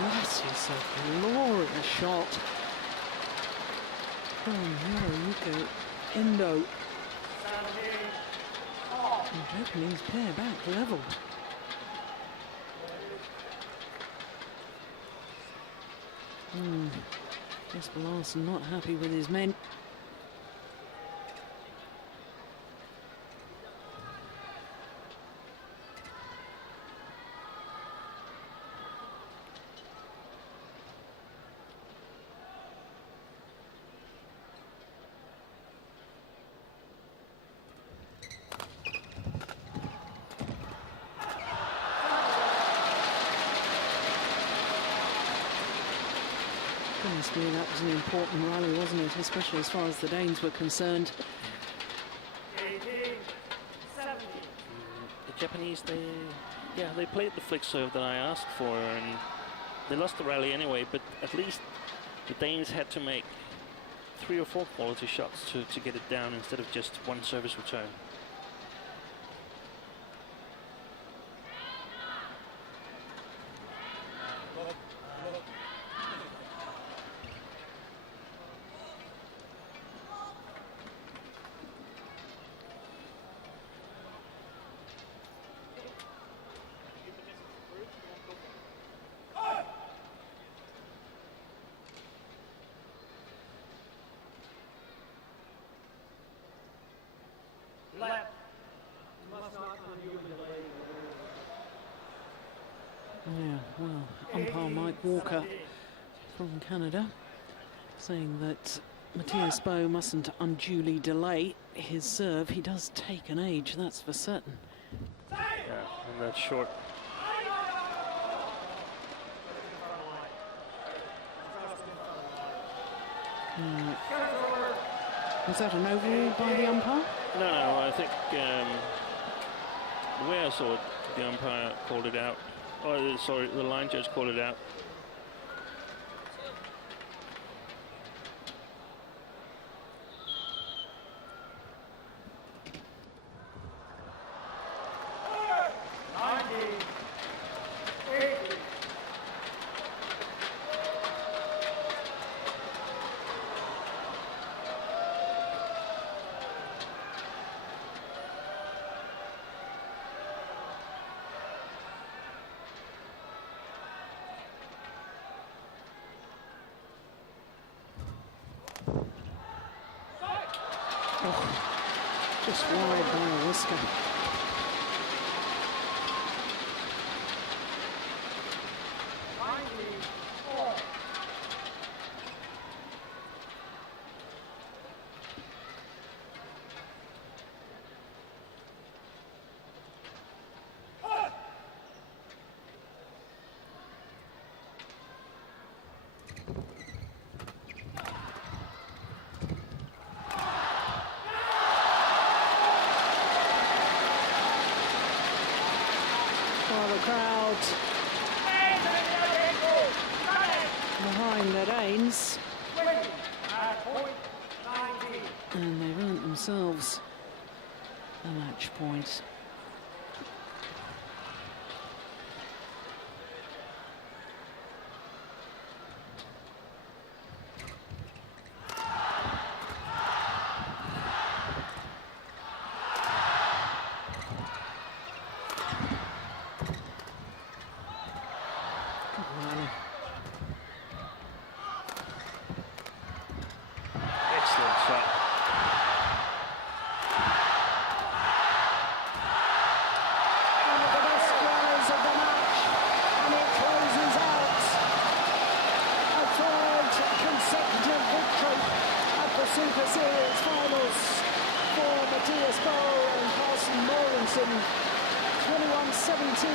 Mathias, a glorious shot from Hiroyuki. Endo. The Japanese pair back level. Jesper Larsen not happy with his men. Goodness me, that was an important rally, wasn't it? Especially as far as the Danes were concerned. 18, 17. The Japanese, they played the flick serve that I asked for, and they lost the rally anyway, but at least the Danes had to make 3 or 4 quality shots to get it down instead of just one service return. Left. Must not undo delay. Yeah, well, umpire Mike Walker from Canada saying that Mathias Bo mustn't unduly delay his serve. He does take an age, that's for certain. Yeah, and that's short. Was that an overrule by the umpire? No, I think the way I saw it, the umpire called it out. Oh, sorry, the line judge called it out. Just wide by a whisker. Behind the Danes, and they've earned themselves a match point. Superseries Finals for Mathias Bo and Carsten Mogensen, 21-17,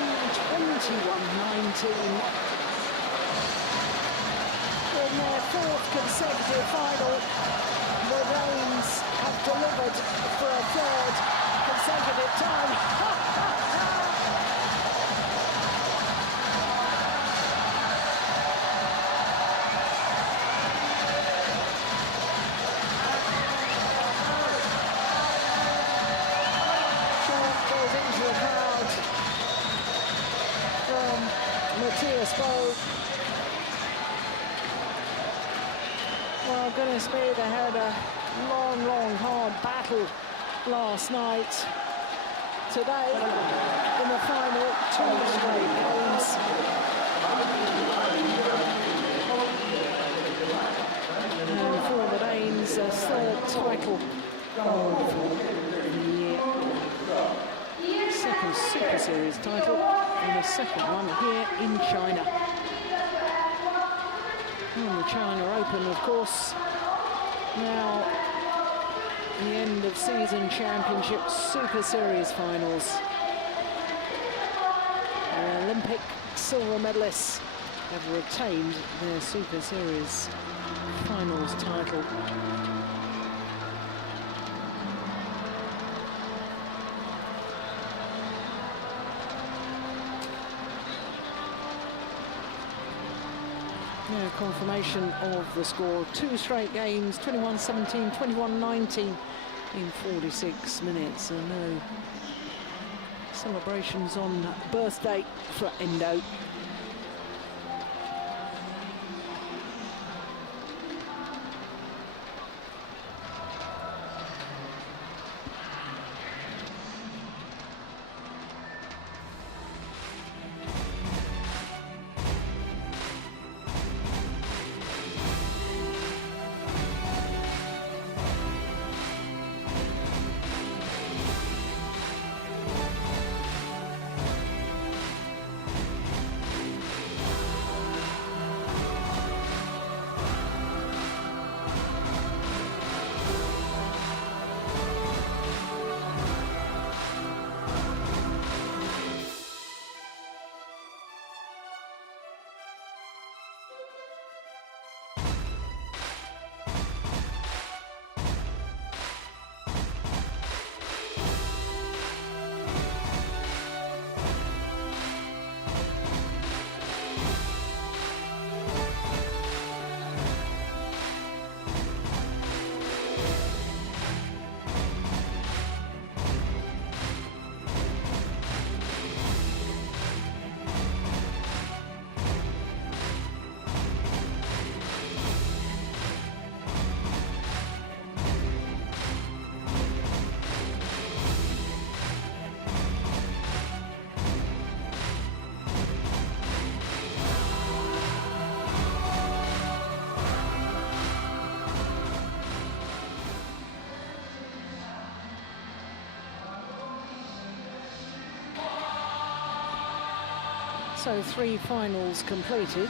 21-19. In their 4th consecutive final, the Danes have delivered for a 3rd consecutive time. Mathias Bo. Well, goodness me, they had a long, hard battle last night. Today, in the final, 2 straight games. And for the Danes, a 3rd title of the year. 2nd Super Series title, and the 2nd one here in China. And the China Open, of course, now the end of season championship Super Series finals. Olympic silver medalists have retained their Super Series Finals title. Yeah, confirmation of the score. 2 straight games, 21-17, 21-19 in 46 minutes. And no celebrations on birthday for Endo. So 3 finals completed,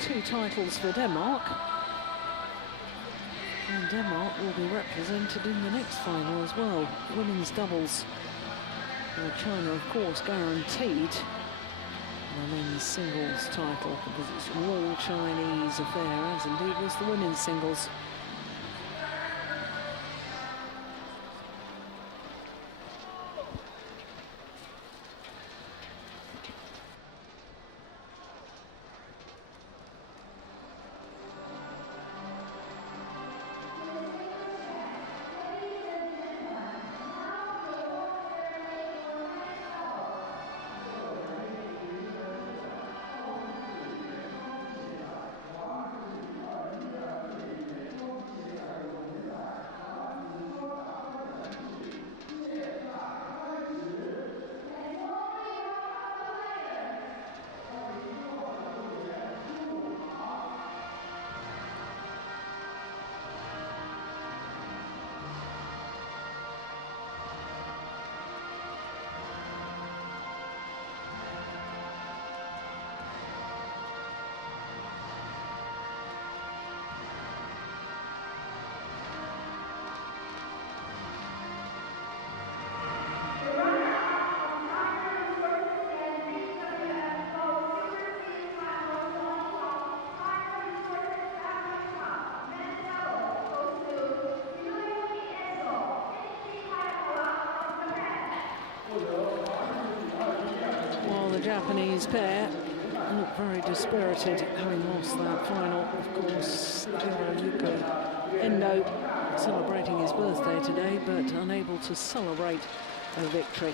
2 titles for Denmark. And Denmark will be represented in the next final as well, women's doubles. Where China, of course, guaranteed the men's singles title because it's an all Chinese affair, as indeed was the women's singles. The Japanese pair look very dispirited, having lost that final. Of course, Hiroyuki Endo celebrating his birthday today, but unable to celebrate a victory.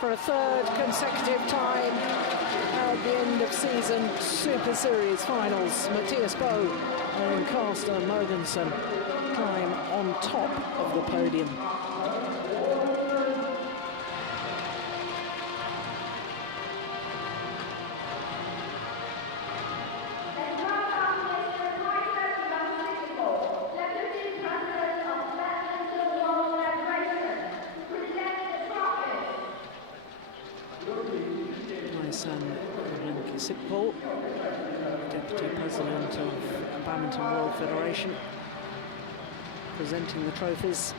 For a 3rd consecutive time at the end of season Super Series Finals, Mathias and Carsten Mogensen climb on top of the podium. Nice and sick ball. Deputy President of Badminton World Federation, presenting the trophies.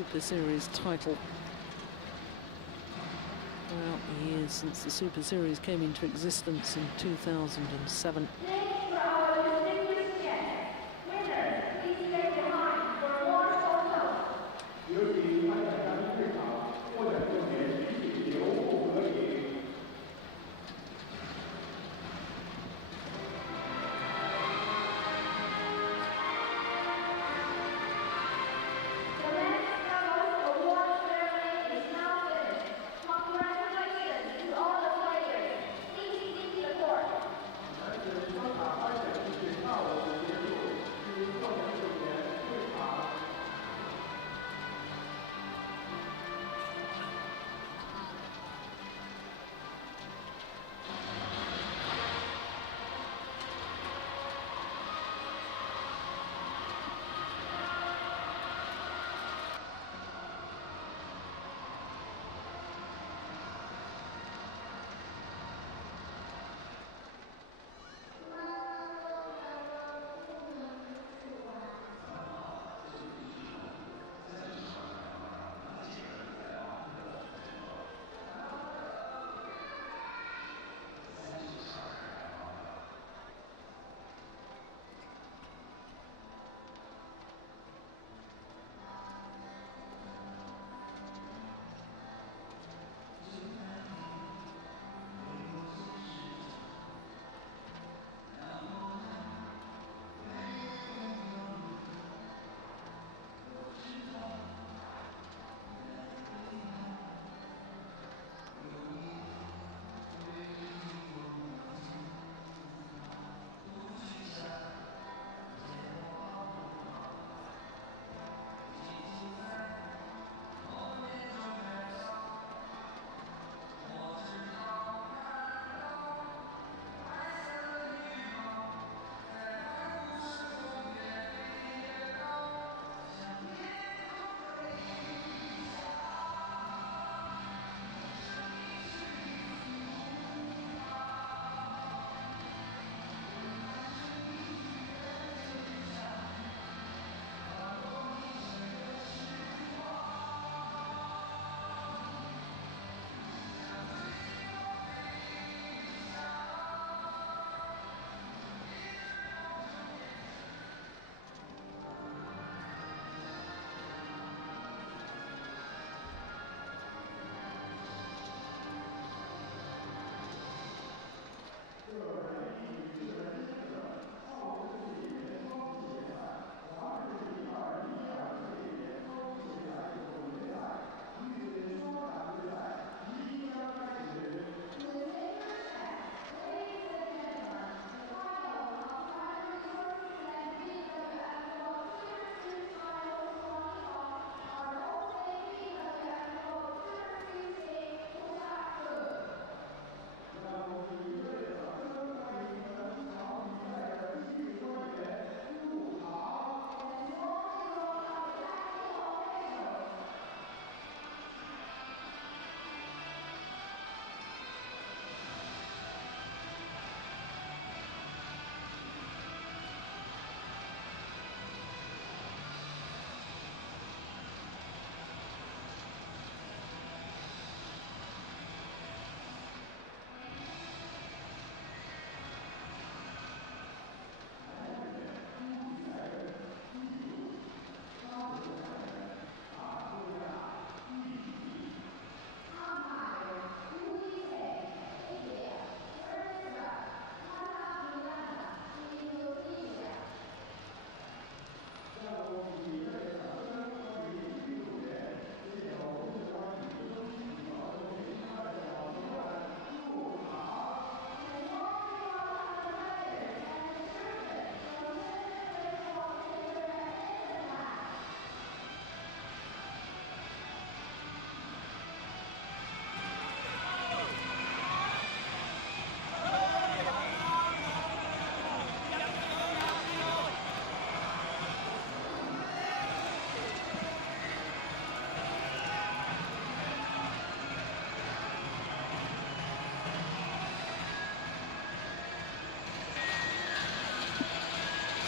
Super Series title throughout the years since the Super Series came into existence in 2007.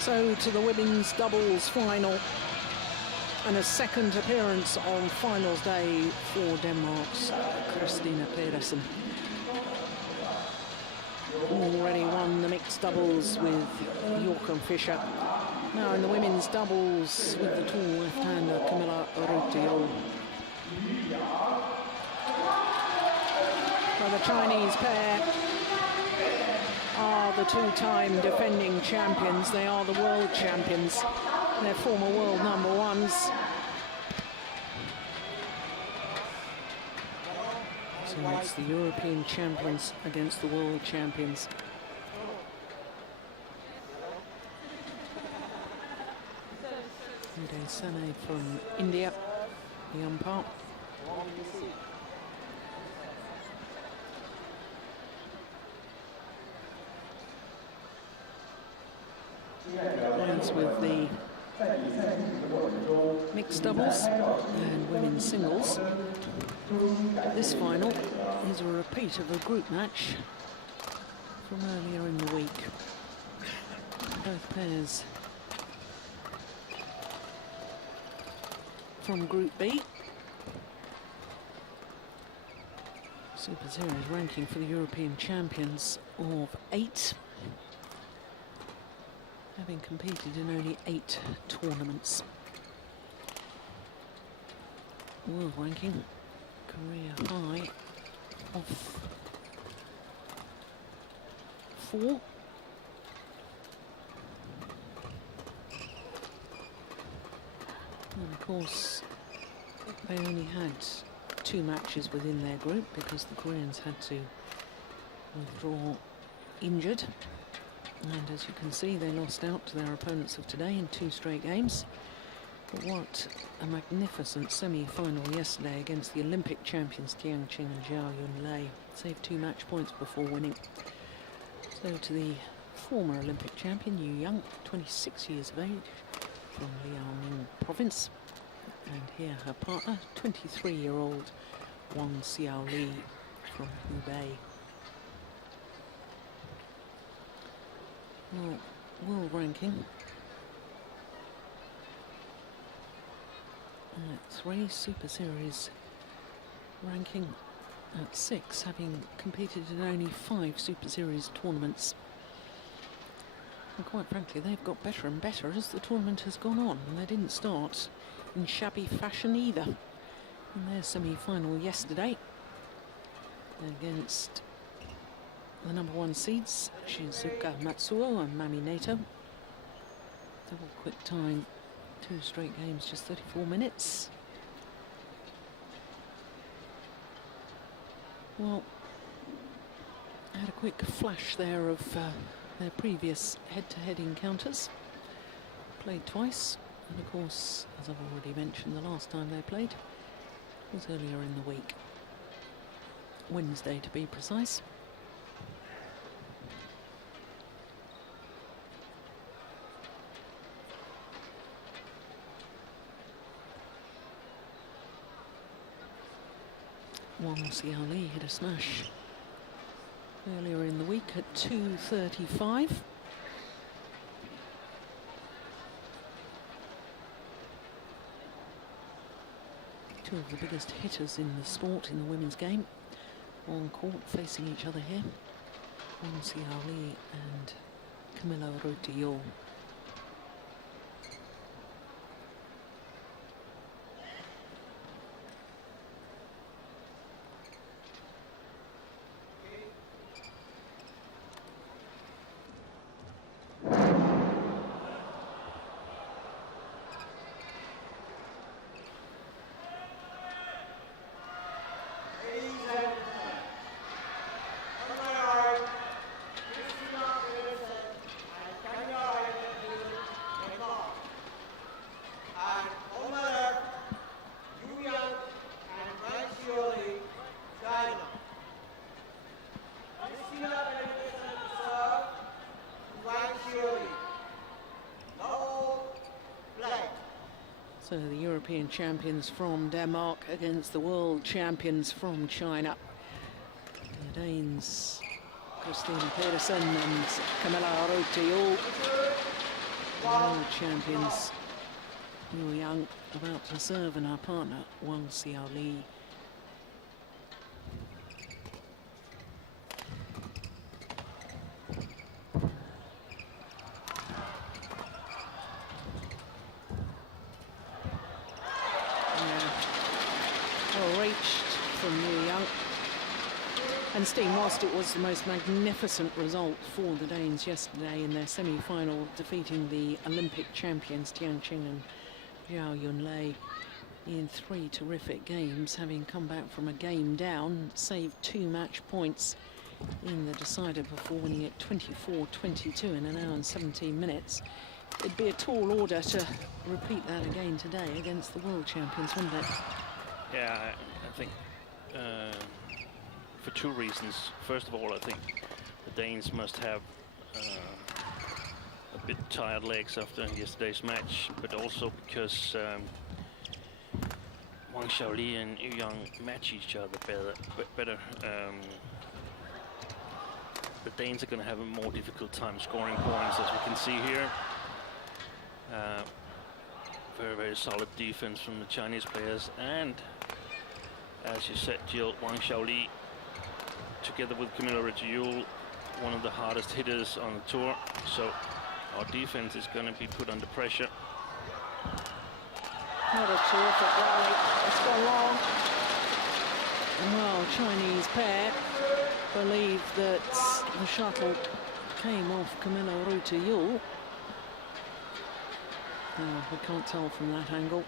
So to the women's doubles final, and a second appearance on finals day for Denmark's Christinna Pedersen. Already won the mixed doubles with Joachim Fischer. Now in the women's doubles with the tall left-hander Kamilla Rytter. So the Chinese pair are the two-time defending champions. They are the world champions. They're former world number ones. So it's the European champions against the world champions. Pedersen from India, the umpire. As with the mixed doubles and women's singles, this final is a repeat of a group match from earlier in the week. Both pairs from Group B. Super Series ranking for the European champions of 8. Having competed in only 8 tournaments. World ranking, career high of 4. And of course, they only had 2 matches within their group because the Koreans had to withdraw injured. And as you can see, they lost out to their opponents of today in 2 straight games. But what a magnificent semi-final yesterday against the Olympic champions Zhang and Zhao Yunlei. Saved 2 match points before winning. So to the former Olympic champion Yu Yang, 26 years of age, from Liaoning province. And here her partner, 23-year-old Wang Xiaoli from Hubei. Well, world ranking at 3, Super Series ranking at 6, having competed in only 5 Super Series tournaments. And quite frankly, they've got better and better as the tournament has gone on, and they didn't start in shabby fashion either. In their semi-final yesterday against the number 1 seeds, Shizuka Matsuo and Mami Nato. Double quick time, 2 straight games, just 34 minutes. Well, I had a quick flash there of their previous head-to-head encounters. Played twice, and of course, as I've already mentioned, the last time they played was earlier in the week. Wednesday, to be precise. Wang Xiaoli hit a smash earlier in the week at 2:35. Two of the biggest hitters in the sport in the women's game on court, facing each other here. Wang Xiaoli and Kamilla Rytter. So the European champions from Denmark against the world champions from China. The Danes, Christinna Pedersen and Kamilla Rytter. World champions Yu Yang about to serve, and our partner Wang Xiaoli. Well reached from Yu Yang. And Steen, whilst it was the most magnificent result for the Danes yesterday in their semi-final, defeating the Olympic champions Tianqing and Zhao Yunlei in 3 terrific games, having come back from a game down, saved 2 match points in the decider before winning it 24-22 in an hour and 17 minutes. It'd be a tall order to repeat that again today against the world champions, wouldn't it? Yeah, I think for 2 reasons. First of all, I think the Danes must have a bit tired legs after yesterday's match, but also because Wang Xiaoli and Yu Yang match each other better. The Danes are going to have a more difficult time scoring points, as we can see here. Very, very solid defense from the Chinese players, and as you said, Jill, Wang Xiaoli, together with Kamilla Juhl, one of the hardest hitters on the tour. So our defense is going to be put under pressure. What a terrific rally. It's gone long. Well, Chinese pair believe that the shuttle came off Kamilla Juhl. We can't tell from that angle.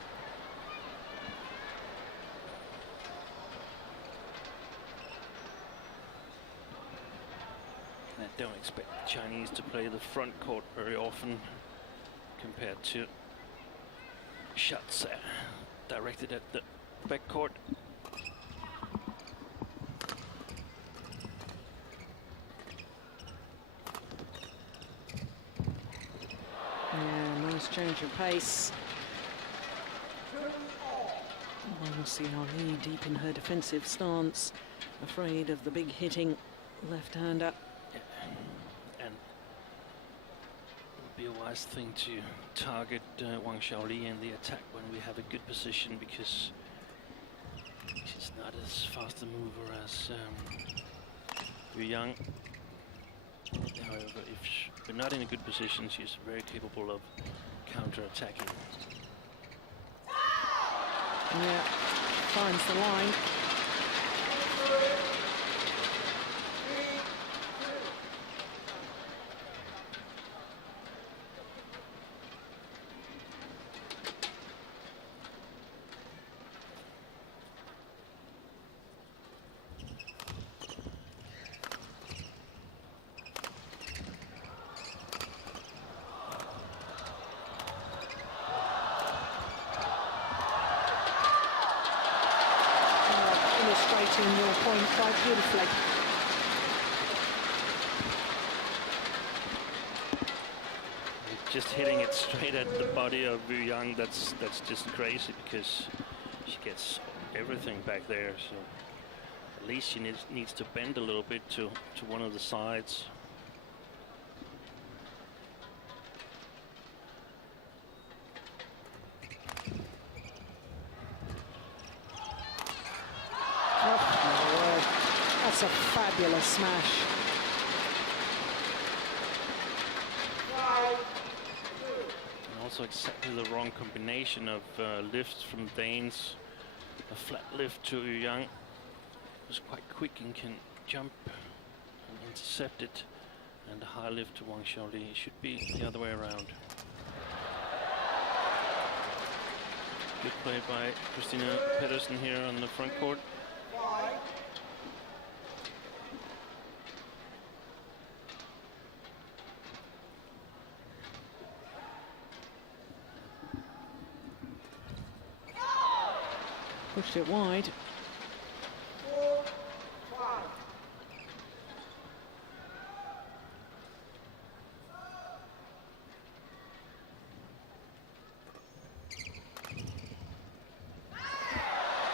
I don't expect the Chinese to play the front court very often compared to shots directed at the back court. Yeah, nice change of pace. Wang Xiaoli deep in her defensive stance, afraid of the big hitting left-hander. And it would be a wise thing to target Wang Xiaoli in the attack when we have a good position, because she's not as fast a mover as Yu Yang. However, if we're not in a good position, she's very capable of counter-attacking. Yeah, finds the line. Illustrating your point quite beautifully. Just hitting it straight at the body of Yu Yang, that's just crazy, because she gets everything back there. So at least she needs to bend a little bit to one of the sides. That's a fabulous smash. And also exactly the wrong combination of lifts from Danes. A flat lift to Yu Yang was quite quick and can jump and intercept it, and a high lift to Wang Xiaoli. It should be the other way around. Good play by Christinna Pedersen here on the front court. Pushed it wide.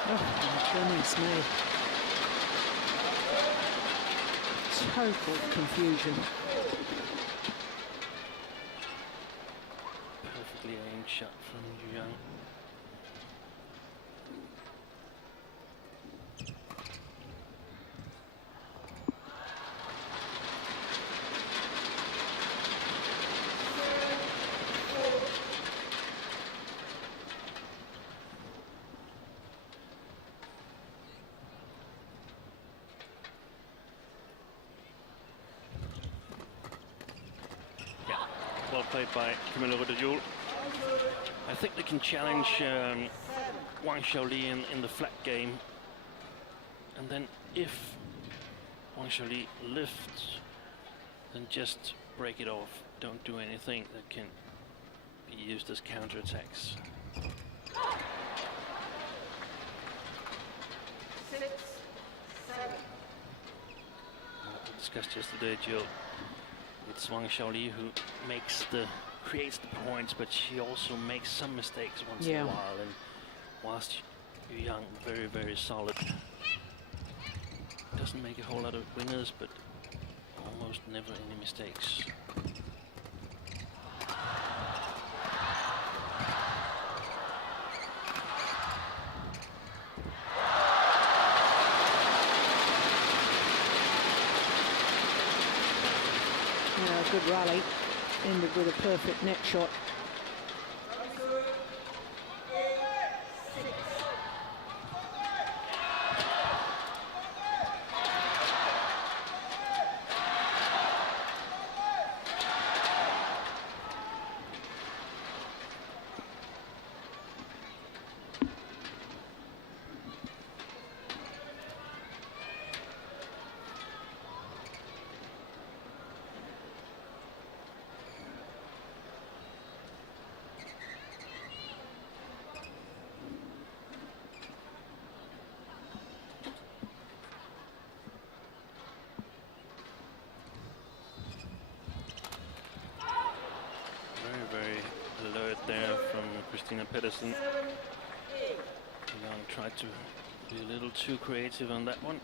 Oh, my goodness me. Total confusion. shot from Yang. Well played by Kamilla with the Juhl. I think they can challenge Wang Xiaoli in the flat game. And then if Wang Xiaoli lifts, then just break it off. Don't do anything that can be used as counterattacks. 6, 7. We discussed yesterday, Jill. It's Wang Xiaoli who creates the points, but she also makes some mistakes once in a while. And whilst Yang very, very solid, doesn't make a whole lot of winners, but almost never any mistakes. Good rally, ended with a perfect net shot. Christinna Pedersen. Young tried to be a little too creative on that one.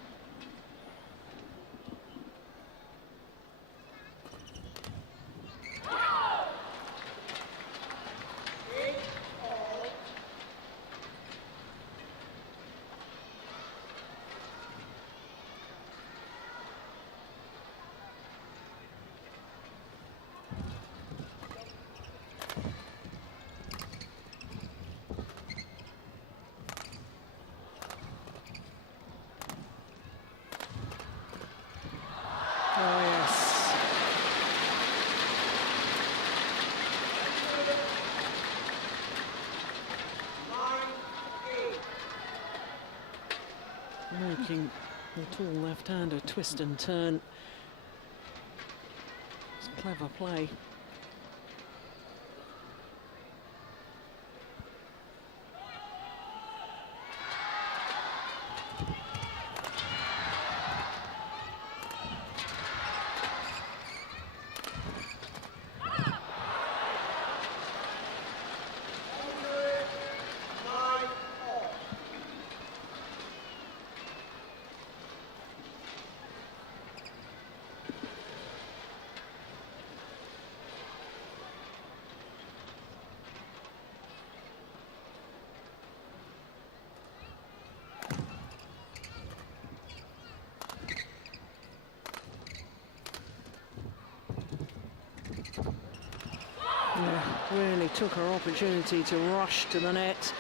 Making the tall left-hander twist and turn. It's clever play. Really took her opportunity to rush to the net.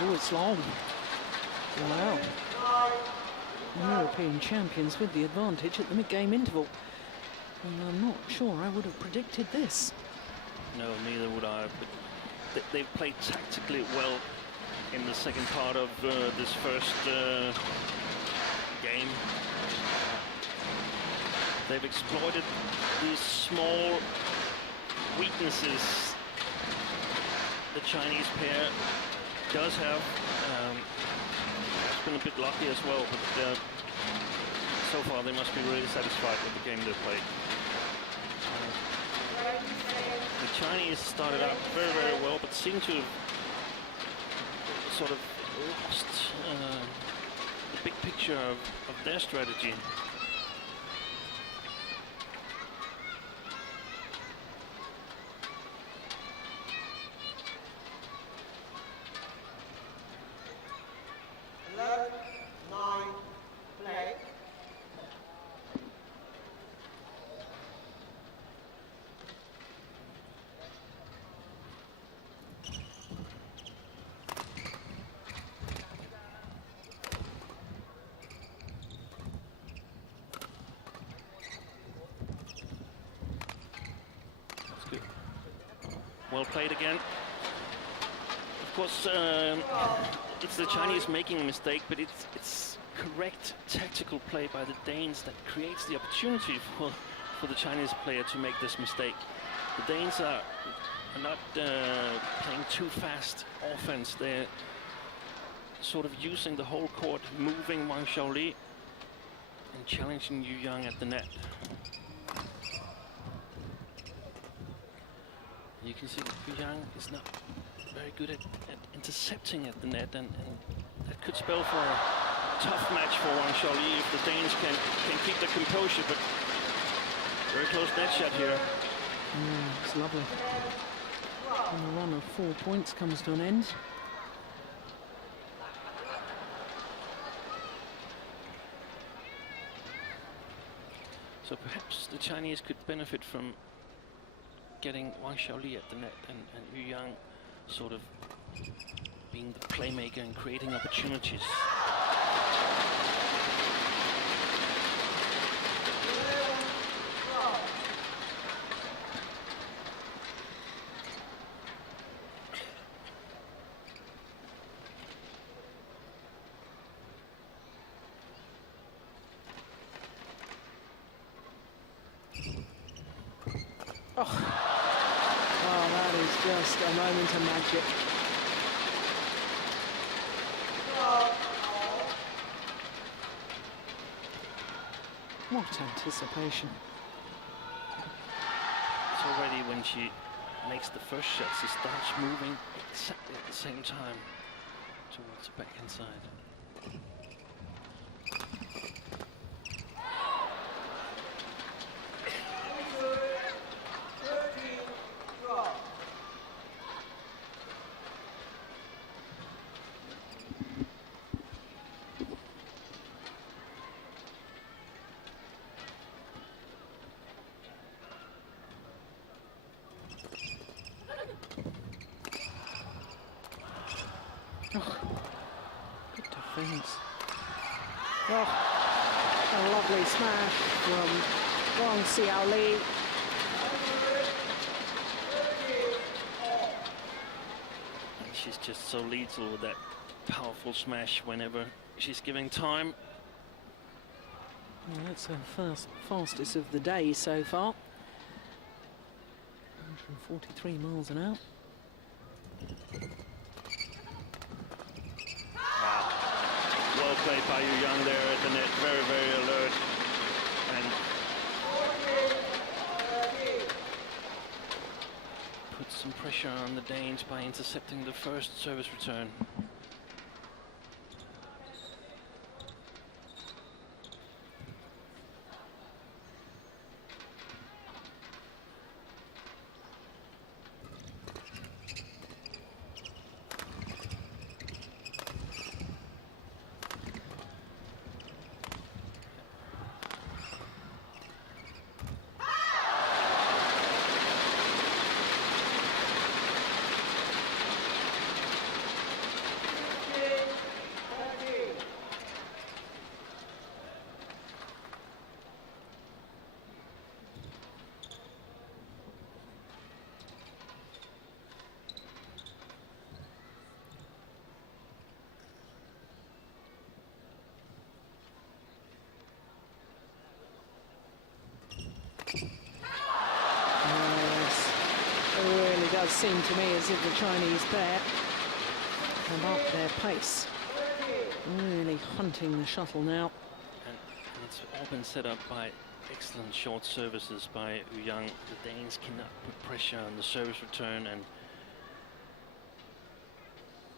Oh, it's long. Wow. European champions with the advantage at the mid-game interval. And I'm not sure I would have predicted this. No, neither would I. But they've played tactically well in the second part of this first game. They've exploited these small weaknesses the Chinese pair does have. It's been a bit lucky as well, but so far they must be really satisfied with the game they played. The Chinese started out very, very well, but seem to have sort of lost the big picture of their strategy. Well played again. Of course, it's the Chinese making a mistake, but it's correct tactical play by the Danes that creates the opportunity for the Chinese player to make this mistake. The Danes are not playing too fast offense. They're sort of using the whole court, moving Wang Xiaoli and challenging Yu Yang at the net. You can see that Yu Yang is not very good at intercepting at the net, and that could spell for a tough match for Wang Xiaoli if the Danes can keep their composure, but very close net shot here. It's lovely. And the run of 4 points comes to an end. So perhaps the Chinese could benefit from getting Wang Xiaoli at the net and Yu Yang sort of being the playmaker and creating opportunities. Oh, that is just a moment of magic. What anticipation. It's already when she makes the first shot, she starts moving exactly at the same time towards the backhand side. Good defense. Oh, a lovely smash from Wang Xiaoli. She's just so lethal with that powerful smash whenever she's giving time. Well, that's her first fastest of the day so far. 143 miles an hour. Well played by Yu Yang there at the net, very, very alert. And put some pressure on the Danes by intercepting the first service return. Does seem to me as if the Chinese pair have upped their pace. Really hunting the shuttle now. And It's all been set up by excellent short services by Yang. The Danes cannot put pressure on the service return, and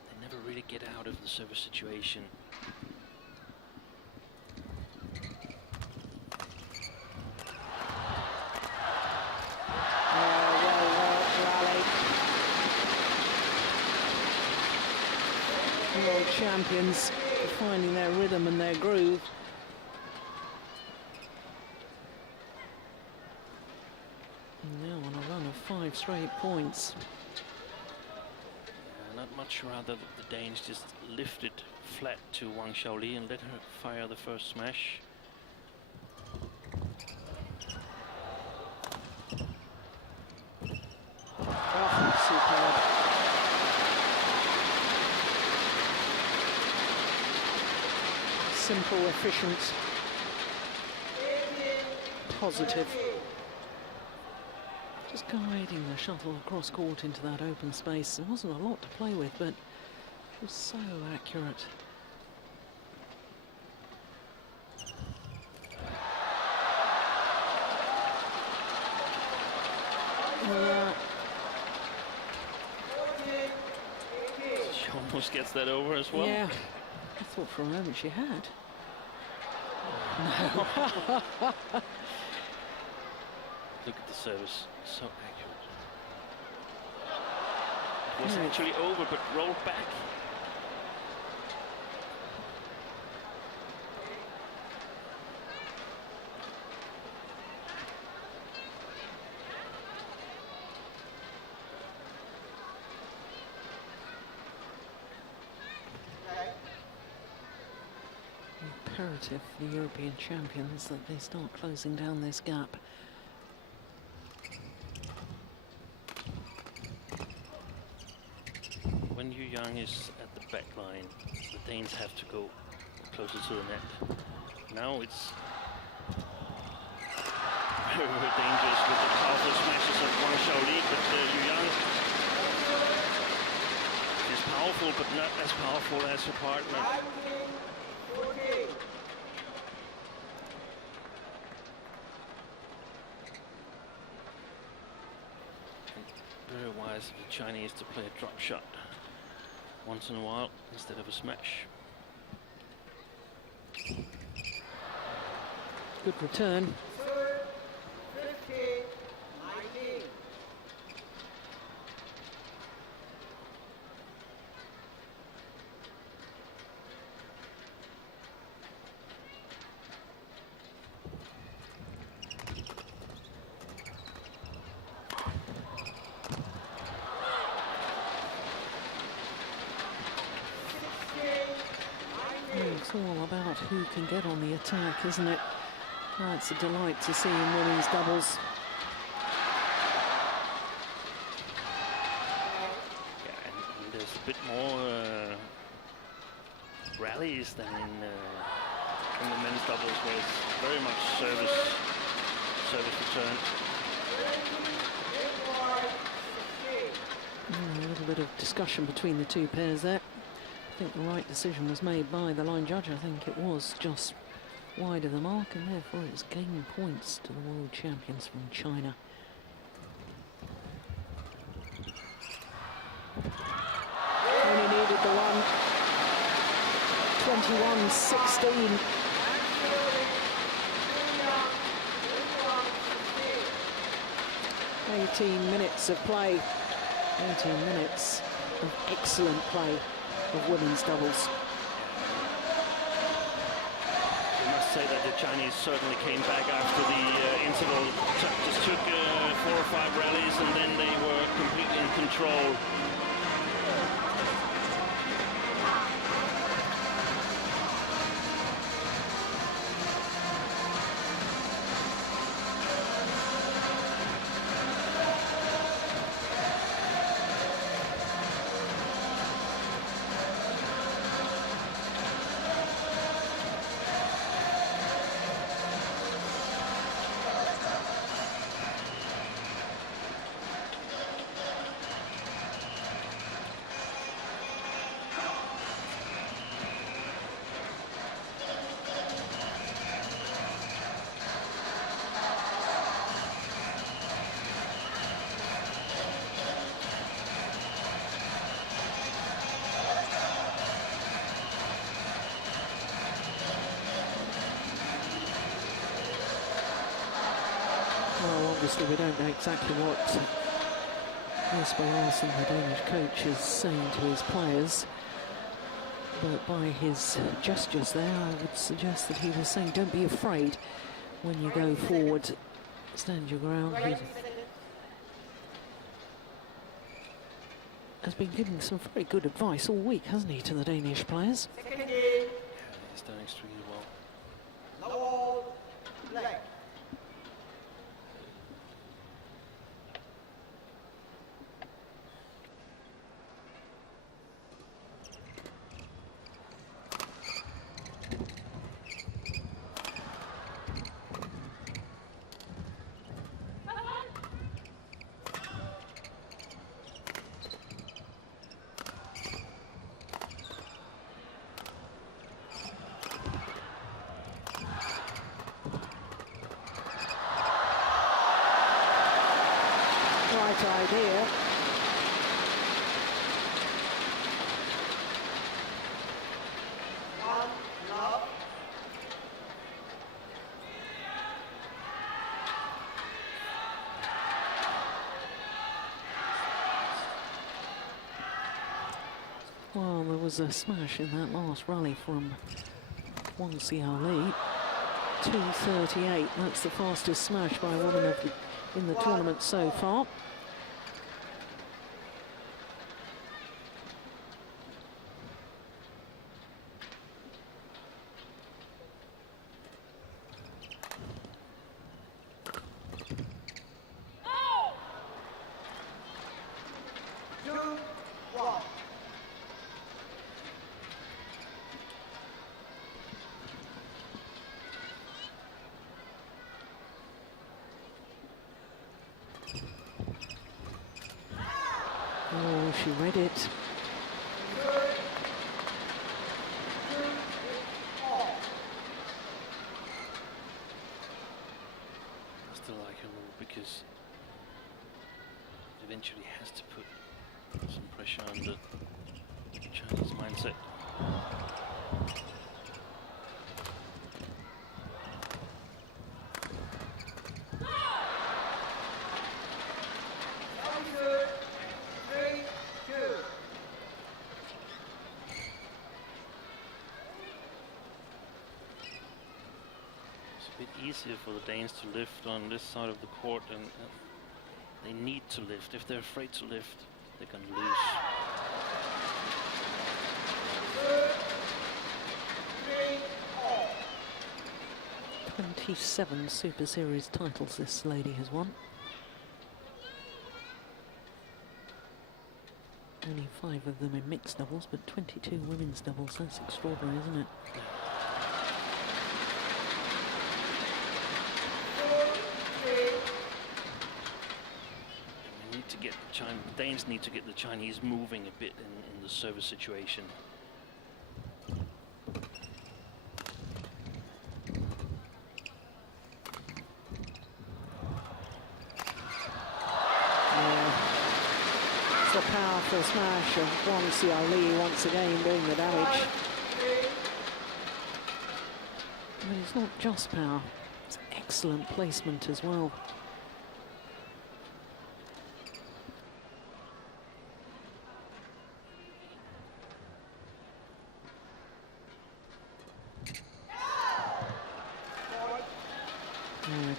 they never really get out of the service situation. World champions finding their rhythm and their groove. And now on a run of 5 straight points. Not much rather that the Danes just lifted flat to Wang Xiaoli and let her fire the first smash. Oh, superb. Simple, efficient, positive. Just guiding the shuttle across court into that open space. There wasn't a lot to play with, but it was so accurate. She almost gets that over as well. Yeah, I thought for a moment she had. Look at the service, so accurate. It was actually over, but rolled back. Imperative for the European champions that they start closing down this gap. When Yu Yang is at the back line, the Danes have to go closer to the net. Now it's very, very dangerous with the powerful smashes of Wang Xiaoli, but Yu Yang is powerful, but not as powerful as her partner. Very wise of the Chinese to play a drop shot once in a while instead of a smash. Good return. It's all about who can get on the attack, isn't it? Oh, it's a delight to see in women's doubles. Yeah, and there's a bit more rallies than in the men's doubles, where it's very much service return. A little bit of discussion between the two pairs there. I think the right decision was made by the line judge. I think it was just wide of the mark, and therefore it's gaining points to the world champions from China. Only needed the one. 21-16. Minutes of play. 18 minutes of excellent play of women's doubles. I must say that the Chinese certainly came back after the interval. Just took 4 or 5 rallies, and then they were completely in control. obviously we don't know exactly what Jesper Larsen, the Danish coach, is saying to his players, but by his gestures there, I would suggest that he was saying, don't be afraid when you go forward, stand your ground. He has been giving some very good advice all week, hasn't he, to the Danish players? Yeah, he's done extremely well. Idea. Well, there was a smash in that last rally from Wang Xiaoli. 2:38. That's the fastest smash by a woman in the tournament so far. Oh, she read it. I still like her move because it eventually has to put some pressure on the Chinese mindset. Easier for the Danes to lift on this side of the court, and they need to lift. If they're afraid to lift, they're going to lose. 27 Super Series titles this lady has won. Only 5 of them in mixed doubles, but 22 women's doubles. That's extraordinary, isn't it? The Danes need to get the Chinese moving a bit in the service situation. It's a powerful smash of Wang Xiaoli once again doing the damage. But it's not just power, it's excellent placement as well.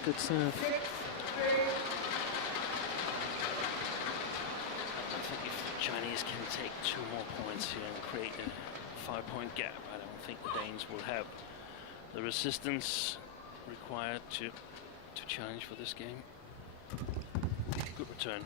Good serve. I think if the Chinese can take 2 more points here and create a 5-point gap, I don't think the Danes will have the resistance required to challenge for this game. Good return.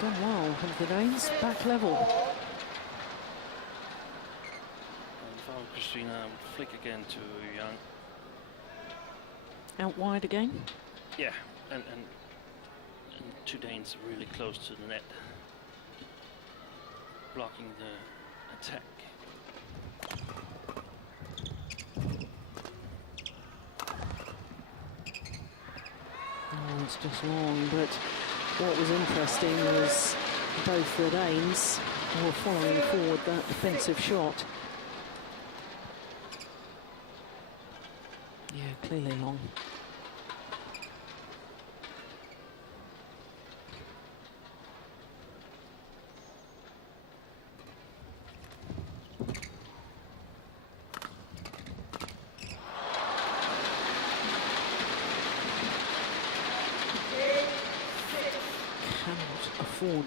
Done well, the Danes back level. flick again to Young. Out wide again? Yeah, and two Danes really close to the net, blocking the attack. Oh, it's just long, but what was interesting was both the Danes were following forward that defensive shot. Yeah, clearly long.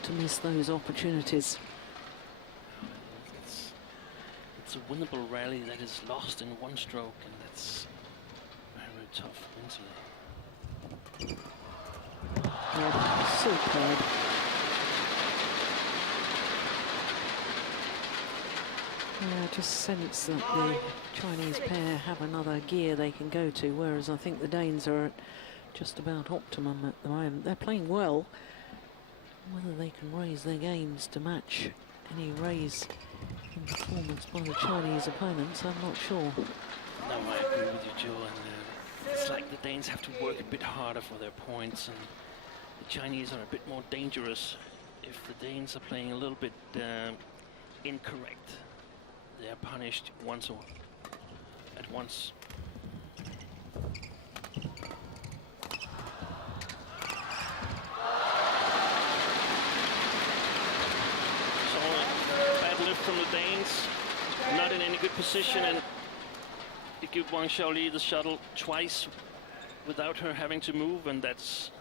To miss those opportunities. It's a winnable rally that is lost in one stroke, and that's very tough mentally. Yeah, superb. Yeah, I just sense that the Chinese pair have another gear they can go to, whereas I think the Danes are at just about optimum at the moment. They're playing well. Whether they can raise their games to match any raise in performance by the Chinese opponents, I'm not sure. No, I agree with you, Juhl. And it's like the Danes have to work a bit harder for their points, and the Chinese are a bit more dangerous. If the Danes are playing a little bit incorrect, they are punished at once. From the Danes, not in any good position, and it gives Wang Xiaoli the shuttle twice without her having to move, and that's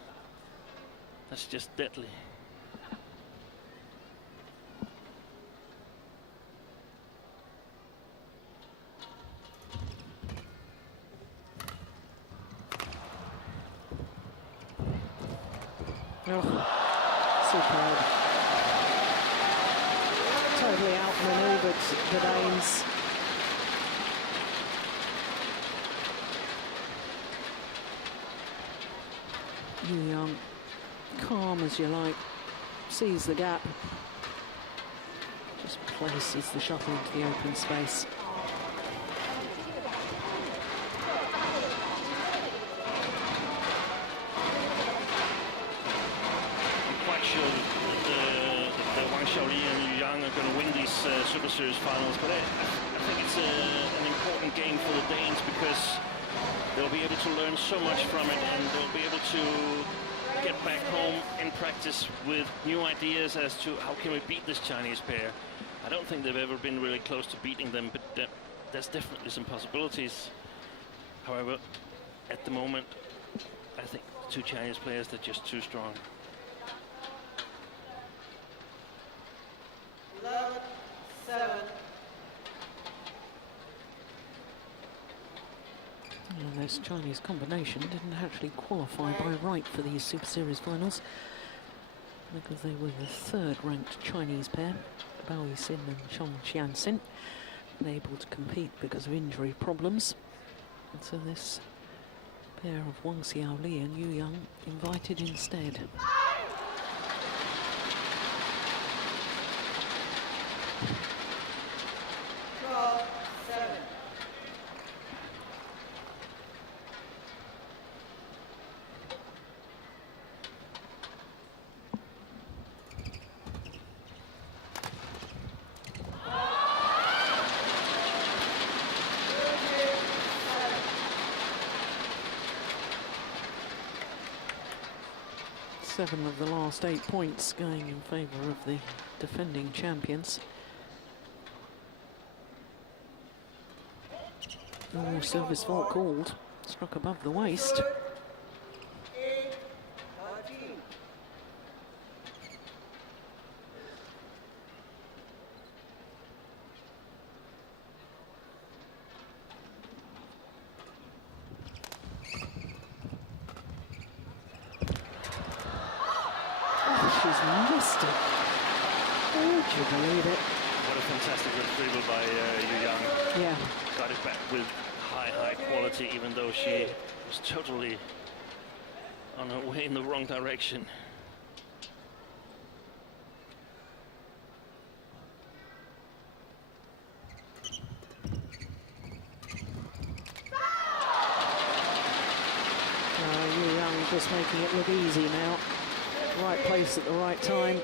just deadly. Oh, superb. Totally outmaneuvered the Danes. Young, calm as you like, sees the gap, just places the shuttle into the open space. I'm quite sure that Wang Xiaoli and Zhang are going to win these Super Series finals, but I think it's an important game for the Danes because they'll be able to learn so much from it, and they'll be able to get back home in practice with new ideas as to how can we beat this Chinese pair. I don't think they've ever been really close to beating them, but there's definitely some possibilities. However, at the moment, I think the two Chinese players, they're just too strong. 11-7. And this Chinese combination didn't actually qualify by right for these Super Series finals because they were the third-ranked Chinese pair, OSIM and Mogensen, unable to compete because of injury problems. And so this pair of Wang Xiaoli and Yu Yang invited instead. Seven of the last 8 points going in favour of the defending champions. Oh, service fault called. Struck above the waist. Missed it. Oh, would you believe it? What a fantastic retrieval by Yu Yang. Yeah. Got it back with high quality, even though she was totally on her way in the wrong direction. Just making it look easy now. Right place at the right time.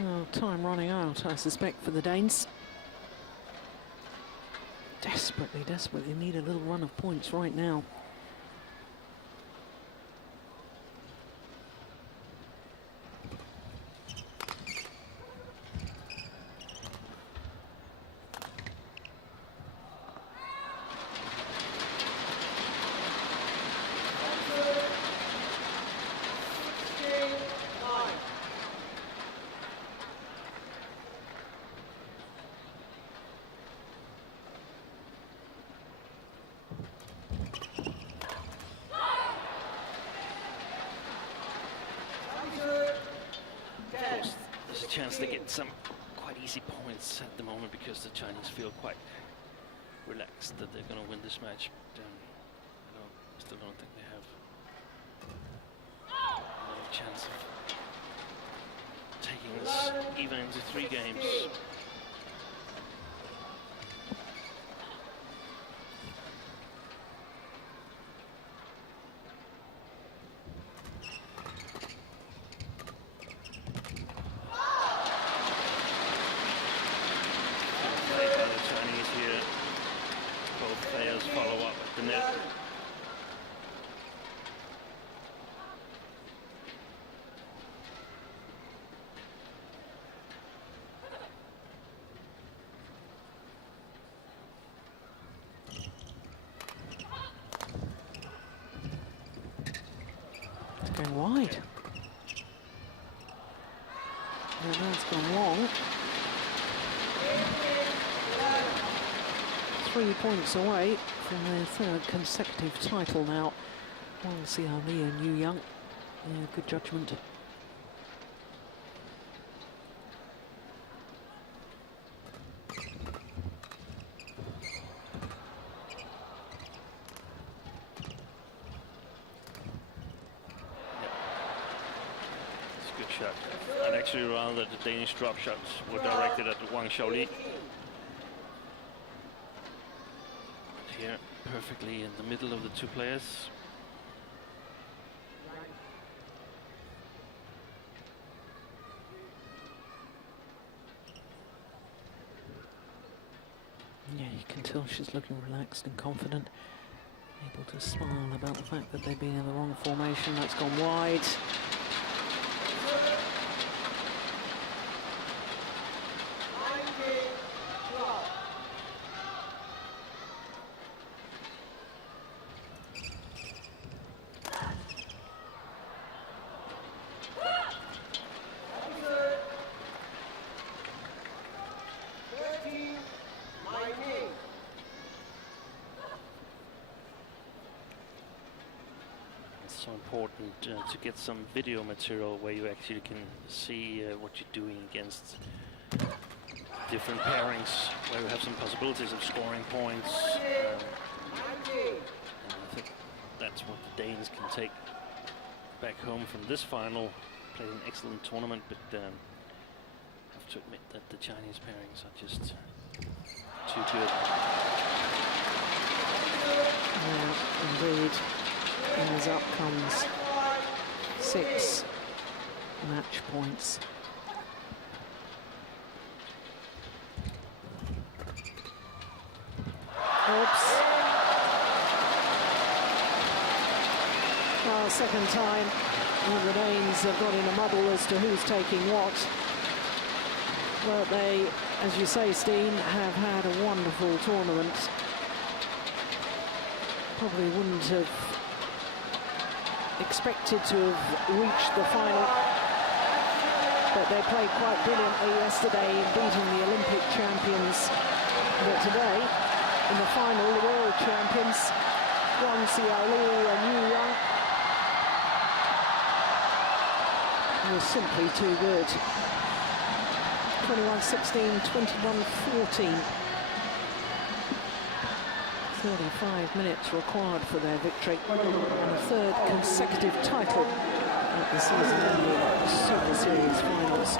Oh, time running out, I suspect, for the Danes. Desperately need a little run of points right now. Chance to get some quite easy points at the moment because the Chinese feel quite relaxed that they're going to win this match. But I still don't think they have any chance of taking this even into 3 games. Going wide. And that's gone long. 3 points away from their 3rd consecutive title now. Wang Xixian and Yu Young. Yeah, good judgment. I'd actually rather that the Danish drop shots were directed at Wang Xiaoli. Here, perfectly in the middle of the 2 players. Yeah, you can tell she's looking relaxed and confident, able to smile about the fact that they've been in the wrong formation. That's gone wide. So important to get some video material where you actually can see what you're doing against different pairings, where you have some possibilities of scoring points. And I think that's what the Danes can take back home from this final. Played an excellent tournament, but I have to admit that the Chinese pairings are just too good. Yeah, indeed. And as up comes 6 match points. Oops. Well, second time the Danes have got in a muddle as to who's taking what. But they, as you say, Steen, have had a wonderful tournament. Probably wouldn't have expected to have reached the final But they played quite brilliantly yesterday in beating the Olympic champions. But today, in the final, the world champions, Xiaoli and Yunlei, was simply too good. 21-16, 21-14. 35 minutes required for their victory, and a third consecutive title at the season-ending Super Series Finals.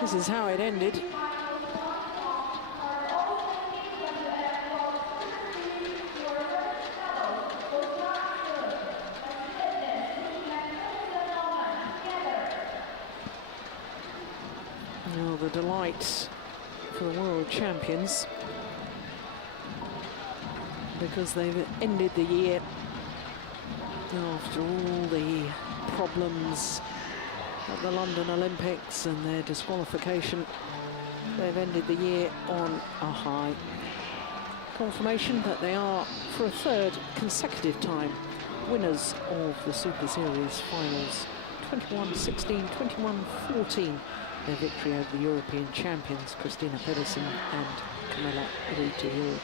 This is how it ended. Oh, the delight for the world champions, because they've ended the year after all the problems at the London Olympics and their disqualification. They've ended the year on a high. Confirmation that they are, for a third consecutive time, winners of the Super Series Finals. 21-16, 21-14, their victory over the European champions, Christinna Pedersen and Kamilla Rytter.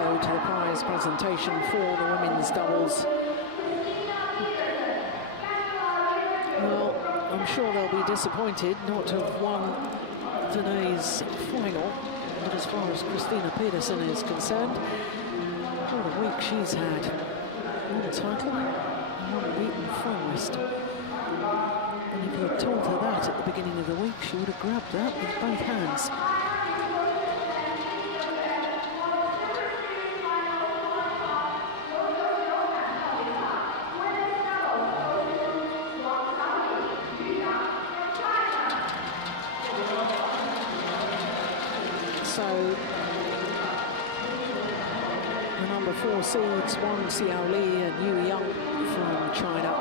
So to the prize presentation for the women's doubles. Well, I'm sure they'll be disappointed not to have won today's final. But as far as Christinna Pedersen is concerned, what a week she's had. One title, one beaten finalist. And if you had told her that at the beginning of the week, she would have grabbed that with both hands. So, the number 4 seeds, Wang Xiaoli and Yu Yang from China,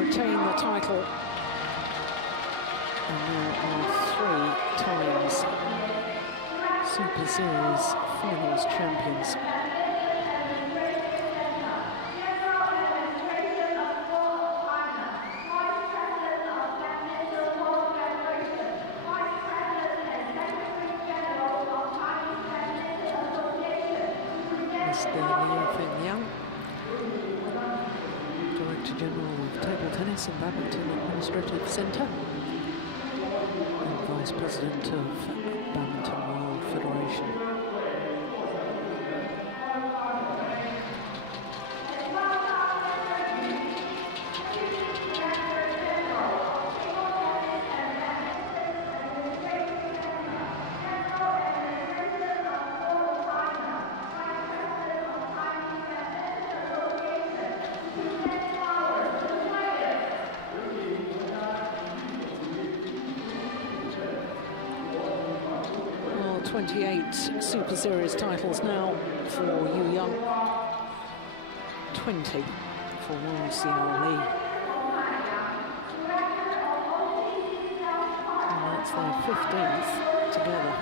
retain the title. And there are 3 times Super Series Finals champions. Director General of Table Tennis and Badminton Administrative Centre and Vice President of Badminton World Federation. Well, 28 Super Series titles now for Yu Yang, 20 for Wang Xiaoli. And that's their 15th together.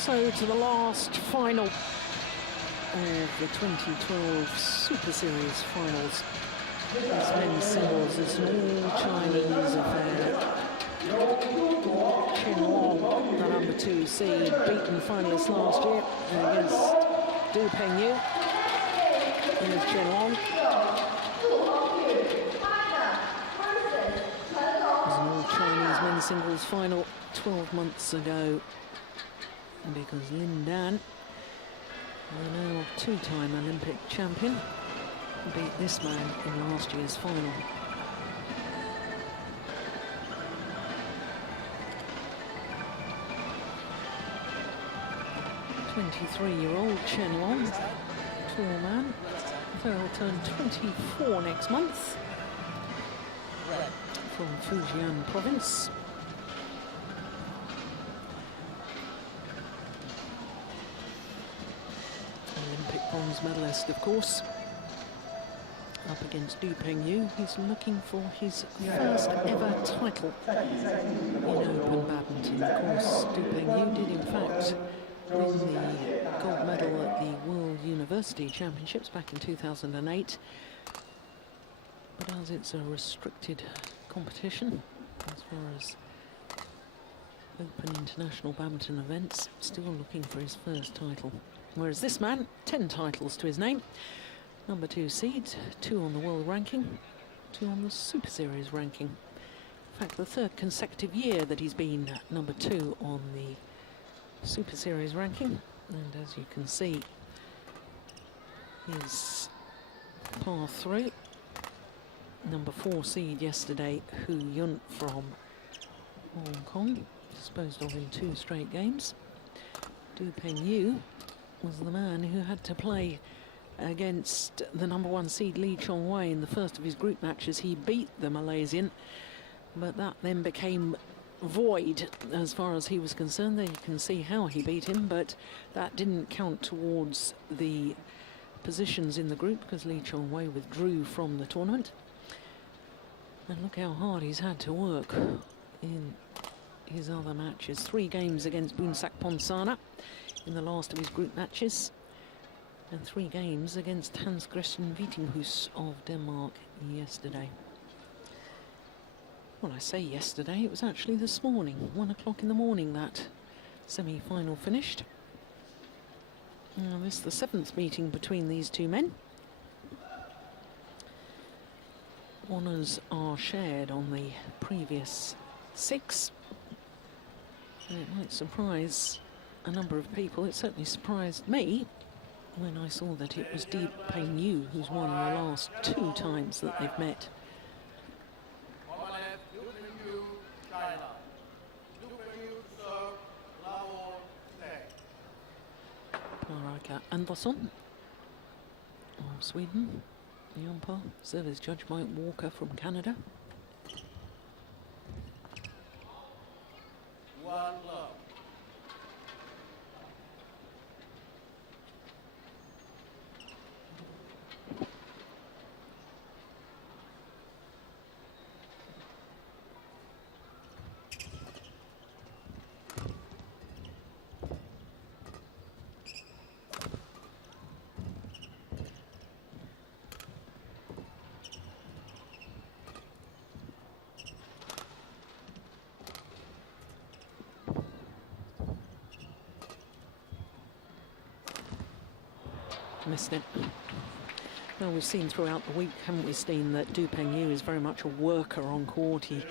So to the last final of the 2012 Super Series Finals. This men's singles is an all-Chinese affair. Chen Long, the number 2 seed, beaten finalist last year against Du Pengyu. Here's Chen Long. It was an all-Chinese men's singles final 12 months ago because Lin Dan, the now 2-time Olympic champion, beat this man in last year's final. 23-year-old Chen Long, tall man. He'll turn 24 next month. From Fujian province. Olympic bronze medalist, of course. Up against Du Pengyu. He's looking for his first ever title in open badminton. Of course, Du Pengyu did in fact win the gold medal at the World University Championships back in 2008. But as it's a restricted competition, as far as open international badminton events, still looking for his first title. Whereas this man, 10 titles to his name. Number 2 seed, 2 on the world ranking, 2 on the Super Series ranking. In fact, the 3rd consecutive year that he's been number 2 on the Super Series ranking. And as you can see, his path through. Number 4 seed yesterday, Hu Yun from Hong Kong, disposed of in 2 straight games. Du Pengyu was the man who had to play against the number 1 seed Lee Chongwei in the first of his group matches. He beat the Malaysian, but that then became void as far as he was concerned. There you can see how he beat him, but that didn't count towards the positions in the group because Lee Chongwei withdrew from the tournament. And look how hard he's had to work in his other matches. 3 games against Boonsak Ponsana in the last of his group matches, and 3 games against Hans Christian Vitinghus of Denmark yesterday. Well, I say yesterday, it was actually this morning, 1 o'clock in the morning, that semi-final finished. Now, this is the 7th meeting between these 2 men. Honours are shared on the previous 6. And it might surprise a number of people. It certainly surprised me when I saw that it was Du Pengyu who's won the last 2 times that they've met. Paraka Andersson of Sweden, the umpire. Service judge Mike Walker from Canada. Missed it. Well, we've seen throughout the week, haven't we, Steen, that Du Pengyu is very much a worker on court. He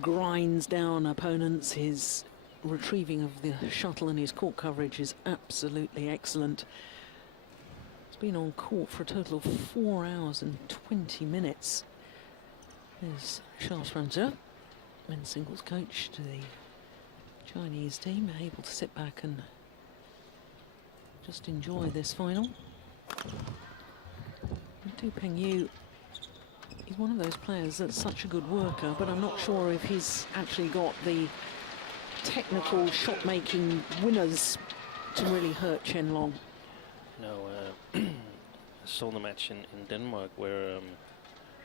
grinds down opponents. His retrieving of the shuttle and his court coverage is absolutely excellent. He's been on court for a total of 4 hours and 20 minutes. There's Charles Franzeux, men's singles coach to the Chinese team, able to sit back and just enjoy this final. Du Pengyu, he's one of those players that's such a good worker, but I'm not sure if he's actually got the technical shot-making winners to really hurt Chen Long. No, I saw the match in Denmark where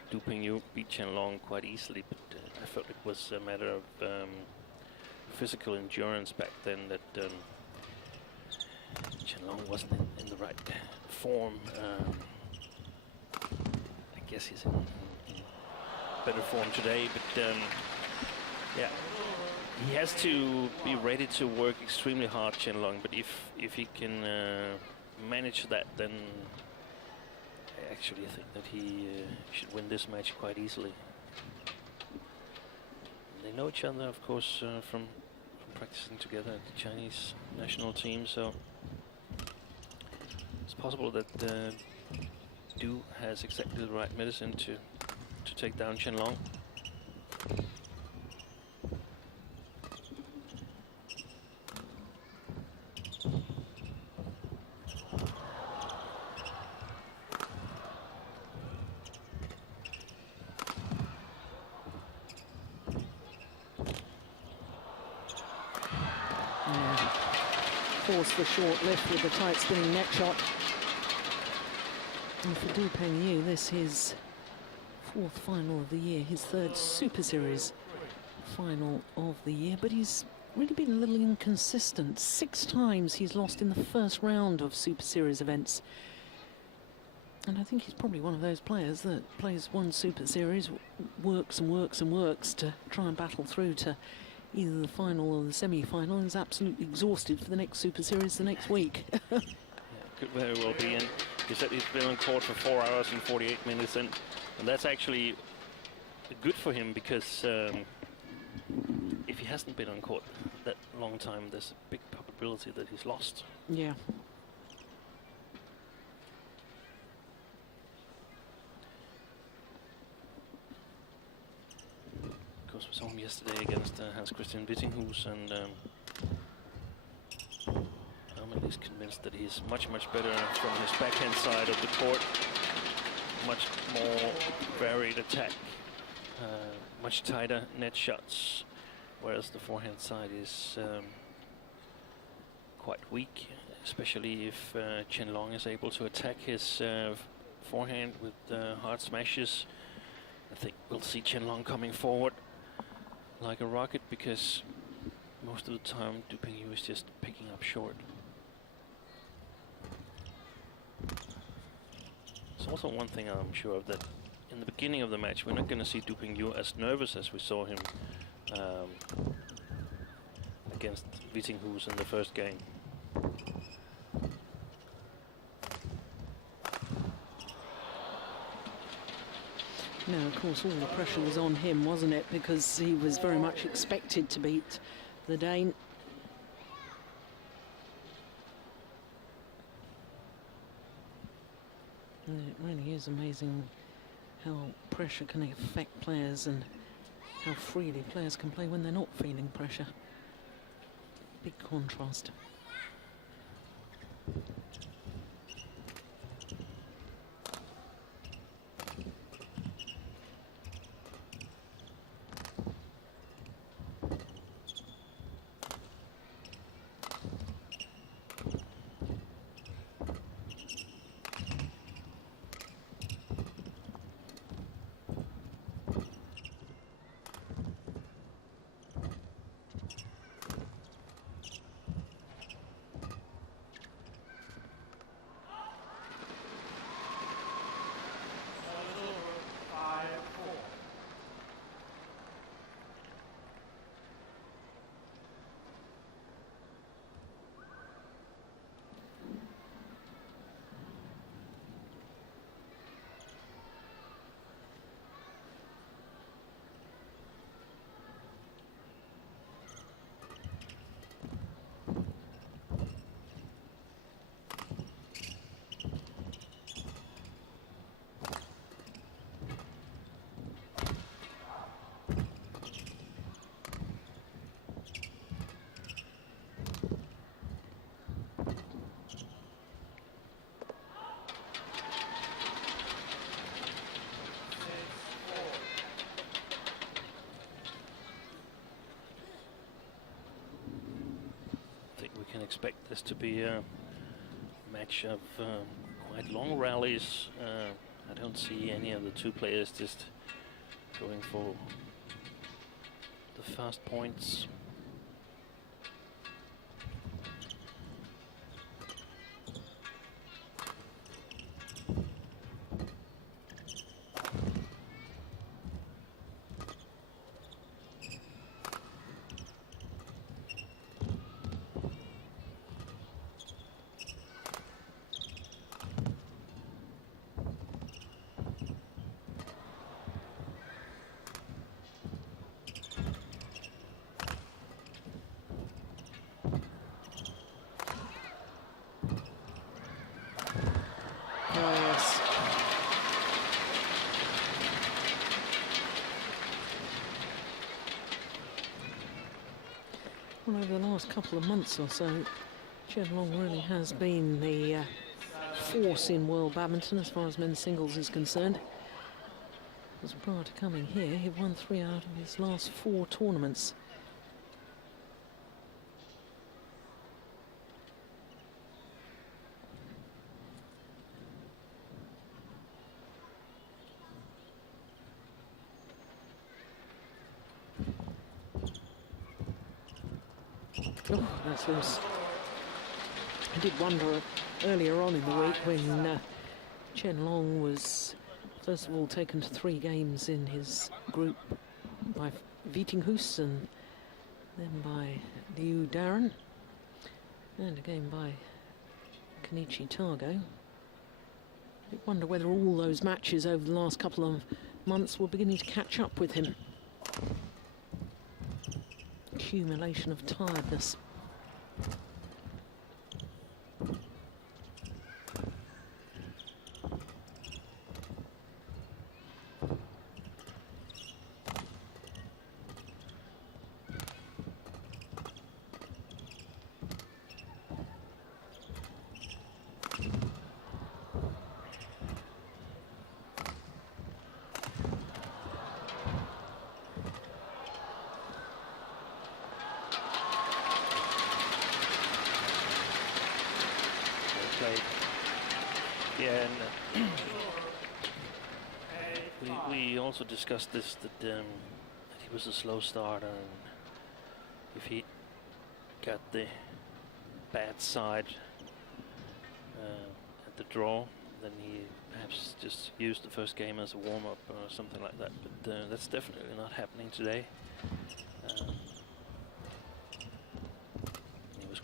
Du Pengyu beat Chen Long quite easily, but I felt it was a matter of physical endurance back then that Qianlong wasn't in the right form. I guess he's in better form today, but yeah, he has to be ready to work extremely hard, Qianlong. But if he can manage that, then I actually think that he should win this match quite easily. They know each other, of course, from practicing together at the Chinese national team, so it's possible that Du has exactly the right medicine to take down Qianlong. Force the short lift with the tight spinning net shot. And for Du Pengyu, this is fourth final of the year, his third Super Series final of the year, but he's really been a little inconsistent. 6 times he's lost in the first round of Super Series events. And I think he's probably one of those players that plays one Super Series, works and works and works to try and battle through to either the final or the semi-final, and is absolutely exhausted for the next Super Series the next week. Yeah, could very well be. And he said he's been on court for 4 hours and 48 minutes, and that's actually good for him, because if he hasn't been on court that long time, there's a big probability that he's lost. Yeah. Of course, we saw him yesterday against Hans-Christian Wittinghus, and I'm at least convinced that he's much better from his backhand side of the court. Much more varied attack, much tighter net shots, whereas the forehand side is quite weak, especially if Qianlong is able to attack his forehand with hard smashes. I think we'll see Qianlong coming forward like a rocket, because most of the time Du Pengyu is just picking up short. There's also one thing I'm sure of, that in the beginning of the match we're not going to see Du Pengyu as nervous as we saw him against Wittinghus in the first game. No, of course, all the pressure was on him, wasn't it? Because he was very much expected to beat the Dane. And it really is amazing how pressure can affect players and how freely players can play when they're not feeling pressure. Big contrast. Can expect this to be a match of quite long rallies. I don't see any of the two players just going for the fast points. Well, over the last couple of months or so, Chen Long really has been the force in world badminton as far as men's singles is concerned. Because prior to coming here, he'd won 3 out of his last 4 tournaments. Oh, that's loose. I did wonder earlier on in the week when Chen Long was first of all taken to 3 games in his group by Vitinghus and then by Liu Darren and again by Kenichi Targo. I wonder whether all those matches over the last couple of months were beginning to catch up with him. Accumulation of tiredness. Yeah, and we also discussed this, that he was a slow starter, and if he got the bad side at the draw, then he perhaps just used the first game as a warm-up or something like that. But that's definitely not happening today.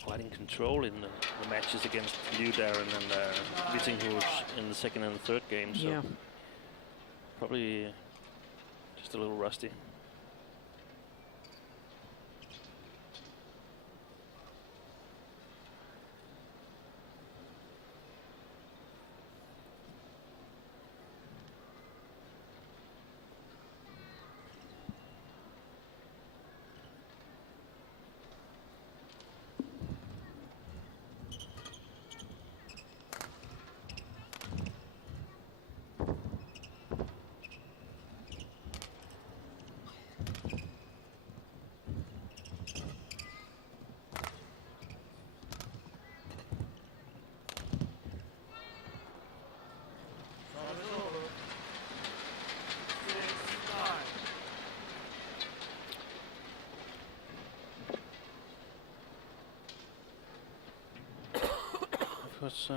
Quite in control in the matches against Liu Darren and Vitinghus in the second and the third game, so yeah. Probably just a little rusty. Because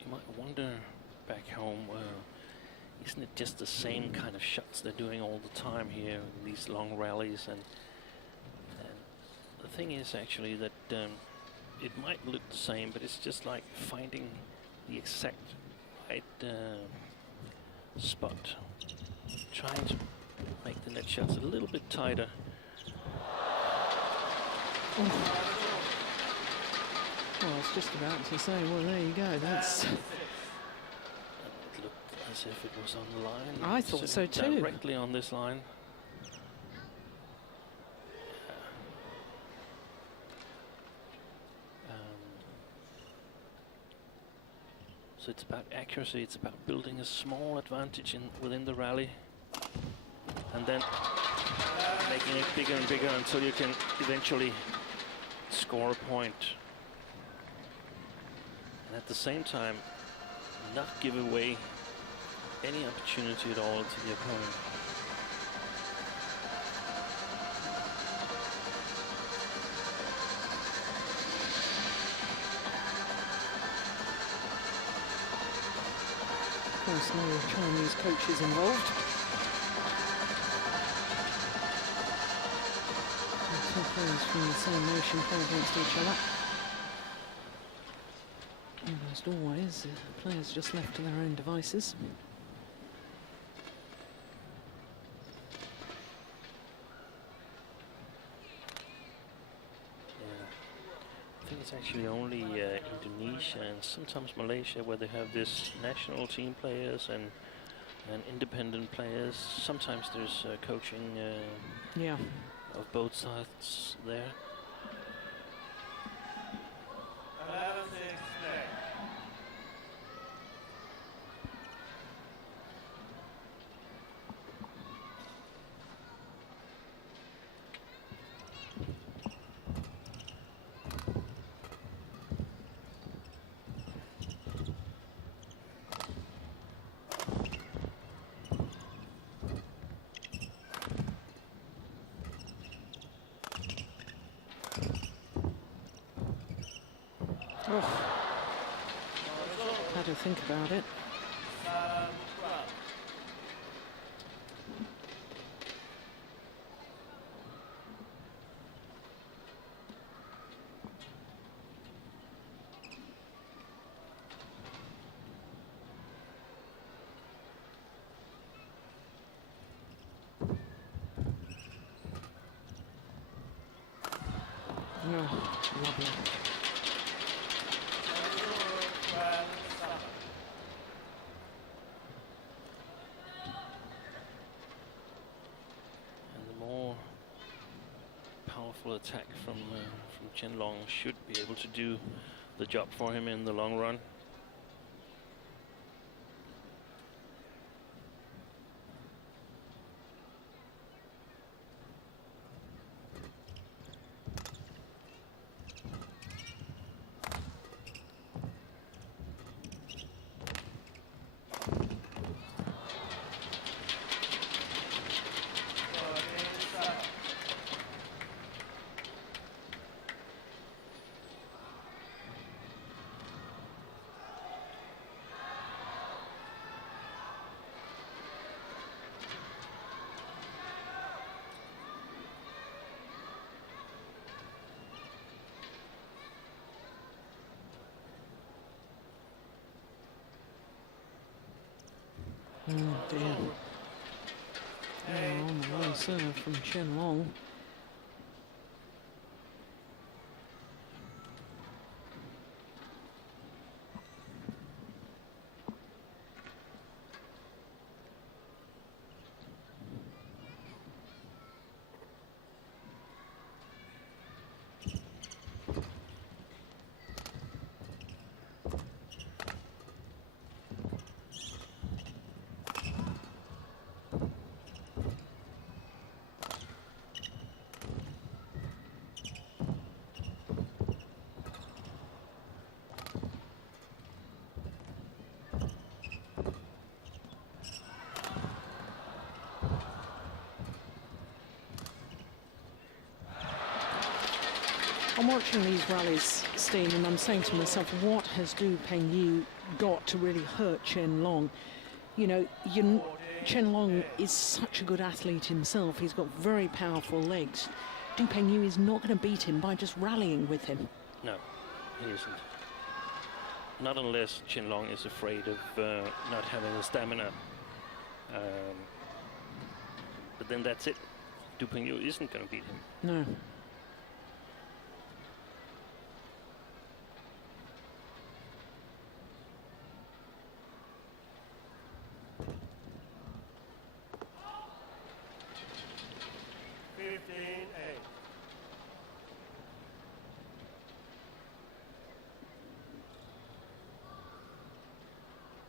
you might wonder back home, isn't it just the same kind of shots they're doing all the time here in these long rallies? And the thing is actually that it might look the same, but it's just like finding the exact right spot, trying to make the net shots a little bit tighter. Well, I was just about to say, well, there you go, that's... It looked as if it was on the line. I thought so too. Directly on this line. So it's about accuracy, it's about building a small advantage within the rally, and then making it bigger and bigger until you can eventually score a point. And at the same time, not give away any opportunity at all to the opponent. Of course, no Chinese coaches involved. The two players from the same nation play against each other. Almost always, players just left to their own devices. I think it's actually only Indonesia and sometimes Malaysia where they have this national team players and independent players. Sometimes there's coaching yeah. of both sides there. think about it. Lovely. And the more powerful attack from Qianlong should be able to do the job for him in the long run. Oh dear. Oh, on the long serve from Qianlong. I'm watching these rallies, Steen, and I'm saying to myself, what has Du Pengyu got to really hurt Qianlong? You know, Qianlong is such a good athlete himself. He's got very powerful legs. Du Pengyu is not going to beat him by just rallying with him. No, he isn't. Not unless Qianlong is afraid of not having the stamina. But then that's it. Du Pengyu isn't going to beat him. No.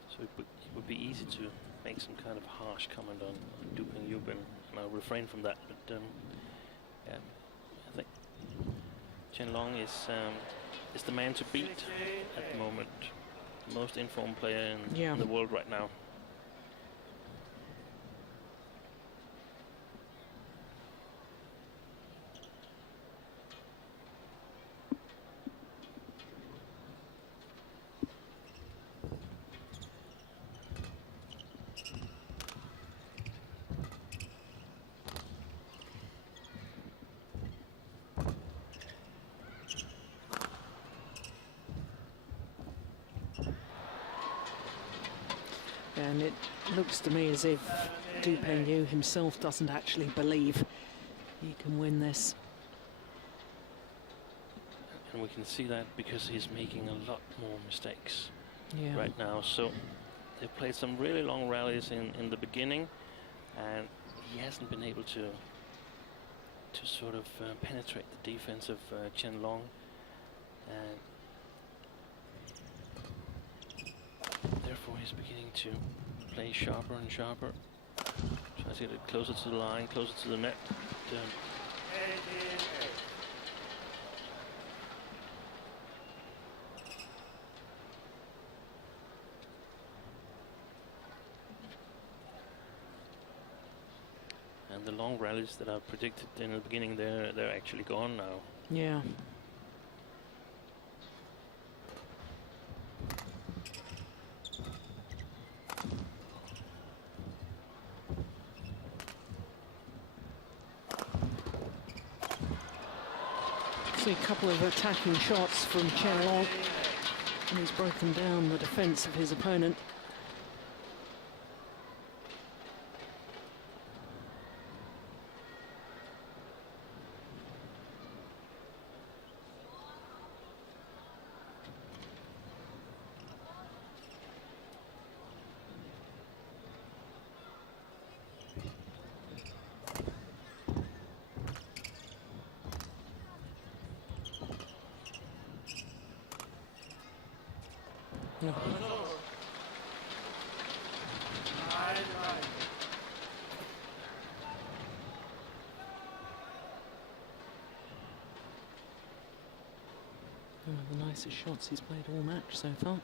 So it would be easy to make some kind of harsh comment on Du Pengyu, and I'll refrain from that. But yeah, I think Qianlong is the man to beat at the moment. The most informed player in the world right now. And it looks to me as if Du Pengyu himself doesn't actually believe he can win this. And we can see that because he's making a lot more mistakes right now. So they've played some really long rallies in the beginning, and he hasn't been able to sort of penetrate the defense of Qianlong. And therefore he's beginning to play sharper and sharper. Tries to get it closer to the line, closer to the net. And the long rallies that I predicted in the beginning, they're actually gone now. Yeah. See a couple of attacking shots from Chen Long, and he's broken down the defence of his opponent. No. One of the nicest shots he's played all match so far.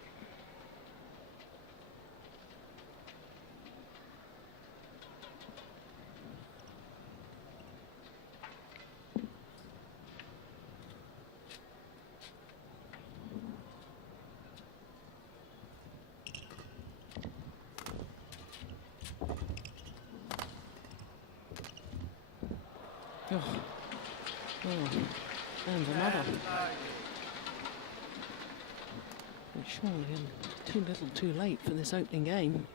And another. But surely too little too late for this opening game.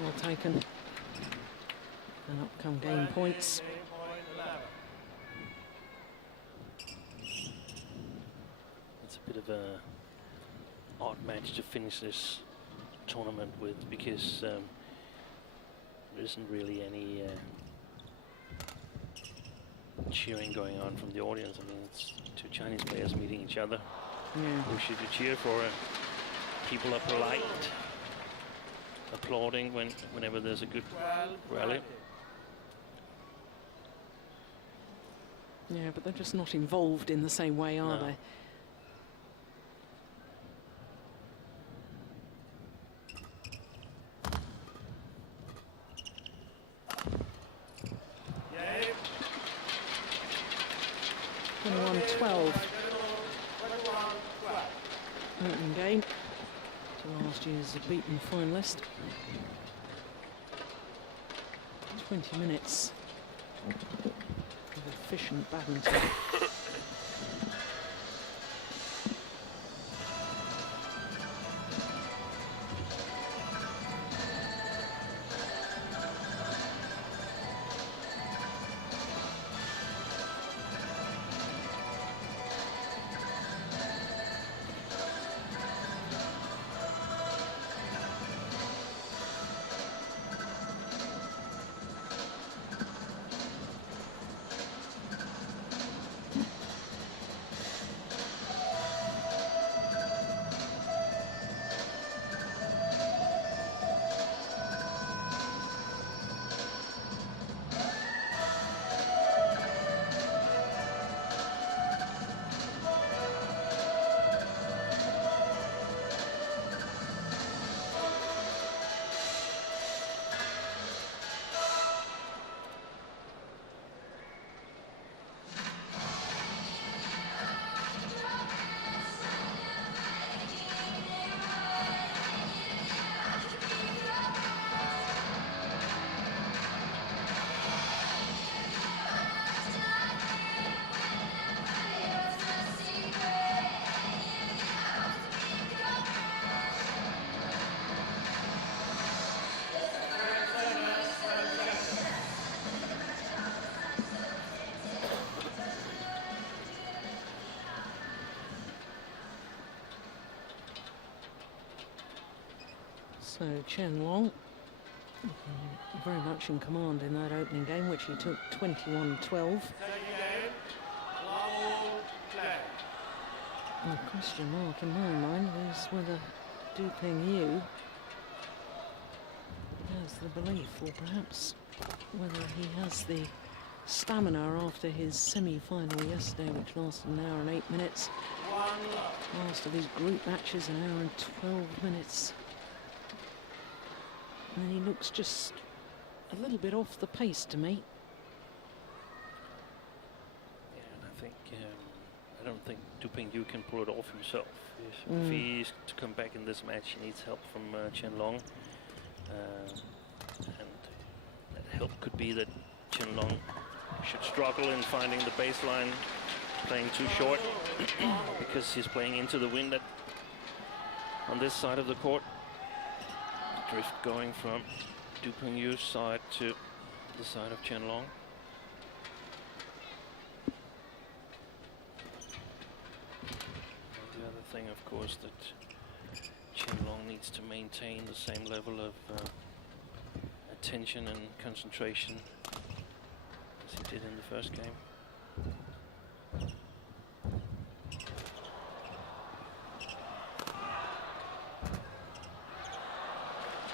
Well taken. And up come game points. It's a bit of a odd match to finish this tournament with, because there isn't really any cheering going on from the audience. I mean, it's two Chinese players meeting each other. Yeah. Who should you cheer for? People are polite, applauding whenever there's a good rally. Yeah, but they're just not involved in the same way, are they? Opening game to last year's beaten finalist. 20 minutes of efficient badminton. So Chen Long very much in command in that opening game, which he took 21-12. The question mark in my mind is whether Du Pingyu has the belief, or perhaps whether he has the stamina after his semi-final yesterday, which lasted an hour and 8 minutes. Last of his group matches, an hour and 12 minutes. And he looks just a little bit off the pace to me. Yeah, and I don't think Du Pingyu can pull it off himself. If he's to come back in this match, he needs help from Qianlong. And that help could be that Qianlong should struggle in finding the baseline, playing too short, because he's playing into the wind on this side of the court. Drift going from Du Pingyu's side to the side of Qianlong. The other thing, of course, that Qianlong needs to maintain the same level of attention and concentration as he did in the first game.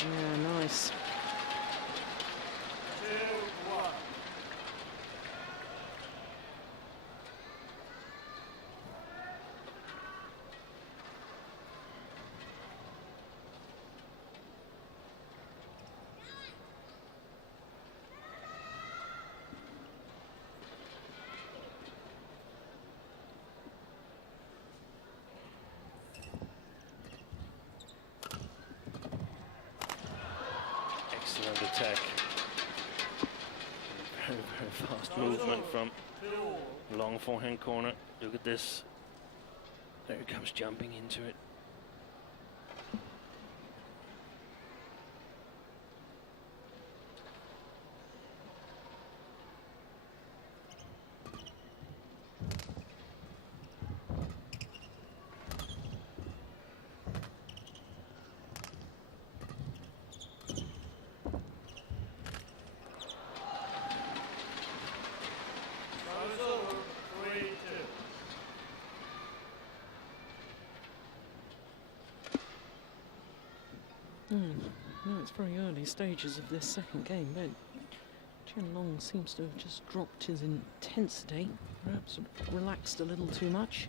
Yeah, nice. Excellent attack. Very, very fast movement from long forehand corner. Look at this. There he comes jumping into it. No, it's very early stages of this second game, but Qianlong seems to have just dropped his intensity, perhaps relaxed a little too much.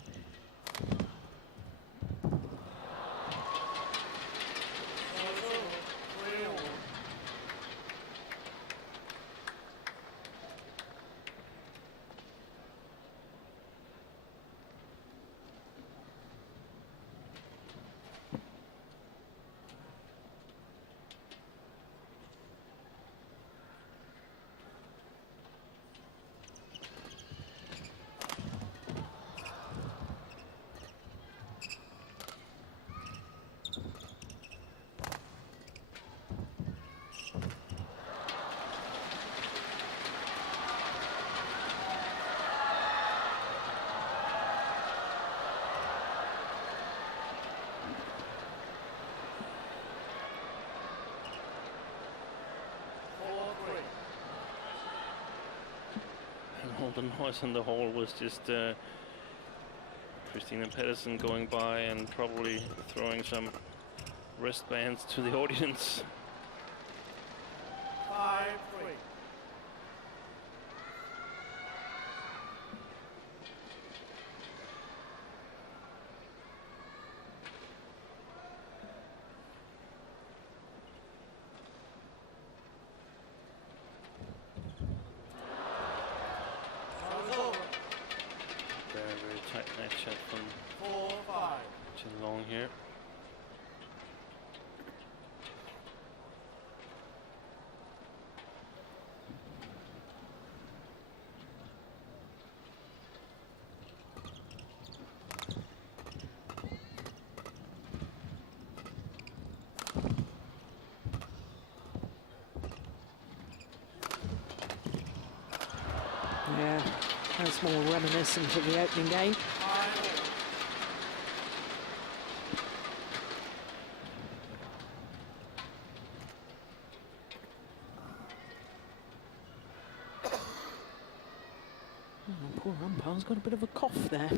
All the noise in the hall was just Christinna Pedersen going by and probably throwing some wristbands to the audience. 5-3. Matchup from 4-5. Qianlong here. Yeah, that's more reminiscent of the opening game. Poor umpire's got a bit of a cough there.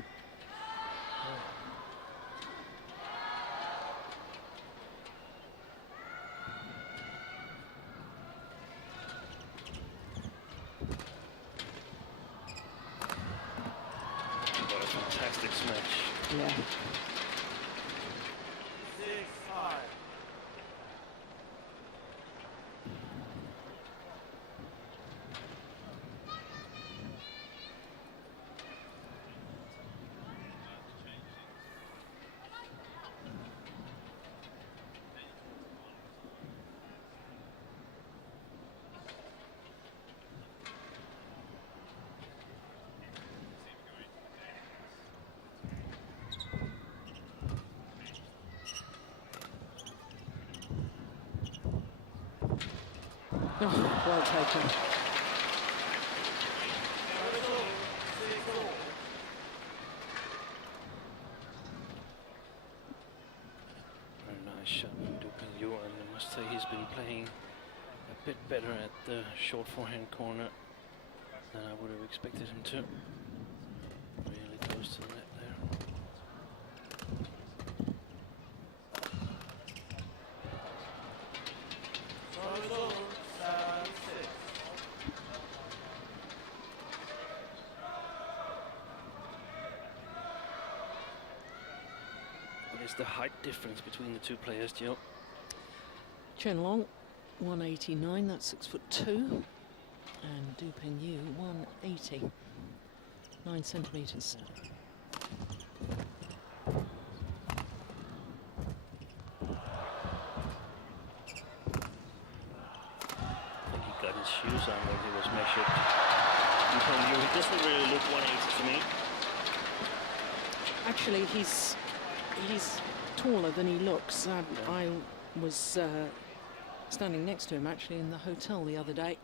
fantastic smash. Yeah. 6-5. Oh, well taken. Very nice shot from Yu, and I must say he's been playing a bit better at the short forehand corner than I would have expected him to. Really close to the net there. What is the height difference between the two players, Jill? Chen Long, 189, that's 6'2", and Du Pengyu, 180, 9 centimetres. I think he got his shoes on when he was measured. Du Pengyu, he doesn't really look 180 to me. Actually, he's taller than he looks. I was standing next to him actually in the hotel the other day,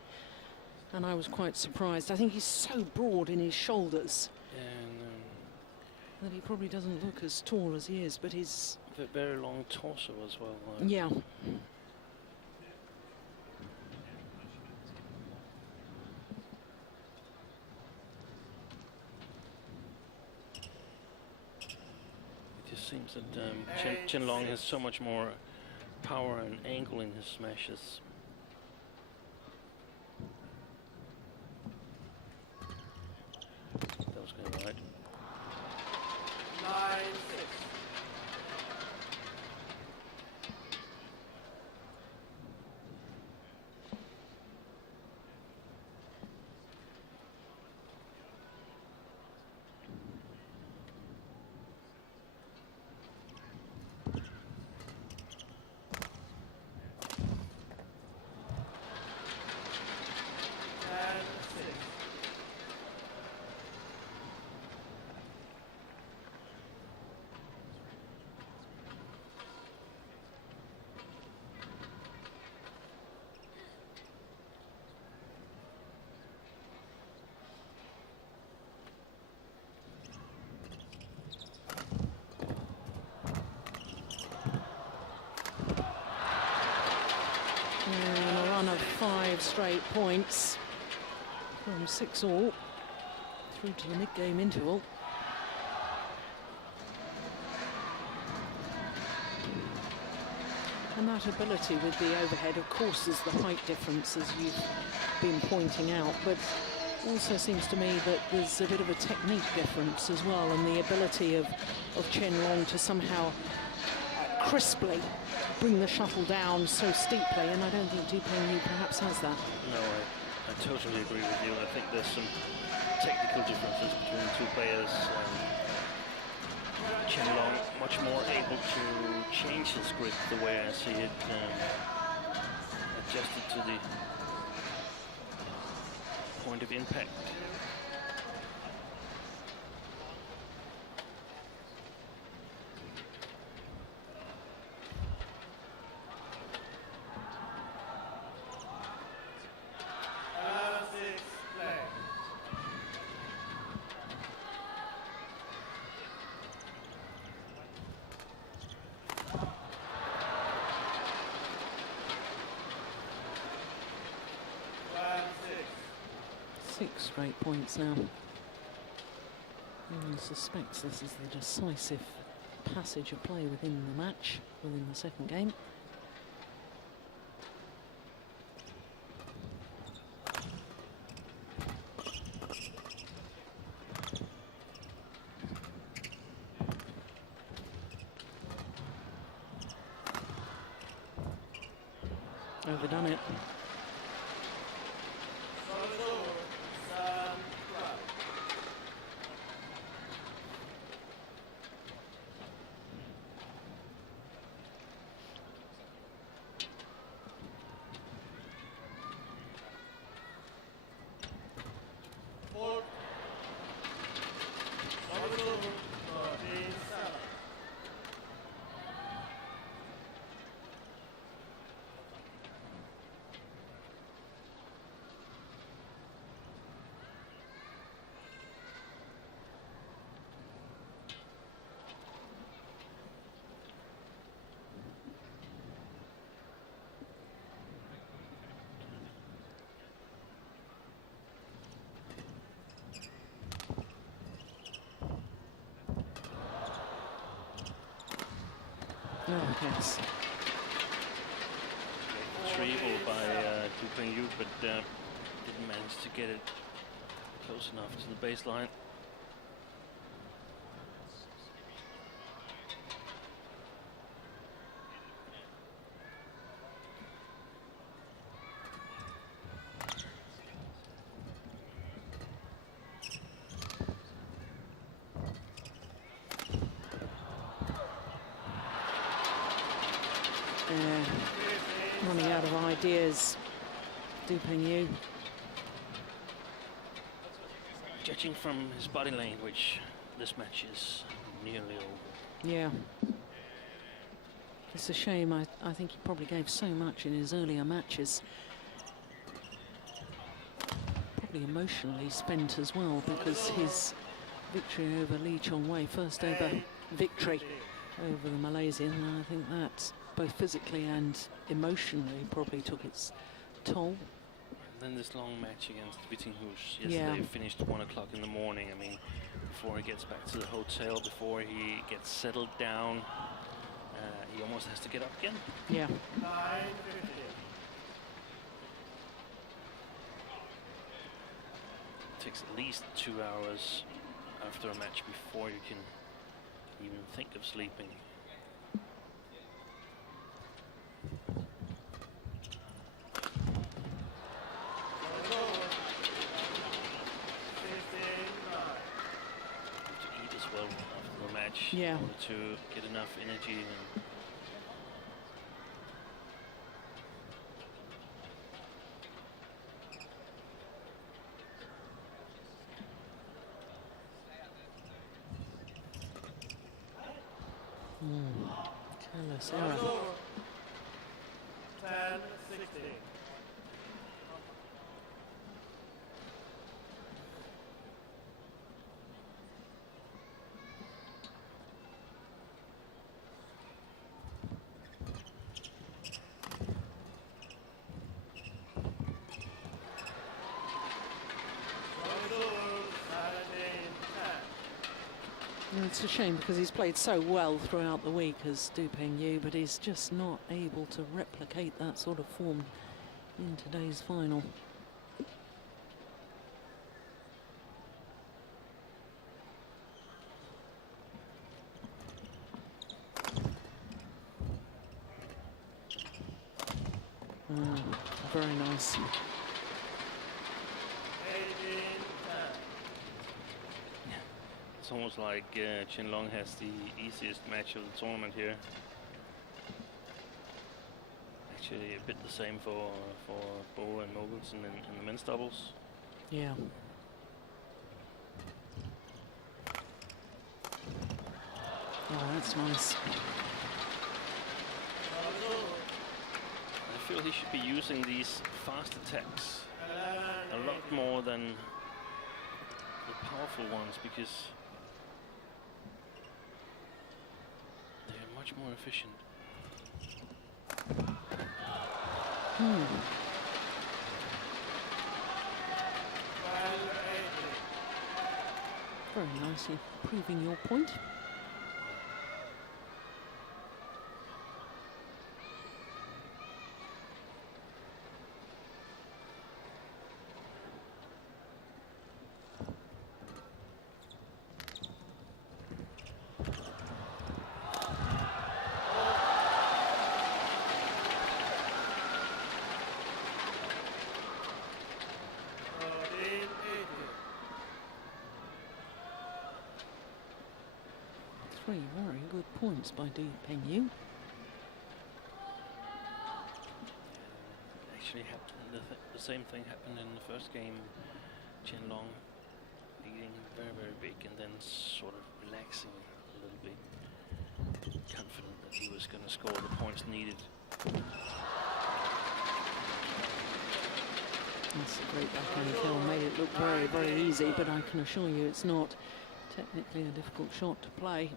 and I was quite surprised. I think he's so broad in his shoulders that he probably doesn't look as tall as he is, but he's a very long torso as well. yeah. It just seems that Chen Long has so much more power and angle in his smashes. That was going right. 9-6. And a run of 5 straight points from 6-all through to the mid-game interval. And that ability with the overhead, of course, is the height difference, as you've been pointing out, but also seems to me that there's a bit of a technique difference as well, and the ability of Chen Long to somehow crisply bring the shuttle down so steeply, and I don't think Du Pengyu perhaps has that. No, I totally agree with you. I think there's some technical differences between the two players. Chen Long much more able to change his grip the way I see it, adjusted to the point of impact. Straight points now. Anyone suspects this is the decisive passage of play within the match, within the second game. overdone it. Oh, yes. Retrieval by Yu, but didn't manage to get it close enough to the baseline. Running out of ideas, Du Pengyu. Judging from his body language, this match is nearly over. Yeah. It's a shame. I think he probably gave so much in his earlier matches. Probably emotionally spent as well, because his victory over Lee Chong-wei, first ever victory over the Malaysian, I think that both physically and emotionally probably took its toll. And then this long match against Wittinghuis yesterday finished 1 o'clock in the morning. I mean, before he gets back to the hotel, before he gets settled down, he almost has to get up again. Yeah. It takes at least 2 hours after a match before you can even think of sleeping. Yeah. To get enough energy. Careless error. 10-16. It's a shame because he's played so well throughout the week as Du Pengyu, but he's just not able to replicate that sort of form in today's final. Very nice. It's almost like Chen Long has the easiest match of the tournament here. Actually, a bit the same for Bo and Mogensen in the men's doubles. Yeah. Oh, that's nice. I feel he should be using these fast attacks a lot more than the powerful ones, because they're much more efficient. Very nicely proving your point. 3 very good points by Du Pengyu. Actually happened, the same thing happened in the first game. Qianlong leading very big and then sort of relaxing a little bit, confident that he was going to score the points needed. That's a great backhand kill, made it look very easy, but I can assure you it's not technically a difficult shot to play.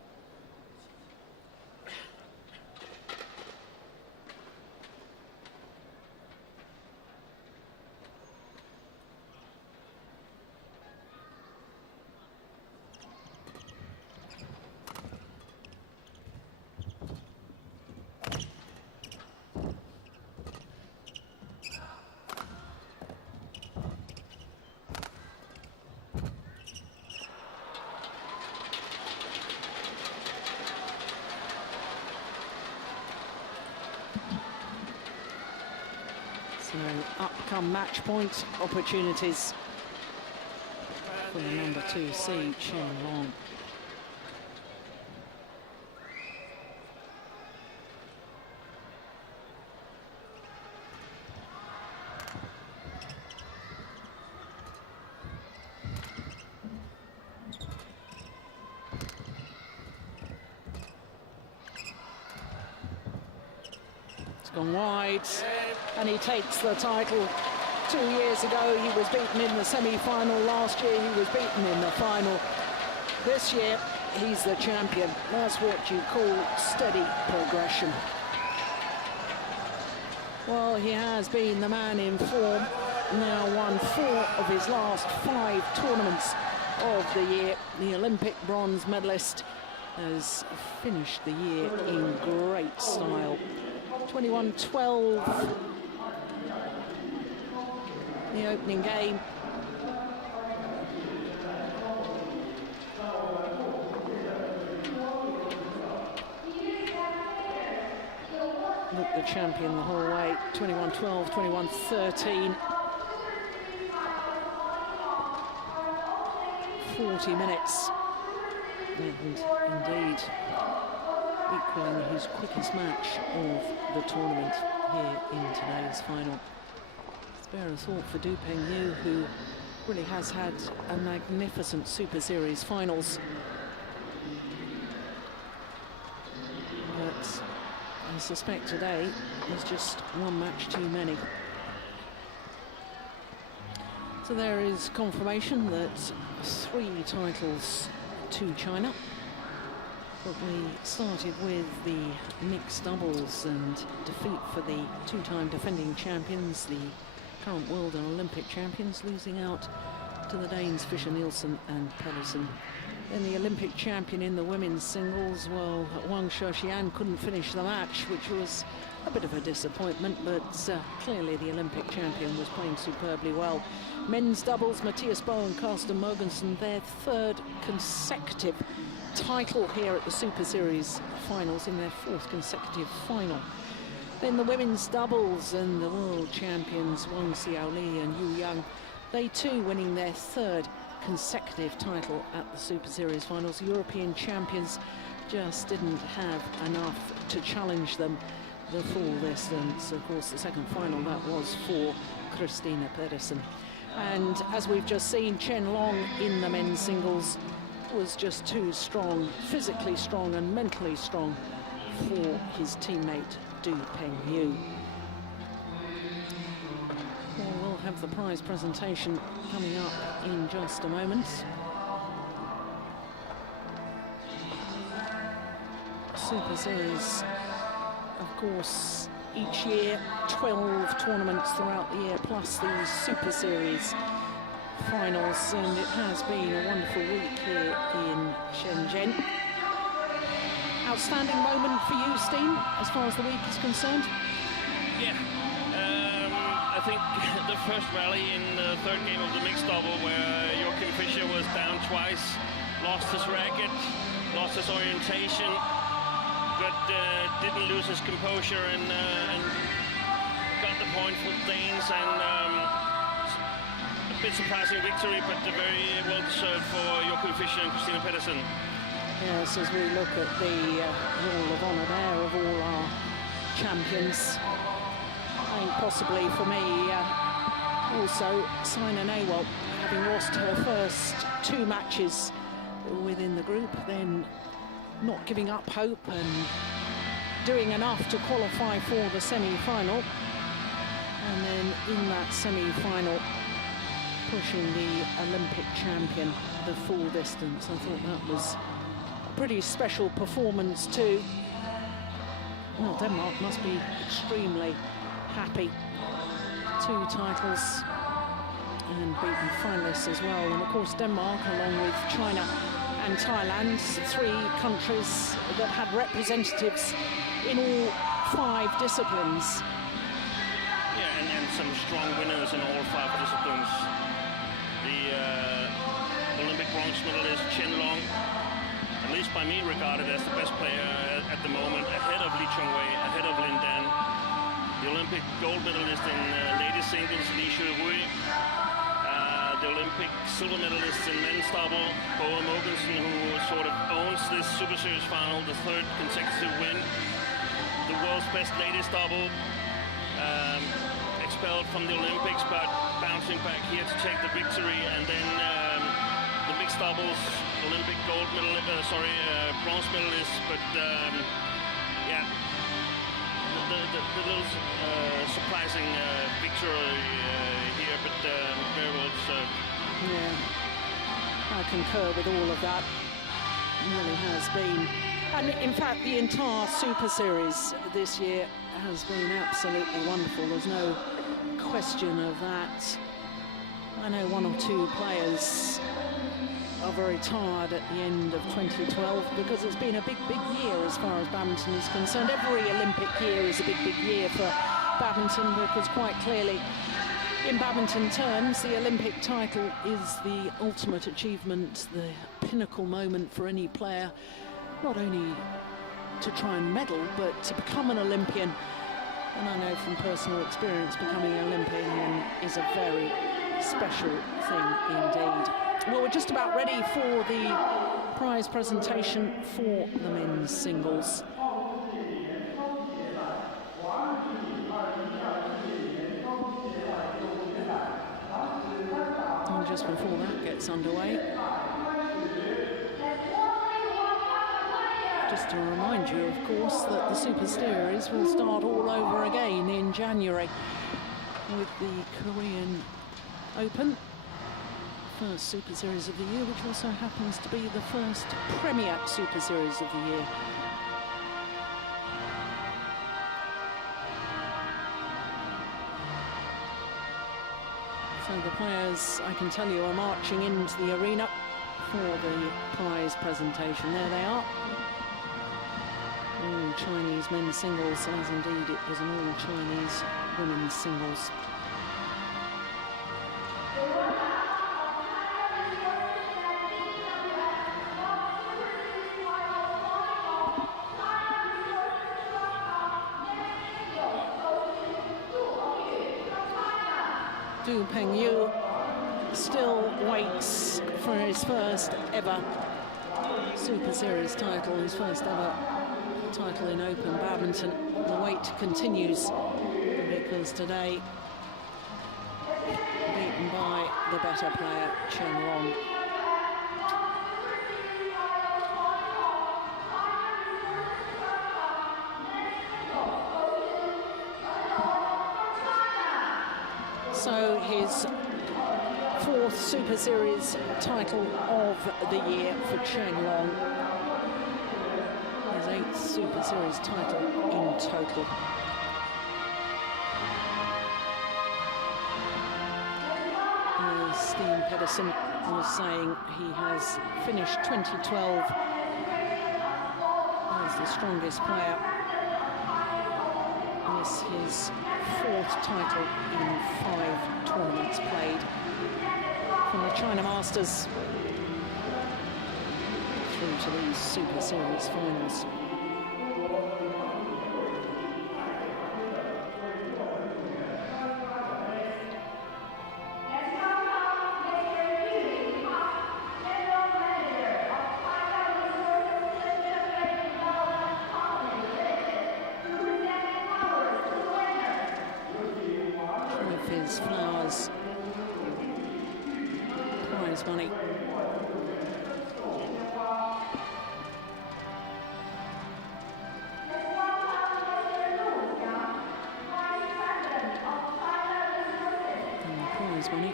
So up come match point opportunities for the number 2 seed, Qianlong. Gone wide, and he takes the title. 2 years ago he was beaten in the semi-final, last year he was beaten in the final. This year he's the champion. That's what you call steady progression. Well, he has been the man in form, now won 4 of his last 5 tournaments of the year. The Olympic bronze medalist has finished the year in great style. 21-12, the opening game. Looked the champion the whole way. 21-12, 21-13. 40 minutes. And indeed, equaling his quickest match of the tournament here in today's final. Spare a thought for Du Pengyu, who really has had a magnificent Super Series finals. But I suspect today is just one match too many. So there is confirmation that 3 titles to China. But we started with the mixed doubles and defeat for the 2-time defending champions, the current world and Olympic champions, losing out to the Danes Fischer, Nielsen and Pedersen. Then the Olympic champion in the women's singles, well, Wang Shixian couldn't finish the match, which was a bit of a disappointment, but clearly the Olympic champion was playing superbly well. Men's doubles, Mathias and Carsten Mogensen, their 3rd consecutive title here at the Super Series finals, in their 4th consecutive final. Then the women's doubles and the world champions Wang Xiaoli and Yu Yang, they too winning their 3rd consecutive title at the Super Series finals. European champions just didn't have enough to challenge them the full distance. Of course, the second final, that was for Christinna Pedersen. And as we've just seen, Qianlong in the men's singles was just too strong, physically strong and mentally strong for his teammate Du Pengyu. Well, we'll have the prize presentation coming up in just a moment. Super Series, of course, each year 12 tournaments throughout the year, plus the Super Series finals, and it has been a wonderful week here in Shenzhen. Outstanding moment for you, Steen, as far as the week is concerned? Yeah, I think the first rally in the 3rd game of the mixed double, where Joachim Fischer was down twice, lost his racket, lost his orientation, but didn't lose his composure and got the point for the Danes, and a bit surprising victory, but very well deserved for Joachim Fischer and Christinna Pedersen. Yes, as we look at the Wall of Honour there of all our champions, I think possibly for me also Saina Nehwal, having lost her first 2 matches within the group, then not giving up hope and doing enough to qualify for the semi-final, and then in that semi-final pushing the Olympic champion the full distance. I thought that was a pretty special performance too. Well, Denmark must be extremely happy. 2 titles and beaten finalists as well. And of course Denmark, along with China and Thailand, 3 countries that had representatives in all 5 disciplines. Yeah, and some strong winners in all 5 disciplines. The Olympic bronze medalist Chen Long, at least by me regarded as the best player at the moment, ahead of Li Chongwei, ahead of Lin Dan. The Olympic gold medalist in ladies singles, Xuerui. The Olympic silver medalist in men's double, Mogensen, who sort of owns this Super Series final, the 3rd consecutive win. The world's best ladies double, expelled from the Olympics, but bouncing back here to take the victory. And then the mixed doubles, Olympic gold medal, bronze medalist, but yeah, the little surprising victory here, but very well deserved. Yeah, I concur with all of that. It really has been. And in fact, the entire Super Series this year has been absolutely wonderful. There's no question of that. I know 1 or 2 players are very tired at the end of 2012 because it's been a big year as far as badminton is concerned. Every Olympic year is a big year for badminton, because quite clearly, in badminton terms, the Olympic title is the ultimate achievement, the pinnacle moment for any player, not only to try and medal, but to become an Olympian. And I know from personal experience, becoming an Olympian is a very special thing indeed. Well, we're just about ready for the prize presentation for the men's singles. And just before that gets underway, just to remind you, of course, that the Super Series will start all over again in January with the Korean Open, first Super Series of the year, which also happens to be the first Premier Super Series of the year. So the players, I can tell you, are marching into the arena for the prize presentation. There they are. All Chinese men's singles, as indeed it was an all Chinese women's singles. Du Pengyu still waits for his first ever Super Series title, his first ever title in open badminton. The wait continues because today beaten by the better player, Chen Long. So his 4th Super Series title of the year for Chen Long. His 8th Super Series title in total. As Steve Pedersen was saying, he has finished 2012 as the strongest player. This is his 4th title in 5 tournaments played, from the China Masters through to these Super Series finals. his flowers. Prize money. And the prize money.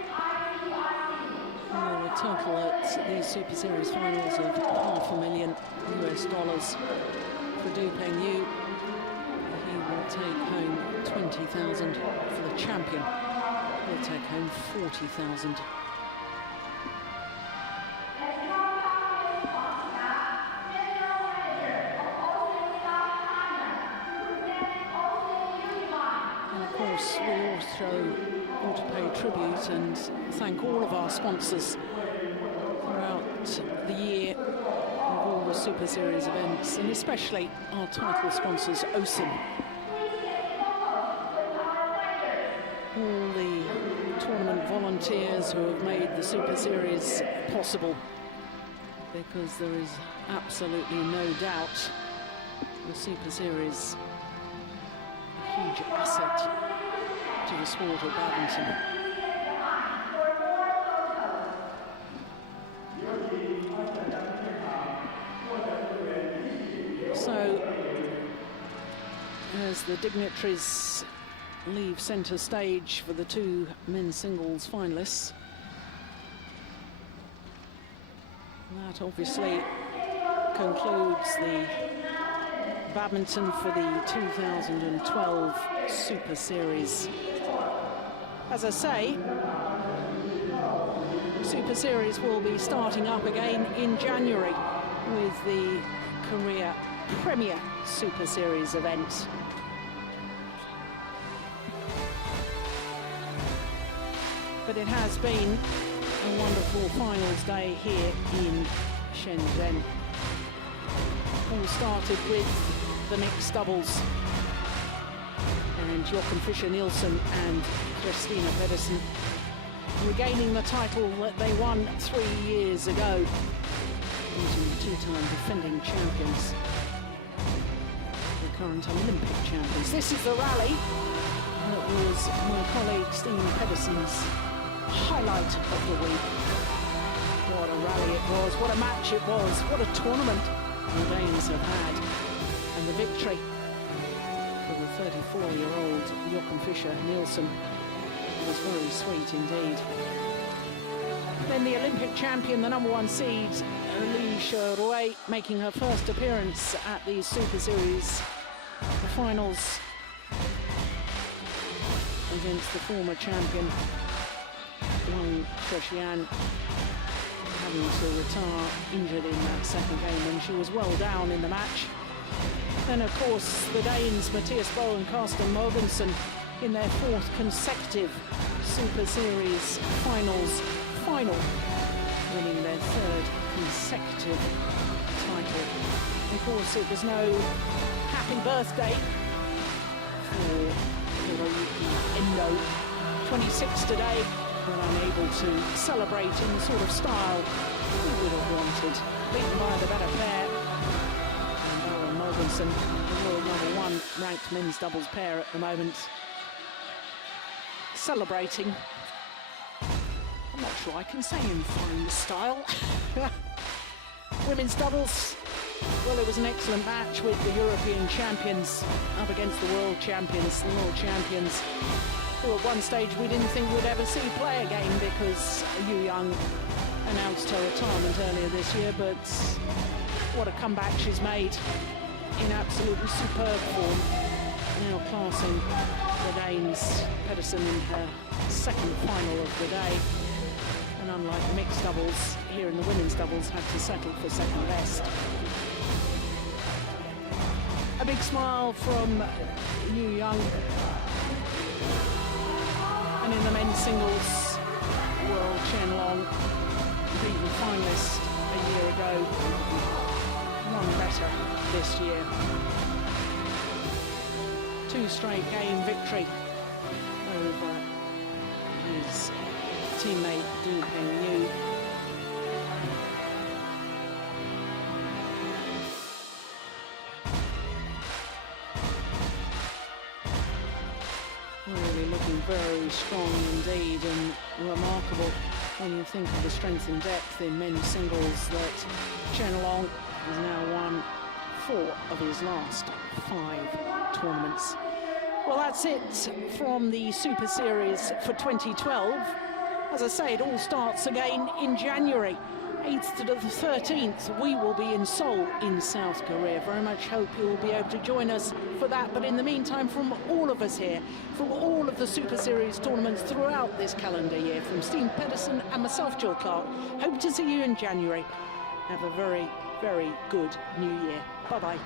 A total at the Super Series Finals of $500,000 US for Du Pengyu. He will take home 20,000 for the champion. He'll take home 40,000. And of course, we also want to pay tribute and thank all of our sponsors throughout the year of all the Super Series events, and especially our title sponsors, OSIM. All the tournament volunteers who have made the Super Series possible, because there is absolutely no doubt the Super Series a huge asset to the sport of badminton. So, as the dignitaries leave centre stage for the two men's singles finalists, that obviously concludes the badminton for the 2012 Super Series. As I say, Super Series will be starting up again in January with the Korea Premier Super Series event. But it has been a wonderful finals day here in Shenzhen. All started with the mixed doubles, and Joachim Fischer, Nielsen and Christinna Pedersen regaining the title that they won 3 years ago, beating the two-time defending champions, the current Olympic champions. This is the rally that was my colleague Steve Pedersen's highlight of the week. What a rally it was, what a match it was, what a tournament the Danes have had, and the victory for the 34-year-old Joachim Fischer Nielsen was very sweet indeed. Then the Olympic champion, the #1 seed, Xuerui, making her first appearance at the Super Series Finals against the former champion Wang Shixian, having to retire injured in that second game, and she was well down in the match. Then of course the Danes Mathias and Carsten Mogensen in their 4th consecutive Super Series Finals final, winning their 3rd consecutive title. Of course it was no happy birthday for Hiroyuki Endo, 26 today, but unable to celebrate in the sort of style we would have wanted. Beaten by the better pair, and Mogensen, the world #1 ranked men's doubles pair at the moment, celebrating. I'm not sure I can say in fine style. Women's doubles, well, it was an excellent match with the European champions up against the world champions, who at one stage we didn't think we'd ever see play again, because Yu Young announced her retirement earlier this year, but what a comeback she's made in absolutely superb form. Now classing the Danes, Pedersen in her 2nd final of the day, and unlike the mixed doubles, here in the women's doubles had to settle for 2nd best. A big smile from Yu Young. And in the men's singles, World Chen Long, beaten finalist a year ago, won better this year. 2 straight game victory over his teammate Du Pengyu. Really looking very strong indeed, and remarkable when you think of the strength and depth in men's singles that Chen Long has now won 4 of his last 5 tournaments. Well, that's it from the Super Series for 2012. As I say, it all starts again in January. 8th to the 13th, we will be in Seoul in South Korea. Very much hope you'll be able to join us for that. But in the meantime, from all of us here, from all of the Super Series tournaments throughout this calendar year, from Steve Pedersen and myself, Jill Clark, hope to see you in January. Have a very, very good new year. Bye-bye.